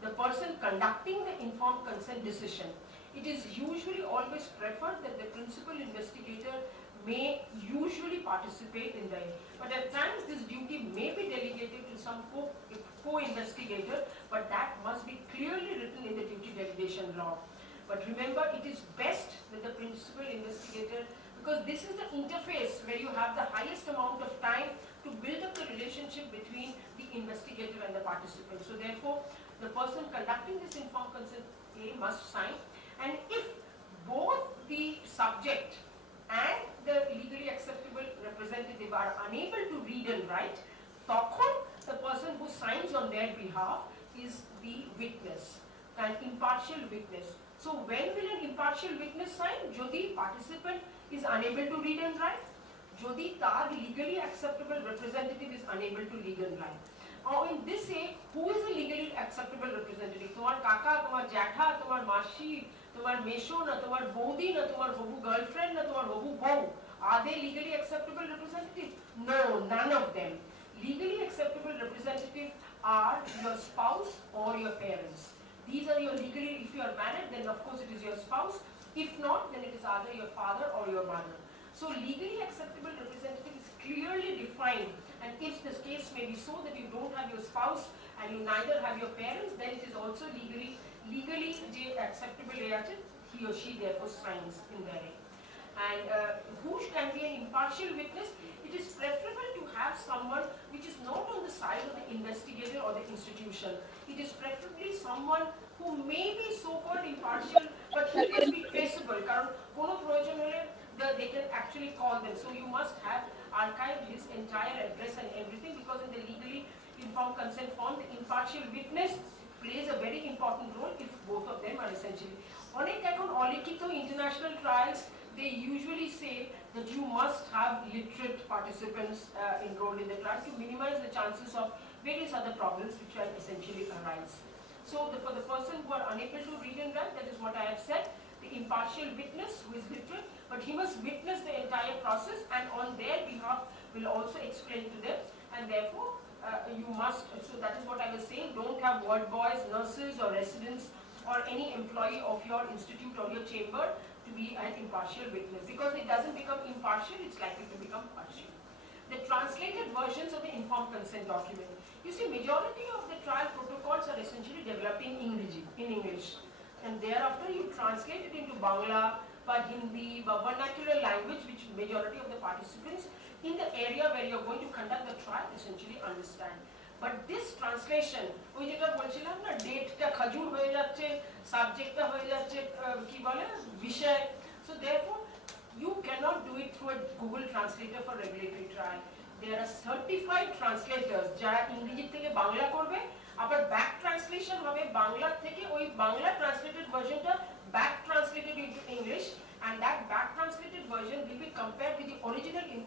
the person conducting the informed consent decision. It is usually always preferred that the principal investigator may usually participate in the, but at times this duty may be delegated to some co-investigator, but that must be clearly written in the duty delegation law. But remember, it is best that the principal investigator, because this is the interface where you have the highest amount of time to build up the relationship between the investigator and the participant. So therefore, the person conducting this informed consent must sign, and if both the subject and the legally acceptable representative are unable to read and write, তখন the person who signs on their behalf is the witness, an impartial witness. So when will an impartial witness sign? Jodi participant is unable to read and write, jodi tar legally acceptable representative is unable to read and write. Or in this way, who is a legally acceptable representative? Tomar kaka, tomar jatha, tomar mashi, tomar mesho, na tomar bodi, na tomar hobu girlfriend, na tomar hobu bou. Are they legally acceptable representatives? No, none of them. Legally acceptable representatives are your spouse or your parents. These are your legally, if you are married, then of course it is your spouse. If not, then it is either your father or your mother. So legally acceptable representative is clearly defined, and if this case may be so that you don't have your spouse and you neither have your parents, then it is also legally acceptable, he or she therefore signs in therein. And who can be an impartial witness? It is preferable to have someone which is not on the side of the investigator or the institution. It is preferably someone who may be so-called impartial, but he must be traceable. Karon kono proyojon hole they can actually call them. So you must have archived his entire address and everything, because in the legally informed consent form, the impartial witness plays a very important role if both of them are essentially. Onek ekhon olikito international trials, they usually say that you must have literate participants enrolled in the trial to minimize the chances of various other problems which will essentially arise. So for the person who are unable to read and write, that is what I have said, the impartial witness who is literate, but he must witness the entire process and on their behalf will also explain to them, and therefore you must, so that is what I was saying, don't have ward boys, nurses or residents or any employee of your institute or your chamber to be an impartial witness, because it doesn't become impartial, it's likely to become partial. The translated versions of the informed consent document. You see, majority of the trial protocols are essentially developed in English, and thereafter you translate it into Bangla, by Hindi, by vernacular language which majority of the participants in the area where you are going to conduct the trial essentially understand. But this translation, ওই যেটা বলছিলাম না, ডেটটা খাজুর হয়ে যাচ্ছে, সাবজেক্টটা হয়ে যাচ্ছে কি বলে বিষয়, so therefore you cannot do it through a Google Translator for regulatory trial. There are certified translators যারা ইংরেজি থেকে বাংলা করবে, আবার ব্যাক ট্রান্সলেশন হবে বাংলা থেকে ওই বাংলা ট্রান্সলেটেড ভার্সনটা back translated into English, and that back translated version will be compared with the original in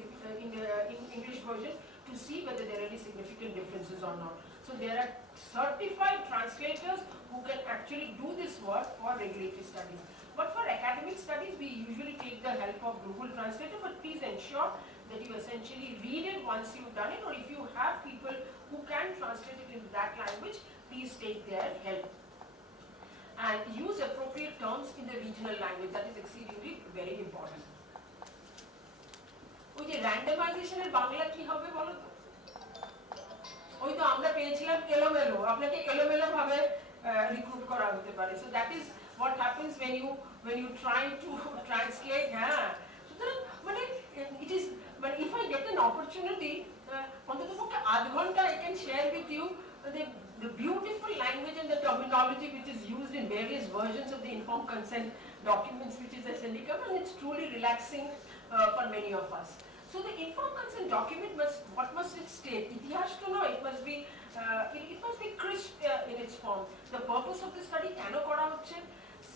English version to see whether there are any significant differences or not. So there are certified translators who can actually do this work for regulatory studies. But for academic studies, we usually take the help of Google Translator, but please ensure that you essentially read it once you've done it, or if you have people who can translate it into that language, please take their help. And use appropriate terms in the regional language. That is exceedingly very important. ওই যে র্যান্ডমাইজেশনের বাংলা কি হবে বলো তো? ওই তো আমরা পেয়েছিলাম এলোমেলো, আপনাকে এলোমেলো ভাবে রিক্রুট করা হতে পারে। So that is what happens when you try to translate. হ্যাঁ, সুতরাং মানে it is, but if I get an opportunity, অন্ততপক্ষে আধ ঘন্টা I can share with you the beautiful language and the terminology which is used in various versions of the informed consent documents, which is essential, and it's truly relaxing for many of us. So the informed consent document what must it state? Itihash to know, it must be crisp in its form. The purpose of the study, keno kora hocche,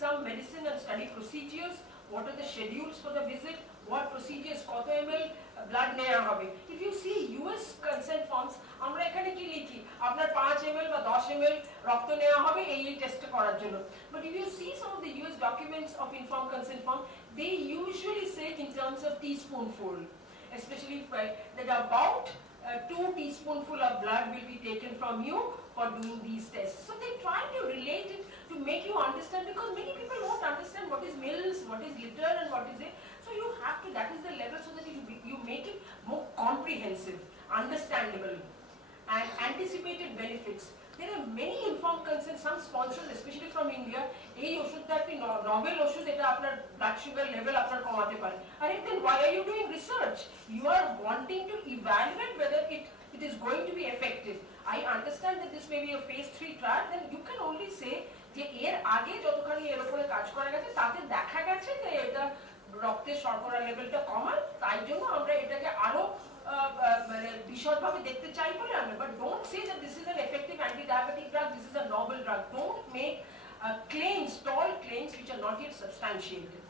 some medicine and study procedures, what are the schedules for the visit, what procedures, কত ml blood নেওয়া হবে. If you see US consent forms, আমরা এখানে কি লিখি, আপনার 5 ml বা 10 ml রক্ত নেওয়া হবে এই টেস্ট করার জন্য. But if you see some of the US documents of informed consent form, they usually say in terms of teaspoonful, especially that about 2 teaspoonful of blood will be taken from you for doing these tests. So they try to relate it to make you understand, because many people won't understand what is mils, what is liter, and what is it. So you have to, that is the level, so that you make it more comprehensive, understandable, and anticipated benefits. There are many informed consent, some sponsors, especially from India, এই ওষুধটা একটি novel ওষুধ, এটা আপনার blood sugar level আপনার কমাতে পারে। And then why are you doing research? You are wanting to evaluate whether it is going to be effective. I understand that this may be a phase 3 trial, then you can only say যে এর আগে যতখানি এর উপরে কাজ করা গেছে তাতে দেখা গেছে যে এটা রক্তের শর্করা লেভেলটা কমায়, তাই জন্য আমরা এটাকে আরো মানে বিশদভাবে দেখতে চাই বলে আমরা, but don't say that this is an effective anti-diabetic drug, this is a novel drug. Don't make claims, tall claims which are not yet substantiated.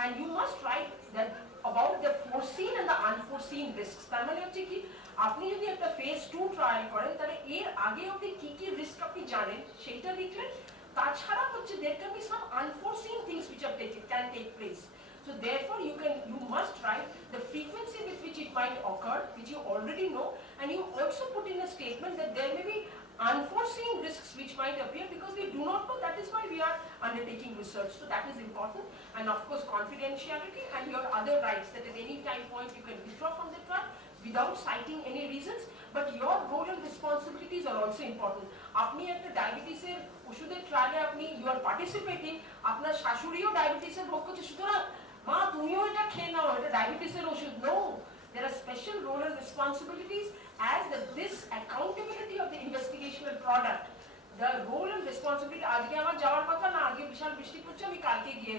And you must write that about the foreseen and the unforeseen risks. তার মানে হচ্ছে কি, আপনি যদি একটা phase 2 trial করেন, তাহলে এর আগে অবধি কি কি রিস্ক আপনি জানেন সেটা লিখলেন। তাছাড়া হচ্ছে there can be some unforeseen things which can take place. So therefore you must write the frequency with which it might occur, which you already know, and you also put in a statement that there may be unforeseen risks which might appear because we do not know. That is why we are undertaking research. So that is important, and of course confidentiality and your other rights, that at any time point you can withdraw from the trial without citing any reasons, but your role and responsibilities are also important. আপনি একটা ডায়াবেটিসের ওষুধের ট্রায়ালে you are participating, আপনার শাশুড়িও ডায়াবেটিসের ভোগ করছে, সুতরাং মা তুমিও এটা খেয়ে নাও, এটা ডায়াবেটিসের ওষুধ। No, there are special role and responsibilities as this accountability of the investigational product, the role and responsibility. আজকে আমার যাওয়ার কথা না, আজকে বিশাল বৃষ্টি পড়ছে, আমি কালকে গিয়ে,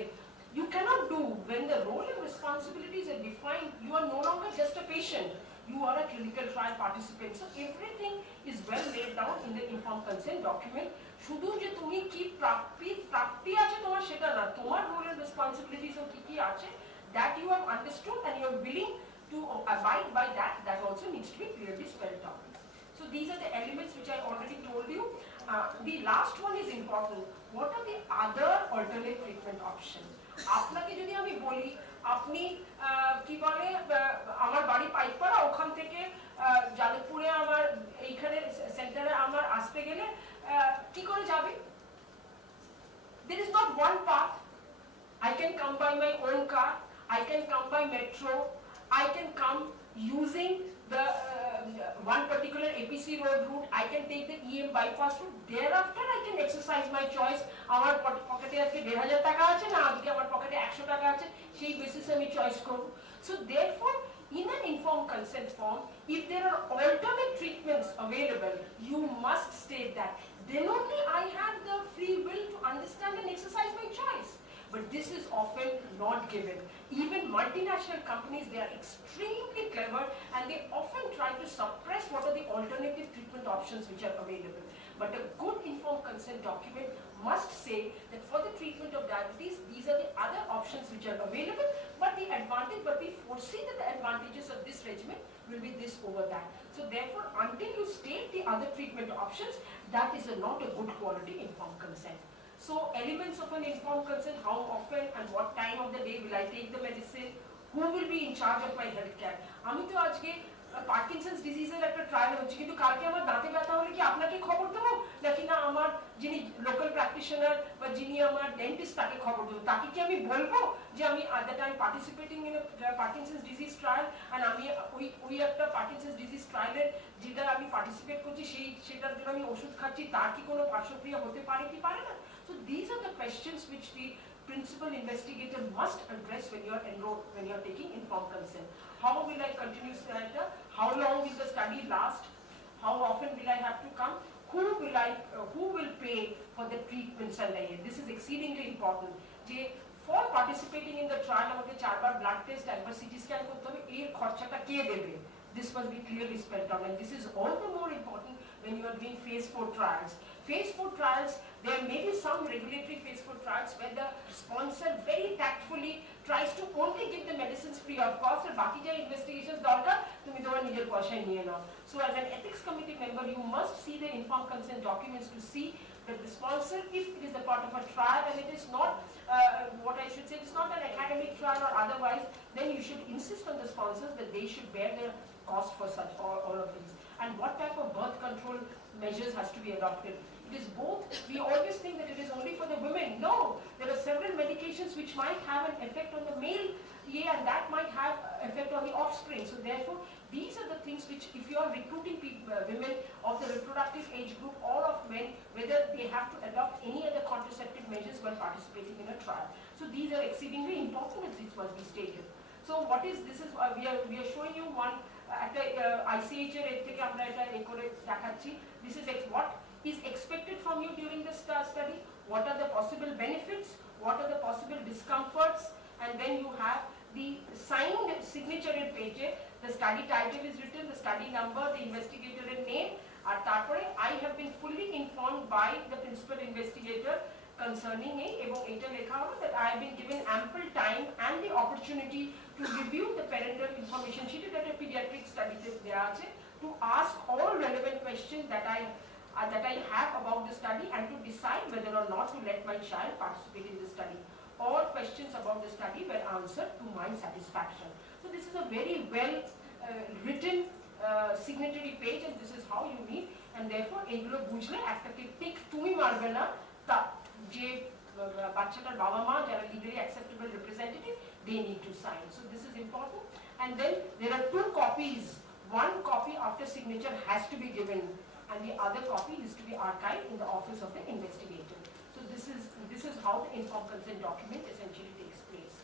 you cannot do. When the role and responsibilities are defined, you are no longer just a patient, you are a clinical trial participant. So everything is well laid down in the informed consent document. শুধু যে তুমি কি প্রাপ্তি আছে তোমার সেটা না, তোমার role and responsibilities কি কি আছে, that you have understood and you are willing to abide by that also needs to be clearly spelled out. So these are the elements which I already told you. The last one is important. What are the other alternate treatment options? আপনাকে যদি আমি বলি, আপনি কি বলে আমার বাড়ি পাইকপাড়া, ওখান থেকে যাদবপুরে আমার এইখানে সেন্টারে আমার আসতে গেলে কি করে যাবে? There is not one path. I can come by my own car, I can come by metro, I can come using the one particular APC road route, I can take the EM bypass route. Thereafter I can exercise my choice. আমার পকেটে আজকে 1500 টাকা আছে না, আজকে আমার পকেটে 100 টাকা আছে, সেই বেসিসে আমি চয়েস করব। So therefore in an informed consent form, if there are alternate treatments available, you must state that. Then only I have the free will to understand and exercise my choice. But this is often not given. Even multinational companies, they are extremely clever and they often try to suppress what are the alternative treatment options which are available. But a good informed consent document must say that for the treatment of diabetes, these are the other options which are available, but the advantage, but we foresee that the advantages of this regimen will be this over that. So therefore, until you state the other treatment options, that is not a good quality informed consent. So elements of an informed consent, how often and what time of the day will I take the medicine, who will be in charge of my health care. আমি তো আজকে Parkinson's ডিজিজের একটা trial হচ্ছে, কিন্তু কালকে আমার দাঁতে ব্যথা হলে কি আপনাকে খবর দেবো নাকি না আমার যিনি লোকাল প্র্যাকটিশনার বা যিনি আমার ডেন্টিস্ট তাকে খবর দেবো? তাকে কি আমি বলবো যে আমি at that time participating in a Parkinson's disease trial and আমি ওই একটা Parkinson's disease trial-এর যেটা আমি পার্টিসিপেট করছি সেটার জন্য আমি ওষুধ খাচ্ছি, তার কি কোনো পার্শ্বক্রিয়া হতে পারে কি পারে না? So these are the questions which the principal investigator must address when you are enrolled, when you are taking informed consent. How will I continue theatre? How long will the study last? How often will I have to come? Who will pay for the treatments and like this is exceedingly important. For participating in the trial, আমাকে 4 বার blood test, একবার CT scan করতে হবে, এর খরচাটা কে দেবে? This must be clearly spelled out, and this is all the more important when you are doing phase 4 trials. Phase 4 trials, there may be some regulatory phase 4 trials where the sponsor very tactfully tries to only give the medicines free of cost, and baki ja investigations dorkar tumi tomar nijer poyshay niye nao. So as an ethics committee member, you must see the informed consent documents to see that the sponsor, if it is a part of a trial and it is not what I should say, it is not an academic trial or otherwise, then you should insist on the sponsors that they should bear the cost for such all of these. And what type of birth control measures has to be adopted? It is both. We always think that it is only for the women. No, there are several medications which might have an effect on the male, and that might have effect on the offspring. So therefore, these are the things which, if you are recruiting women of the reproductive age group or of men, whether they have to adopt any other contraceptive measures while participating in a trial. So these are exceedingly important, and this must be stated. So what is this? Is we are showing you one at the ICH এর থেকে আমরা এটা করে দেখাচ্ছি. This is what is expected from you during the study, what are the possible benefits, what are the possible discomforts, and then you have the signed signature page, the study title is written, the study number, the investigator name, and tarpore I have been fully informed by the principal investigator concerning that I have been given ample time and the opportunity to review the parental information sheet that a pediatric study to ask all relevant questions that I have about the study and to decide whether or not to let my child participate in the study. All questions about the study were answered to my satisfaction. So this is a very well written signatory page, and this is how you need, and therefore এগুলো বুঝলে একটা tick তুমি মারবে না, তা যে বাচ্চাটার বাবা মা যারা legally acceptable representative, they need to sign. So this is important, and then there are 2 copies. One copy after signature has to be given, and the other copy is to be archived in the office of the investigator. So this is how the informed consent document essentially takes place.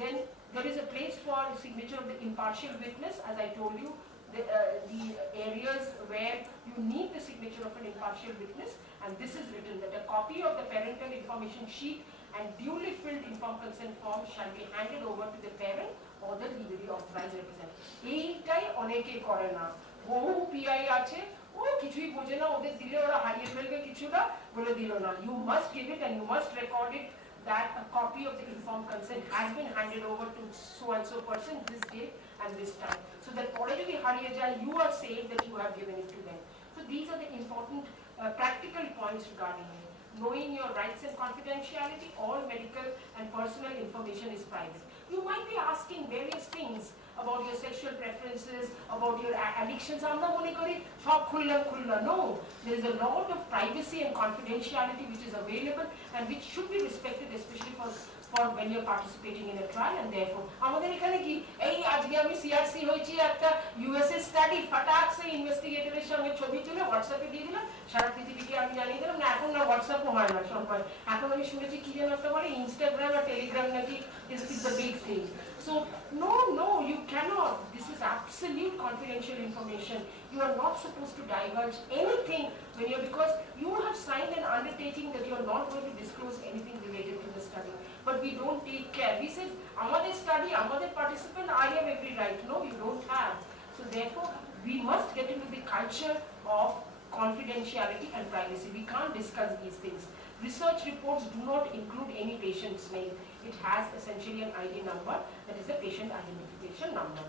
Then there is a place for signature of the impartial witness. As I told you, the areas where you need the signature of an impartial witness, and this is written that a copy of the parental information sheet and duly filled informed consent form shall be handed over to the parent or the legally authorized representative. এইটাই অনেকে করে না, বহু PI আছে ও কিছুই বোঝে না, ওদের দিলে ওরা হারিয়ে ফেলবে কিছুটা বলে দিল না. You must give it and you must record it that a copy of the informed consent has been handed over to so and so person this date and this time, so that পরে যদি হারিয়ে যায় you are saying that you have given it to them. So these are the important practical points regarding it. Knowing your rights and confidentiality, all medical and personal information is private. You might be asking various things about your sexual preferences, about your addictions. আমরা মনে করি সব খুললাম. No, there is a lot of privacy and confidentiality which is available and which should be respected, especially for when you are participating in a trial. And therefore আমাদের এখানে কি এই আজকে আমি সিআরসি হয়েছি একটা ইউএসএ স্টাডি, ফাটাক সেই ইনভেস্টিগেটরের সঙ্গে ছবি তুলে হোয়াটসঅ্যাপে দিয়ে দিলাম, সারা পৃথিবীকে আমি জানিয়ে দিলাম না, এখন না হোয়াটসঅ্যাপও হয় না সবাই, এখন আমি শুনেছি কি যেন একটা বলে ইনস্টাগ্রাম আর টেলিগ্রাম নাকি is the big thing. So no, you cannot. This is absolute confidential information. You are not supposed to divulge anything when you're, because you have signed an undertaking that you are not going to disclose anything related to the study. But we don't take care. We said, আমাদের study, আমাদের participant, I have every right. No, you don't have. So therefore, we must get into the culture of confidentiality and privacy. We can't discuss these things. Research reports do not include any patient's name. It has essentially an ID number, that is the patient identification number.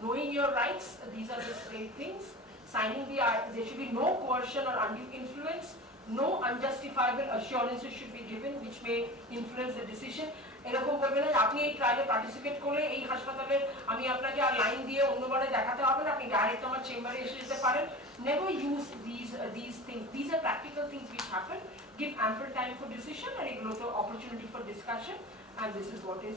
Knowing your rights, these are the straight things. Signing the, there should be no coercion or undue influence. No unjustifiable assurances should be given which may influence the decision. এরকম করবে না আপনি এই ট্রায়ালে participate করলে এই হাসপাতালে আমি আপনাকে আর লাইন দিয়ে অন্যবারে দেখাতে হবে না, আপনি ডাইরেক্ট আমার চেম্বারে এসে যেতে পারেন। Never use these things. These are practical things which happen. Give ample time for decision and egulo to opportunity for discussion, and this is what is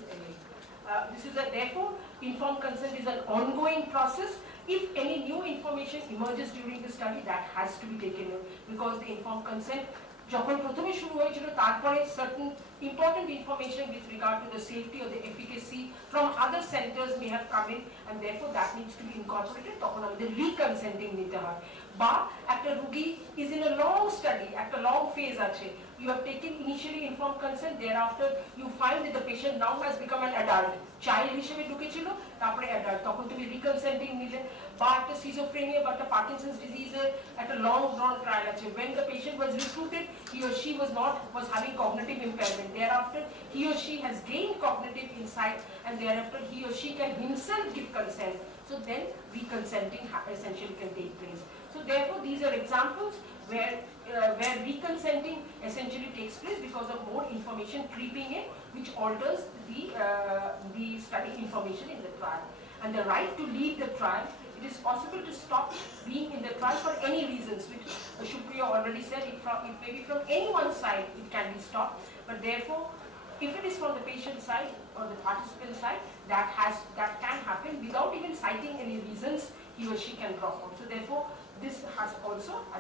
this is a, therefore informed consent is an ongoing process. If any new information emerges during the study, that has to be taken in, because the informed consent যখন প্রথমে শুরু হয়েছিল তারপরে certain important information with regard to the safety or the efficacy from other centers may have come in, and therefore that needs to be incorporated, তখন আমাদের reconsenting নিতে হয়। বা একটা রোগী is in a long study, একটা long phase আছে, you have taken initially informed consent, thereafter you find that the patient now has become an adult, child হিসেবে ঢুকেছিল তারপরে adult, তখন তুমি reconsenting নিলে। বা একটা schizophrenia বা একটা Parkinson's disease একটা long drawn trial আছে, when the patient was recruited, he or she was having cognitive impairment, thereafter he or she has gained cognitive insight, and thereafter he or she can himself give consent, so then reconsenting essentially can take place. So therefore these are examples where reconsenting essentially takes place because of more information creeping in which alters the study information in the trial. And the right to leave the trial, it is possible to stop being in the trial for any reasons, which Shupriya already said, it may be from anyone's side it can be stopped, but therefore if it is from the patient side or the participant side, that can happen without even citing any reasons, he or she can drop out. So therefore this has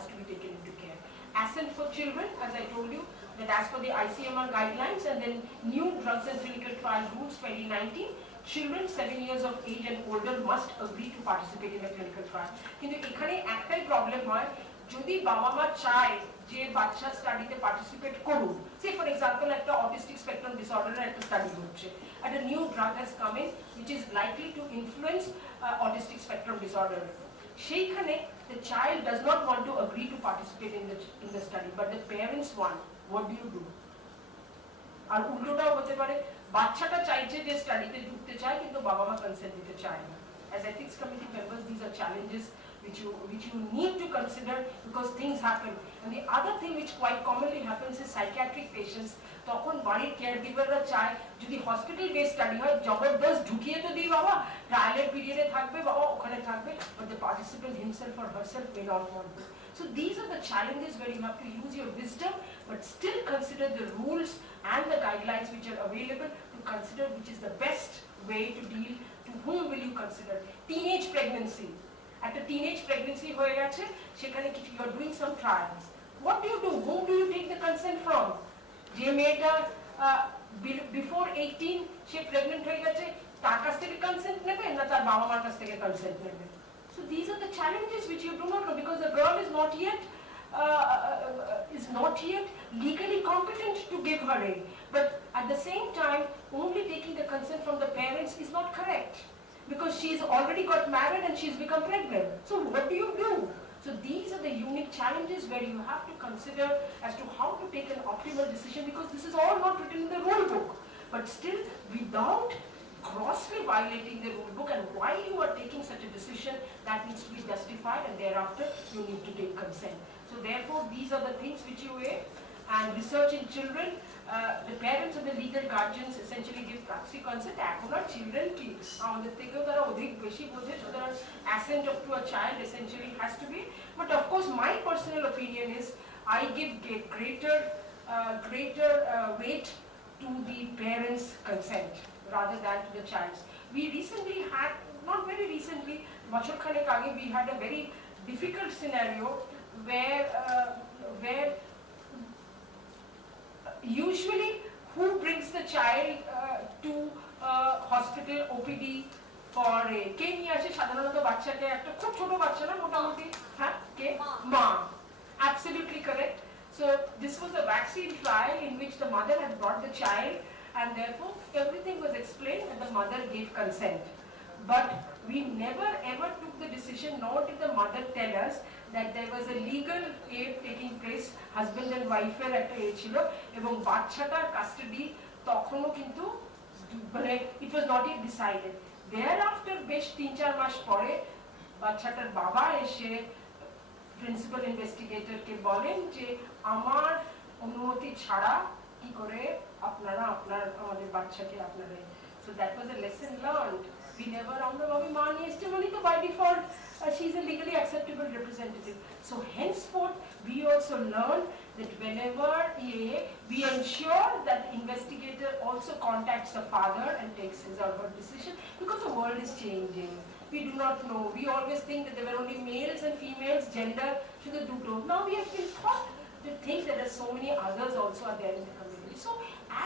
to be taken into care. Assent for children, as I told you, that as per the ICMR guidelines and then new drugs and clinical trial rules 2019, children 7 years of age and older must agree to participate in a clinical trial. কিন্তু এখানে একটাই problem হয়, যদি বাবা মা চায় যে বাচ্চা স্টাডিতে পার্টিসিপেট করুন, সে ফর এক্সাম্পল একটা অটিস্টিক স্পেকট্রাম ডিসঅর্ডারের একটা স্টাডি হচ্ছে, and a new drug has come in which is likely to influence autistic spectrum disorder. সেইখানে the child does not want to agree to participate in the study, but the parents want. What do you do? আর উল্টোটাও হতে পারে, বাচ্চাটা চাইছে যে স্টাডিতে ঢুকতে চায় কিন্তু বাবা মা কনসেন্ট দিতে চায় না। As ethics committee members, these are challenges which you need to consider because things happen. And the other thing which quite commonly happens is psychiatric patients, তখন বাড়ির কেয়ারগিভাররা চায় যদি হসপিটাল বেস স্টাডি হয় জবরদস্ত ঢুকিয়ে তো দিই বাবা, ট্রায়ালের পিরিয়ডে থাকবে বাবা, ওখানে থাকবে, but the participant himself or herself may not want to. So these are the challenges where you have to use your wisdom but still consider the rules and the guidelines which are available to consider which is the best way to deal. To whom will you consider? Teenage pregnancy. After teenage pregnancy হয়ে গেছে, সেখানে কিছু you are doing some trials. What do? Whom do you take the consent from? যে মেয়েটা before 18 সে pregnant হয়ে গেছে, তার কাছ থেকে কনসেন্ট নেবে না তার বাবা মার কাছ থেকে কনসেন্ট নেবে? So these are the challenges which you do not know because the girl is not yet legally competent to give her aid. But at the same time, only taking the consent from the parents is not correct because she's already got married and she's become pregnant. So what do you do? So these are the unique challenges where you have to consider as to how to take an optimal decision because this is all not written in the rule book. But still, without grossly violating the rule book, and while you are taking such a decision, that needs to be justified and thereafter you need to take consent. So therefore, these are the things which you weigh. And research in children, the parents and the legal guardians essentially give proxy consent. এখন আর children কি আমাদের থেকেও তারা অধিক বেশি বোঝে, সুতরাং assent to a child essentially has to be. But of course, my personal opinion is I give greater weight to the parents' consent rather than to the child's. We recently had, not very recently, বছর খানেক আগে, we had a very difficult scenario where usually who brings the child to hospital OPD for a কে নিয়ে আসে সাধারণত বাচ্চাকে একটা খুব ছোট বাচ্চা না মোটামুটি হ্যাঁ কে মা absolutely correct. So this was a vaccine trial in which the mother had brought the child and therefore everything was explained and the mother gave consent. But we never ever took the decision, nor did the mother tell us that there was a legal aid taking place, husband and wife এর একটা এ ছিল এবং বাচ্চাটার custody তখনও কিন্তু মানে it was not yet decided. Thereafter বেশ 3-4 মাস পরে বাচ্চাটার বাবা এসে প্রিন্সিপাল ইনভেস্টিগেটরকে বলেন যে আমার অনুমতি ছাড়া কি করে আপনারা আমাদের বাচ্চাকে আপনারা so that was a lesson learned. We never আমরা ভাবি মা নিয়ে এসছে মানে তো by default she is a legally acceptable representative. So henceforth we also learned that whenever we ensure that investigator also contacts the father and takes his or her decision because the world is changing. We do not know. We always think that there were only males and females, gender to the duto. Now we have been taught to think that there are so many others also are there in the community. So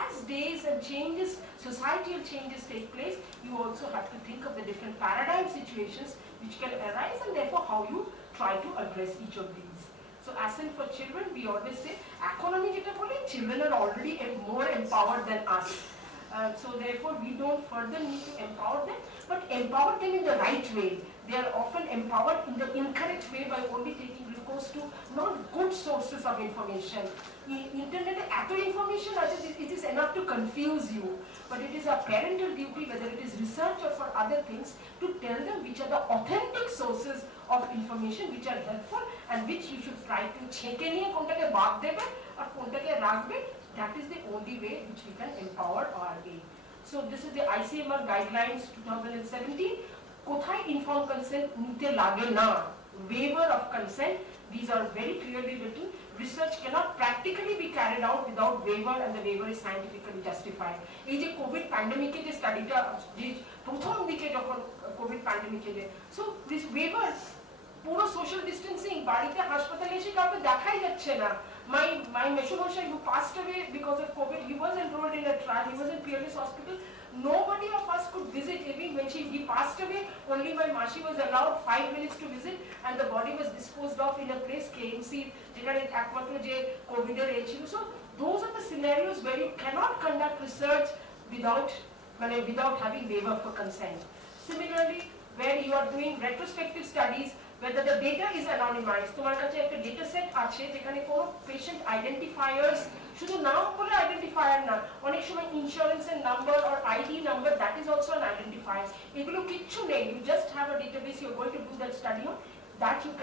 as days and changes, societal changes take place, you also have to think of the different paradigm situations which can arise and therefore how you try to address each of these. So as in for children, we always say, economy children are already more empowered than us. So therefore we don't further need to empower them, but empower them in the right way. They are often empowered in the incorrect way by only taking recourse to not good sources of information. Internet information it is enough to confuse you, but it is a parental duty, whether it is research or for other things, to tell them which are the authentic sources of information which are helpful and which you should try to check নিয়ে কোনটাকে বাদ দেবে আর কোনটাকে রাখবে. That is the only way which we can empower our aid. So this is the ICMR guidelines 2017. কোথায় informed consent নিতে লাগে না, waiver of consent, these are very clearly written. Research cannot practically be carried out without waiver and the waiver is scientifically justified. এই যে Covid প্যান্ডেমিকে যে স্টাডিটা যে প্রথম দিকে যখন কোভিড প্যান্ডেমিকে যে so this waiver পুরো সোশ্যাল ডিস্টেন্সিং বাড়িতে হাসপাতালে এসে কাউকে দেখাই যাচ্ছে না. My Meshumosha who passed away because of COVID, he was enrolled in a trial, he was in Peerless Hospital. Nobody of us could visit him when he passed away. Only my Mashi was allowed 5 minutes to visit and the body was disposed of in a place KMC যেখানে একমাত্র যে COVID এর ছিল. So those are the scenarios where you cannot conduct research without having waiver for consent. Similarly, where you are doing retrospective studies, whether the data is anonymized, তোমার কাছে একটা data set আছে যেখানে কোনো patient identifiers শুধু নাম বলে identifier না, অনেক সময় insurance and number or ID number, that is also an identifier. এগুলো কিচ্ছু নেই, you just have a database you are going to do that study on, that you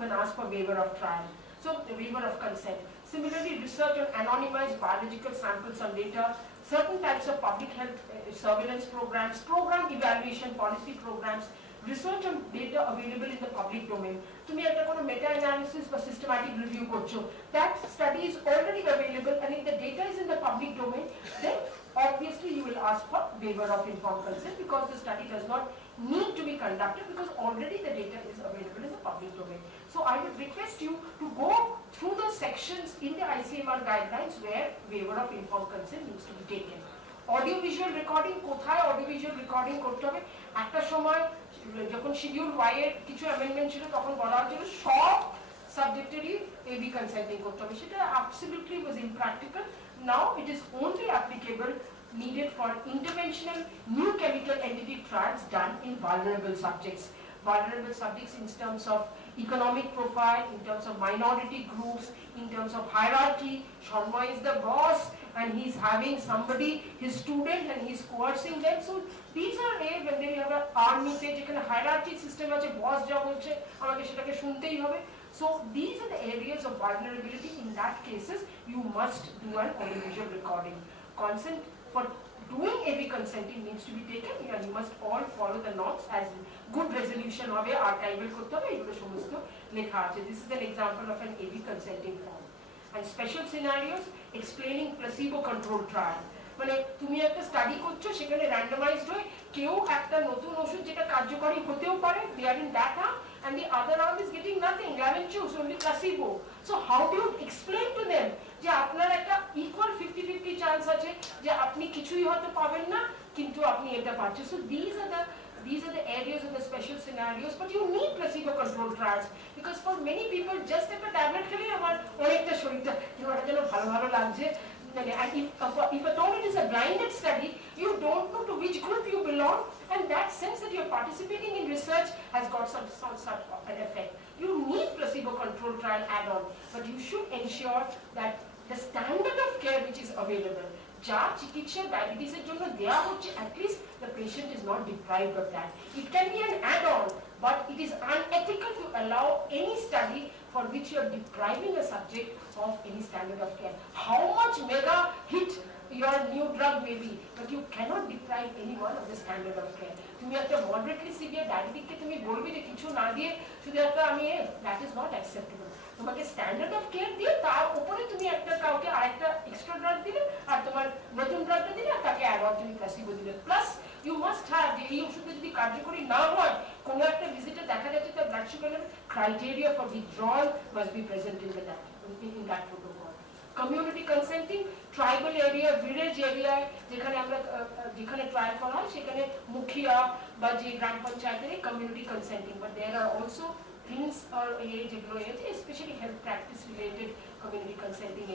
can ask for waiver of trial. So the waiver of consent. Similarly, research on anonymized biological samples on data, certain types of public health surveillance programs, program evaluation policy programs, research on data available in the public domain. তুমি একটা কোনো meta analysis বা systematic review করছো, that study is already available and if the data is in the public domain, then obviously you will ask for waiver of informed consent because the study does not need to be conducted because already the data is available in the public domain. So I would request you to go through the sections in the ICMR guidelines where waiver of informed consent needs to be taken. Audio visual recording, কোথায় audio visual recording করতে হবে? একটা সময় যখন schedule Y এর কিছু amendment ছিল তখন বলা হয়েছিল সব সাবজেক্টেরই AB কনসাল্টিং করতে হবে, সেটা absolutely was impractical. Now it is only applicable needed for interventional new chemical entity trials done in vulnerable subjects in terms of economic profile, in terms of minority groups, in terms of hierarchy. Sharma is the boss and he's having somebody, his student, and he's coercing them. So these are when they have an army যেখানে hierarchy system আছে, boss যা বলছে আমাকে সেটাকে শুনতেই হবে. So these are the areas of vulnerability. In that cases, you must do an audiovisual recording. Consent for doing AV consenting needs to be taken and you must all follow the norms as good resolution হবে, archival করতে হবে, এগুলো সমস্ত লেখা আছে. This is an example of an AV consenting form. And special scenarios explaining placebo controlled trial. মানে তুমি একটা স্টাডি করছো সেখানে randomized হয়ে কেউ একটা নতুন ওষুধ যেটা কার্যকরী হতেও পারে, they are in that arm, and the other arm is getting nothing, lemon juice, only placebo. So how do you explain to them যে আপনার একটা equal 50-50 chance আছে যে আপনি কিছুই হয়তো পাবেন না কিন্তু আপনি এটা পাচ্ছেন? So these are the areas of the special scenarios, but you need placebo controlled trials because for many people just একটা ট্যাবলেট খেলে আমার অনেকটা শরীরটা যেন ভালো ভালো লাগছে. And if at all it is a blinded study, you don't know to which group you belong, and that sense that you're participating in research has got some sort of an effect. You need placebo controlled trial add-on, but you should ensure that the standard of care which is available, যা চিকিৎসা ডায়াবেটিসের জন্য দেয়া হচ্ছে, at least the patient is not deprived of that. It can be an add-on, but it is unethical to allow any study for which you are depriving a subject of any standard of care. How much mega hit your new drug may be, but you cannot deprive anyone of the standard of care. তুমি একটা moderately severe diabetic-কে তুমি বলবে যে কিছু না দিয়ে শুধু একটা that is not acceptable. তোমাকে স্ট্যান্ডার্ড অফ কেয়ার দিয়ে তার উপরে তুমি একটা কাউকে আরেকটা এক্সট্রা ড্রাগ দিলে আর তোমার নতুন ড্রাগটা দিলে আর তাকে অ্যাড অন তুমি প্লাসিবো দিলে, প্লাস ইউ মাস্ট হ্যাভ যে এই ওষুধটা যদি কার্যকরী না হয় কোনো একটা ভিজিটে দেখা যাচ্ছে তার blood sugar level, criteria for withdrawal must be present in that protocol. Community consenting, tribal area, village area যেখানে ট্রায়াল করা হয় সেখানে মুখিয়া বা যে গ্রাম পঞ্চায়েতের community consenting, but there are also things are especially health practice related community consenting,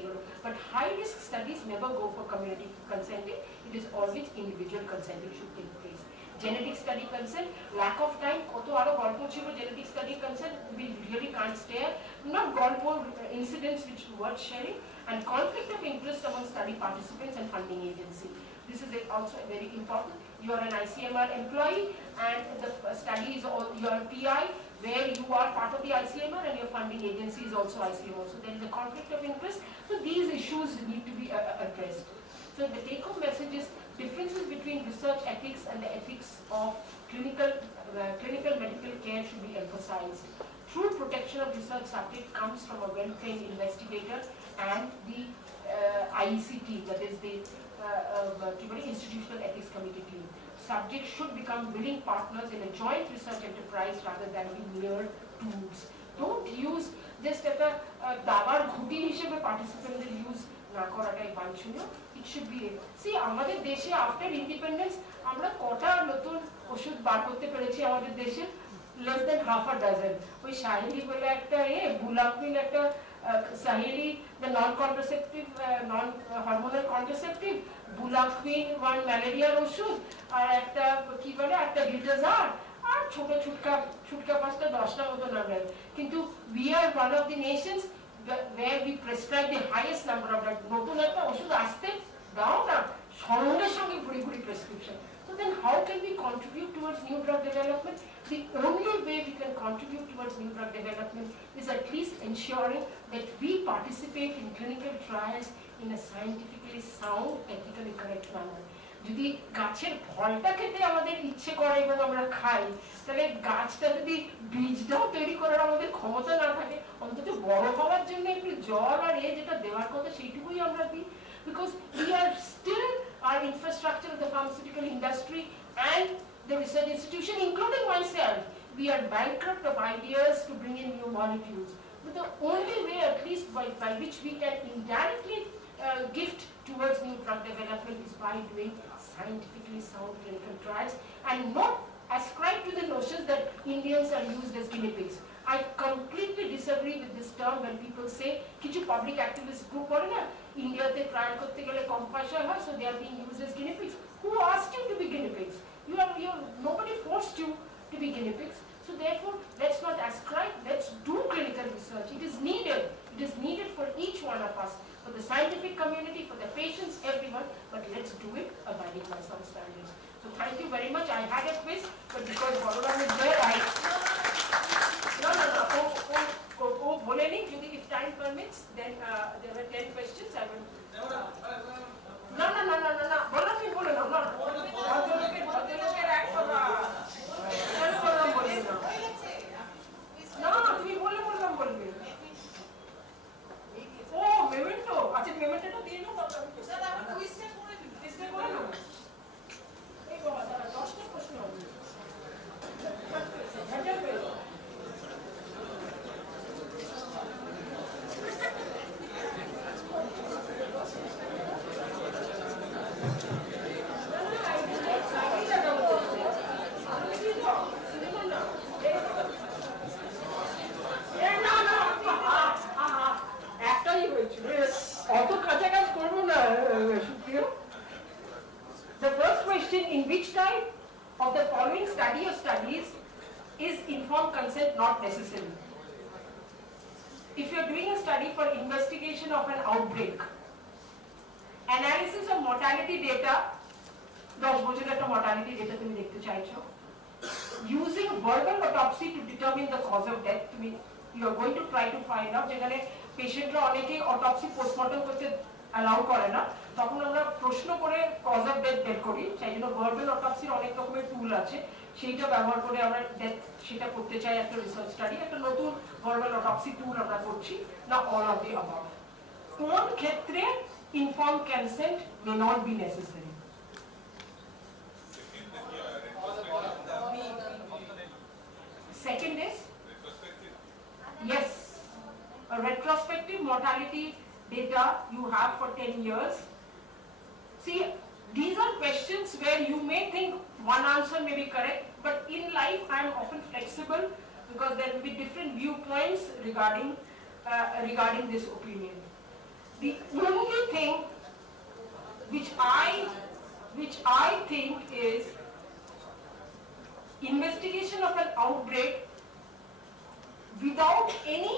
but high risk studies never go for community consenting. It is always individual consenting should take place. Genetic study consent, lack of time, koto aro golpo chilo genetic study consent, we really can't stare, not golpo incidents which worth sharing, and conflict of interest among study participants and funding agency. This is also very important. You are an ICMR employee and the study is your PI, where you are part of the ICMR and your funding agency is also ICMR. So there is a conflict of interest. So these issues need to be addressed. So the take-home message is differences between research ethics and the ethics of clinical medical care should be emphasized. True protection of research subject comes from a well-trained investigator and the IEC team, that is the Institutional Ethics Committee team. Subjects should become willing partners in a joint research enterprise rather than be mere tools. Don't use just একটা দাবার ঘুটি হিসেবে participants use না করাটাই বাঞ্ছনীয়. It should be, see আমাদের দেশে after independence আমরা কটা নতুন ওষুধ বার করতে পেরেছি আমাদের দেশে, less than half a dozen. ওই সাহেলি বলে একটা বুলাকুইন একটা Saheli the non-contraceptive non-hormonal contraceptive, বুলাকুইন one malaria ওষুধ আর একটা কি বলে একটা গ্লিটাজার আর ছোট ছুটকা পাঁচটা 10টা মতো নাম্বার, কিন্তু we are one of the nations where we prescribe the highest number of drugs. নতুন একটা ওষুধ আসতে দাও না সঙ্গে সঙ্গে ঘুরি prescription. So then how can we contribute towards new drug development? The only way we can contribute towards new drug development is at least ensuring that we participate in clinical trials in a scientifically sound, ethically correct manner. যদি গাছের ফলটা খেতে আমাদের ইচ্ছে করে এবং আমরা খাই, তাহলে গাছটা যদি বীজটাও তৈরি করার আমাদের ক্ষমতা না থাকে, অন্তত বড় হওয়ার জন্য একটু জল আর যেটা দেওয়ার কথা সেইটুকুই আমরা দিই. Because we are still, our infrastructure of the pharmaceutical industry and the research institution, including myself, we are bankrupt of ideas to bring in new molecules. But the only way, at least by which we can indirectly gift towards new drug development is by doing scientifically sound clinical trials and not ascribe to the notions that Indians are used as guinea pigs. I completely disagree with this term when people say, কিছু public activist group করে না, ইন্ডিয়াতে trial করতে গেলে কম পয়সা হয়, so they are being used as guinea pigs. Who asked you to be guinea pigs? Nobody forced you to be guinea pigs. So therefore, let's not ascribe, let's do clinical research. It is needed for each one of us, for the scientific community, for the patients, everyone, but let's do it abiding by some standards. So thank you very much. I had a quiz, but because Balaram is there, if time permits, then there were 10 questions. I will. No. তুমি বললাম বলবে। ও memento, আচ্ছা মেমেন্টোটা দিয়ে নাও, তারপর sir আমরা কুইজটা করে নিই। চেষ্টা করে নাও। এই বাবা, 10টা প্রশ্ন হবে। একটাই হয়েছিল, অত কাছাকাছি করবো না সুপ্রিয়। The first question, in which type of the following study or studies is informed consent not necessary? If you are doing a study for investigation of an outbreak, analysis of mortality data, 10 বছরের একটা mortality data তুমি দেখতে চাইছো, using verbal autopsy to determine the cause of death, you are going to try to find out, যেখানে পেশেন্টরা অনেকেই autopsy post-mortem করতে allow করে না, তখন আমরা প্রশ্ন করে কজ অফ ডেথ বের করি, সেই জন্য ভার্বাল অটোপসির অনেক রকমের টুল আছে, সেইটা ব্যবহার করে আমরা ডেথ সেটা করতে চাই একটা রিসার্চ স্টাডি, একটা নতুন ভার্বাল অটোপসি টুল আমরা করছি না, অল অফ দি অ্যাবাভ। কোন ক্ষেত্রে inform consent may not be necessary? Second is, yes, a retrospective mortality data you have for 10 years. See, these are questions where you may think one answer may be correct, but in life I am often flexible because there will be different viewpoints regarding this opinion. The only thing which I think is investigation of an outbreak without any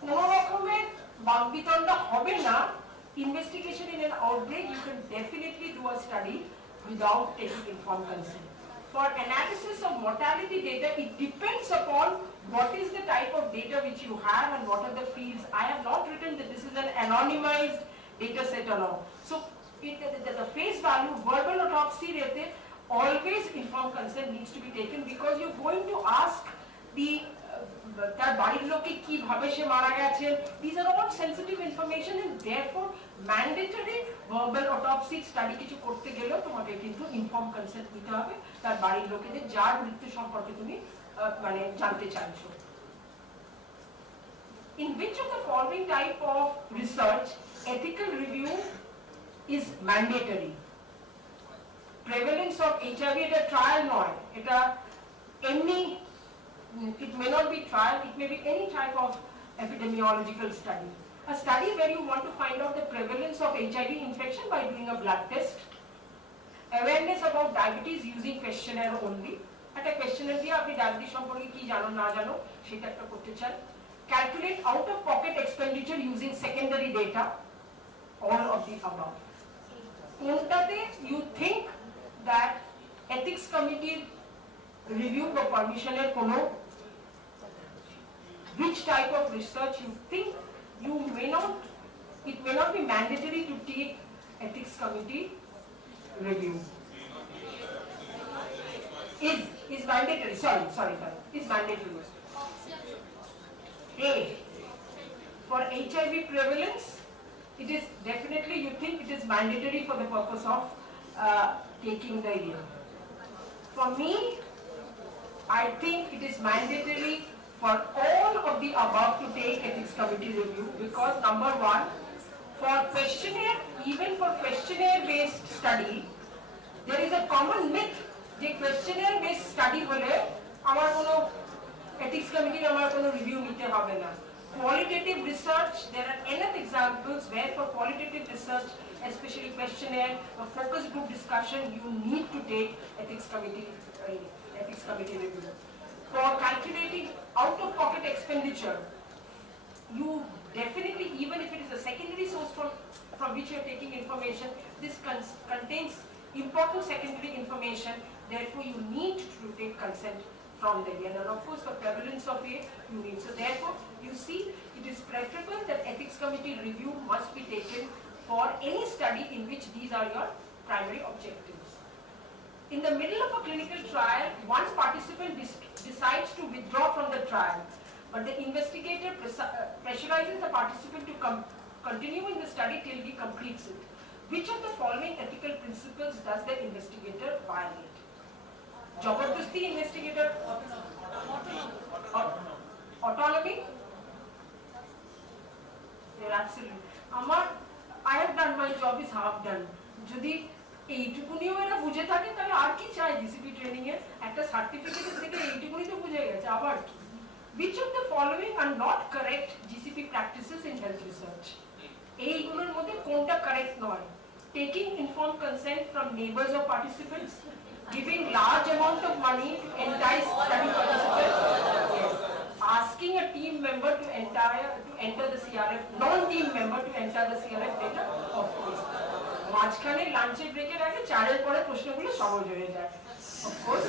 কোনো রকমের বাকবিতণ্ডা হবে না, investigation in an outbreak you can definitely do a study without taking informed consent. For analysis of mortality data, it depends upon what is the type of data which you have and what are the fields. I have not written that this is an anonymized data set or all. So the face value, verbal autopsy rate, always informed consent needs to be taken because you're going to ask the তার বাড়ির লোকে কিভাবে সে মারা গেছে, these are all sensitive information and therefore mandatory verbal autopsy study কিছু করতে গেলেও তোমাকে কিন্তু informed consent নিতে হবে তার বাড়ির লোকেদের যার মৃত্যু সম্পর্কে তুমি মানে জানতে চাইছো। In which of the following type of research ethical review is mandatory? Prevalence of HIV এটা trial নয়, এটা এমনি, it may not be trial, it may be any type of epidemiological study. A study where you want to find out the prevalence of HIV infection by doing a blood test. Awareness about diabetes using questionnaire only. একটা questionnaire দিয়ে আপনি diabetes সম্পর্কে কি জানো না জানো সেটা একটা করতে চান। Calculate out of pocket expenditure using secondary data. All of the above. কোনটাতে you think that ethics committee review বা permission-এর কোনো, which type of research you think you may not, it may not be mandatory to take ethics committee review. Is mandatory, sorry, is mandatory. A, for HIV prevalence, it is definitely, you think it is mandatory for the purpose of taking the year. For me, I think it is mandatory for all of the above to take ethics committee review because number one, for questionnaire, even for questionnaire based study, there is a common myth that questionnaire based study hole amar kono ethics committee amar kono review nite hobe na. Qualitative research, there are enough examples where for qualitative research, especially questionnaire or focus group discussion, you need to take ethics committee review. For calculating out-of-pocket expenditure, you definitely, even if it is a secondary source from which you are taking information, this contains important secondary information, therefore you need to take consent from the year. And of course, for prevalence of AIDS, you need. So therefore, you see, it is preferable that ethics committee review must be taken for any study in which these are your primary objectives. In the middle of a clinical trial, one participant decides to withdraw from the trial, but the investigator pressurizes the participant to continue in the study till he completes it. Which of the following ethical principles does the investigator violate? Jabardasti investigator? Autonomy? Yeah, absolutely. I have done, my job is half done. যদি এইটুকুনিও এরা বুঝে থাকে তাহলে আর কি চাই GCP training এর? একটা certificate থেকে এইটুকুনি তো বুঝে গেছে, আবার কি? Which of the following are not correct GCP practices in health research? এইগুলোর মধ্যে কোনটা কারেক্ট নয়? Taking informed consent from neighbors or participants, giving large amount of money to entice study participants, asking a team member to enter the CRF, non-team member to enter the CRF data, of course. মাঝখানে লাঞ্চের ব্রেকের আগে চারের পরে প্রশ্নগুলো সহজ হয়ে যায়, of course.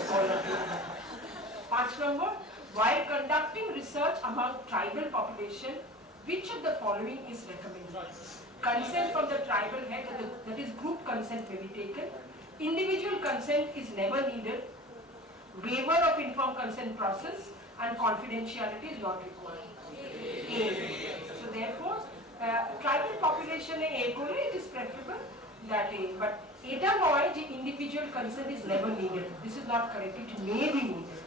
5 number, while conducting research among tribal population, which of the following is recommended? Consent from the tribal head, that is group consent may be taken. Individual consent is never needed. Waiver of informed consent process and confidentiality is not required. A. So therefore, tribal population it is preferable that A. But eta noy je individual consent is never needed. This is not correct. It may be needed.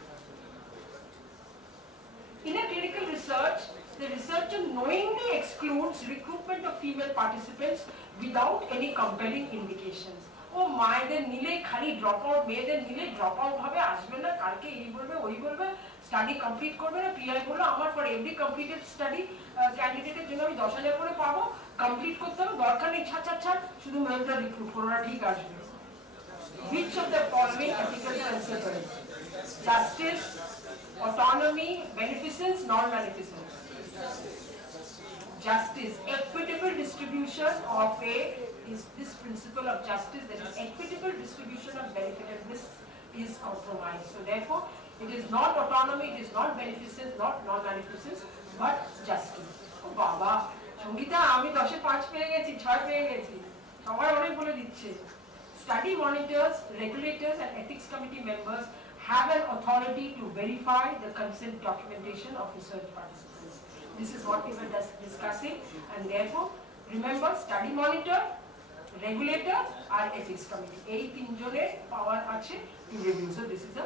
In a clinical research, the researcher knowingly excludes recruitment of female participants without any compelling indications. ও মায়েদের নিলে খালি drop out, মেয়েদের নিলে drop out হবে, আসবে না, কালকে এই বলবে ওই বলবে, স্টাডি কমপ্লিট করবে না। পিআই বললো আমার ফর এভরি কমপ্লিটেড স্টাডি ক্যান্ডিডেটের জন্য আমি 10,000 করে পাবো, কমপ্লিট করতে হবে, দরকার নেই, ছাড় শুধু মেয়েটা রিক্রুট করো, ওরা ঠিক আসবে। Which of the following ethical principles? Justice, autonomy, beneficence, non-beneficence. Justice, equitable distribution of this principle of justice, that is equitable distribution of benefit and risk is compromised. So therefore, it is not autonomy, it is not beneficence, not non-beneficence, but justice. Oh Baba, Sangita, আমি 10 এ 5 পেয়ে গেছি, 6 পেয়ে গেছি, সবাই অনেক বলে দিচ্ছে। Study monitors, regulators and ethics committee members have an authority to verify the consent documentation of research participants. This is what we were discussing, and therefore, remember, study monitor, regulator R ethics committee, এই তিনজনের পাওয়ার আছে to review. So this is a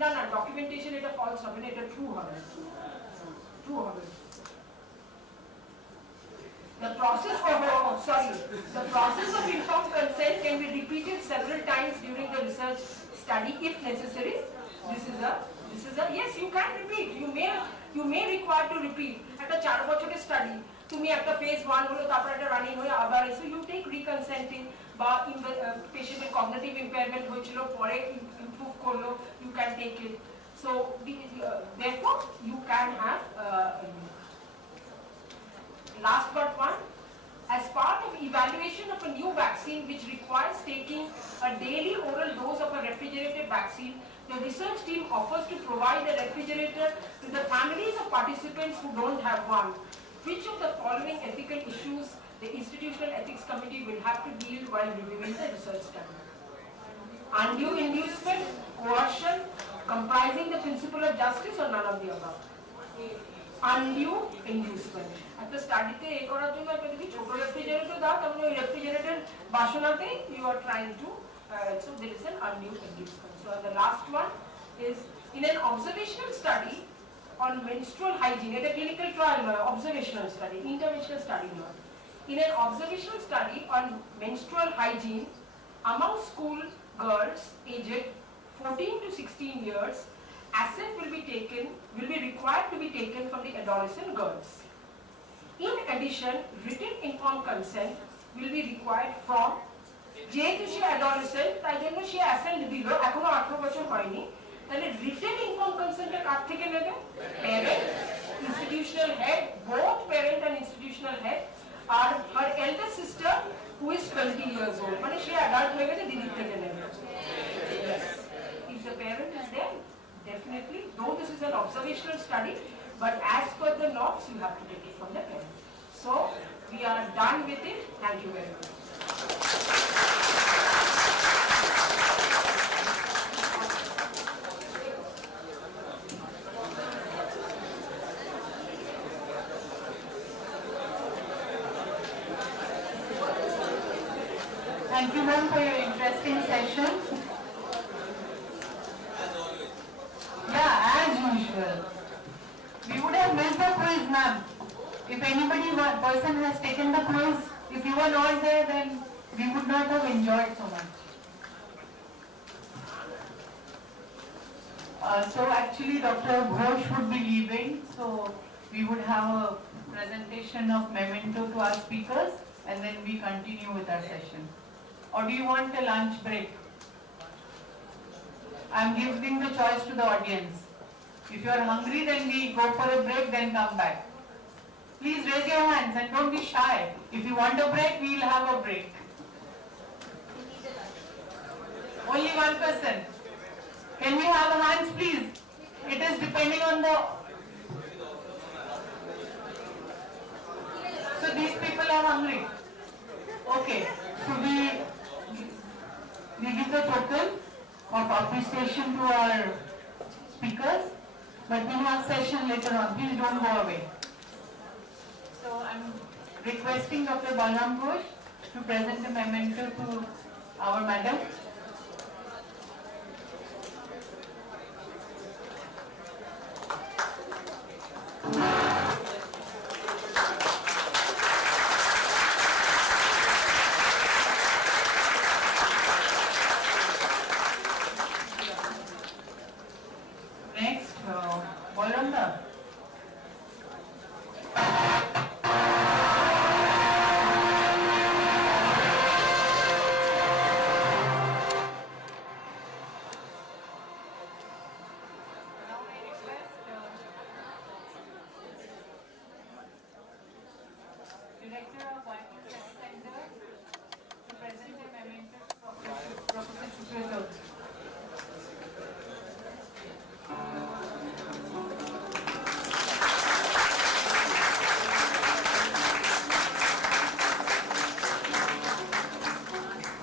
না documentation, এটা false হবে না, এটা true হবে, true হবে। The process of informed consent can be repeated several times during the research study if necessary. This is a yes, you can repeat. You may require to repeat. একটা 4 বছরের study, তুমি একটা phase 1 হলো, তারপর একটা running হয়ে আবার এসে you take reconsenting, বা পেশেন্টের কগনিটিভ ইম্পেয়ারমেন্ট হয়েছিল, পরে ইমপ্রুভ করলো, you can take it. So therefore you can have last but one, as part of evaluation of a new vaccine which requires taking a daily oral dose of a refrigerated vaccine, the research team offers to provide a refrigerator to the families of participants who don't have one. Which of the following ethical issues the Institutional Ethics Committee will have to deal while reviewing the research study? Undue inducement, coercion, comprising the principle of justice, or none of the above? Undue inducement. একটা স্টাডিতে এ করার জন্য একটা যদি ছোট refrigerator দাও, তাহলে ওই refrigerator বাসনাতে you are trying to so there is an undue inducement. So the last one is in an observational study on menstrual hygiene. It's a clinical trial, observational study, interventional study not. In an observational study on menstrual hygiene among school girls aged 14 to 16 years, assent will be required to be taken from the adolescent girls. In addition, written informed consent will be required from যেহেতু সে adolescent, তাই জন্য সে assent দিল, এখনো 18 বছর হয়নি, তাহলে written informed consent কার থেকে নেবে? Parent, institutional head, both parent and institutional head, R her elder sister who is 20 years old, মানে সে adult হয়ে গেছে, দিদির থেকে নেবে। If the parent is there, definitely, though this is an observational study, but as per the norms, you have to take it from the parent. So, we are done with it. Thank you very much. Thank you, ma'am, for your interesting session. Yeah, as usual. We would have missed the quiz, ma'am. If anybody, one person has taken the quiz, If you were not there, then we would not have enjoyed so much. So actually Dr. Ghosh would be leaving, so we would have a presentation of memento to our speakers and then we continue with our session. Or do you want a lunch break? I am giving the choice to the audience. If you are hungry, then we go for a break, then come back. Please raise your hands and don't be shy. If you want a break, we will have a break. Only one person. Can we have hands, please? It is depending on the... So these people are hungry. Okay. So we give the total of appreciation to our speakers, but we have session later on. Please don't go away. So I'm requesting Dr. Balram Ghosh to present a memento to our madam. Next, Balram da. Now I request Director of Vital Health Center to present a memento to Professor Shukla.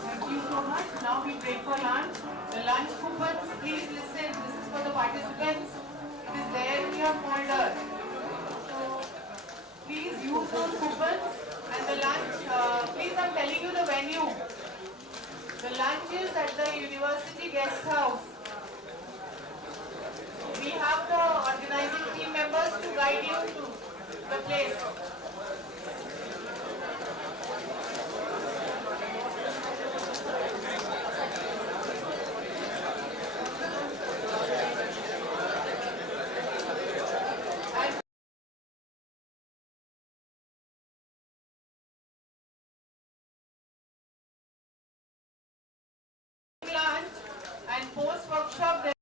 Thank you so much. Now we break for lunch. The lunch coupons, please listen. This is for the participants. It is there in your folder. So please use those coupons and the lunch. Please, I'm telling you the venue. The lunch is at the University Guest House. We have the organizing team members to guide you to the place. Lunch and post workshop there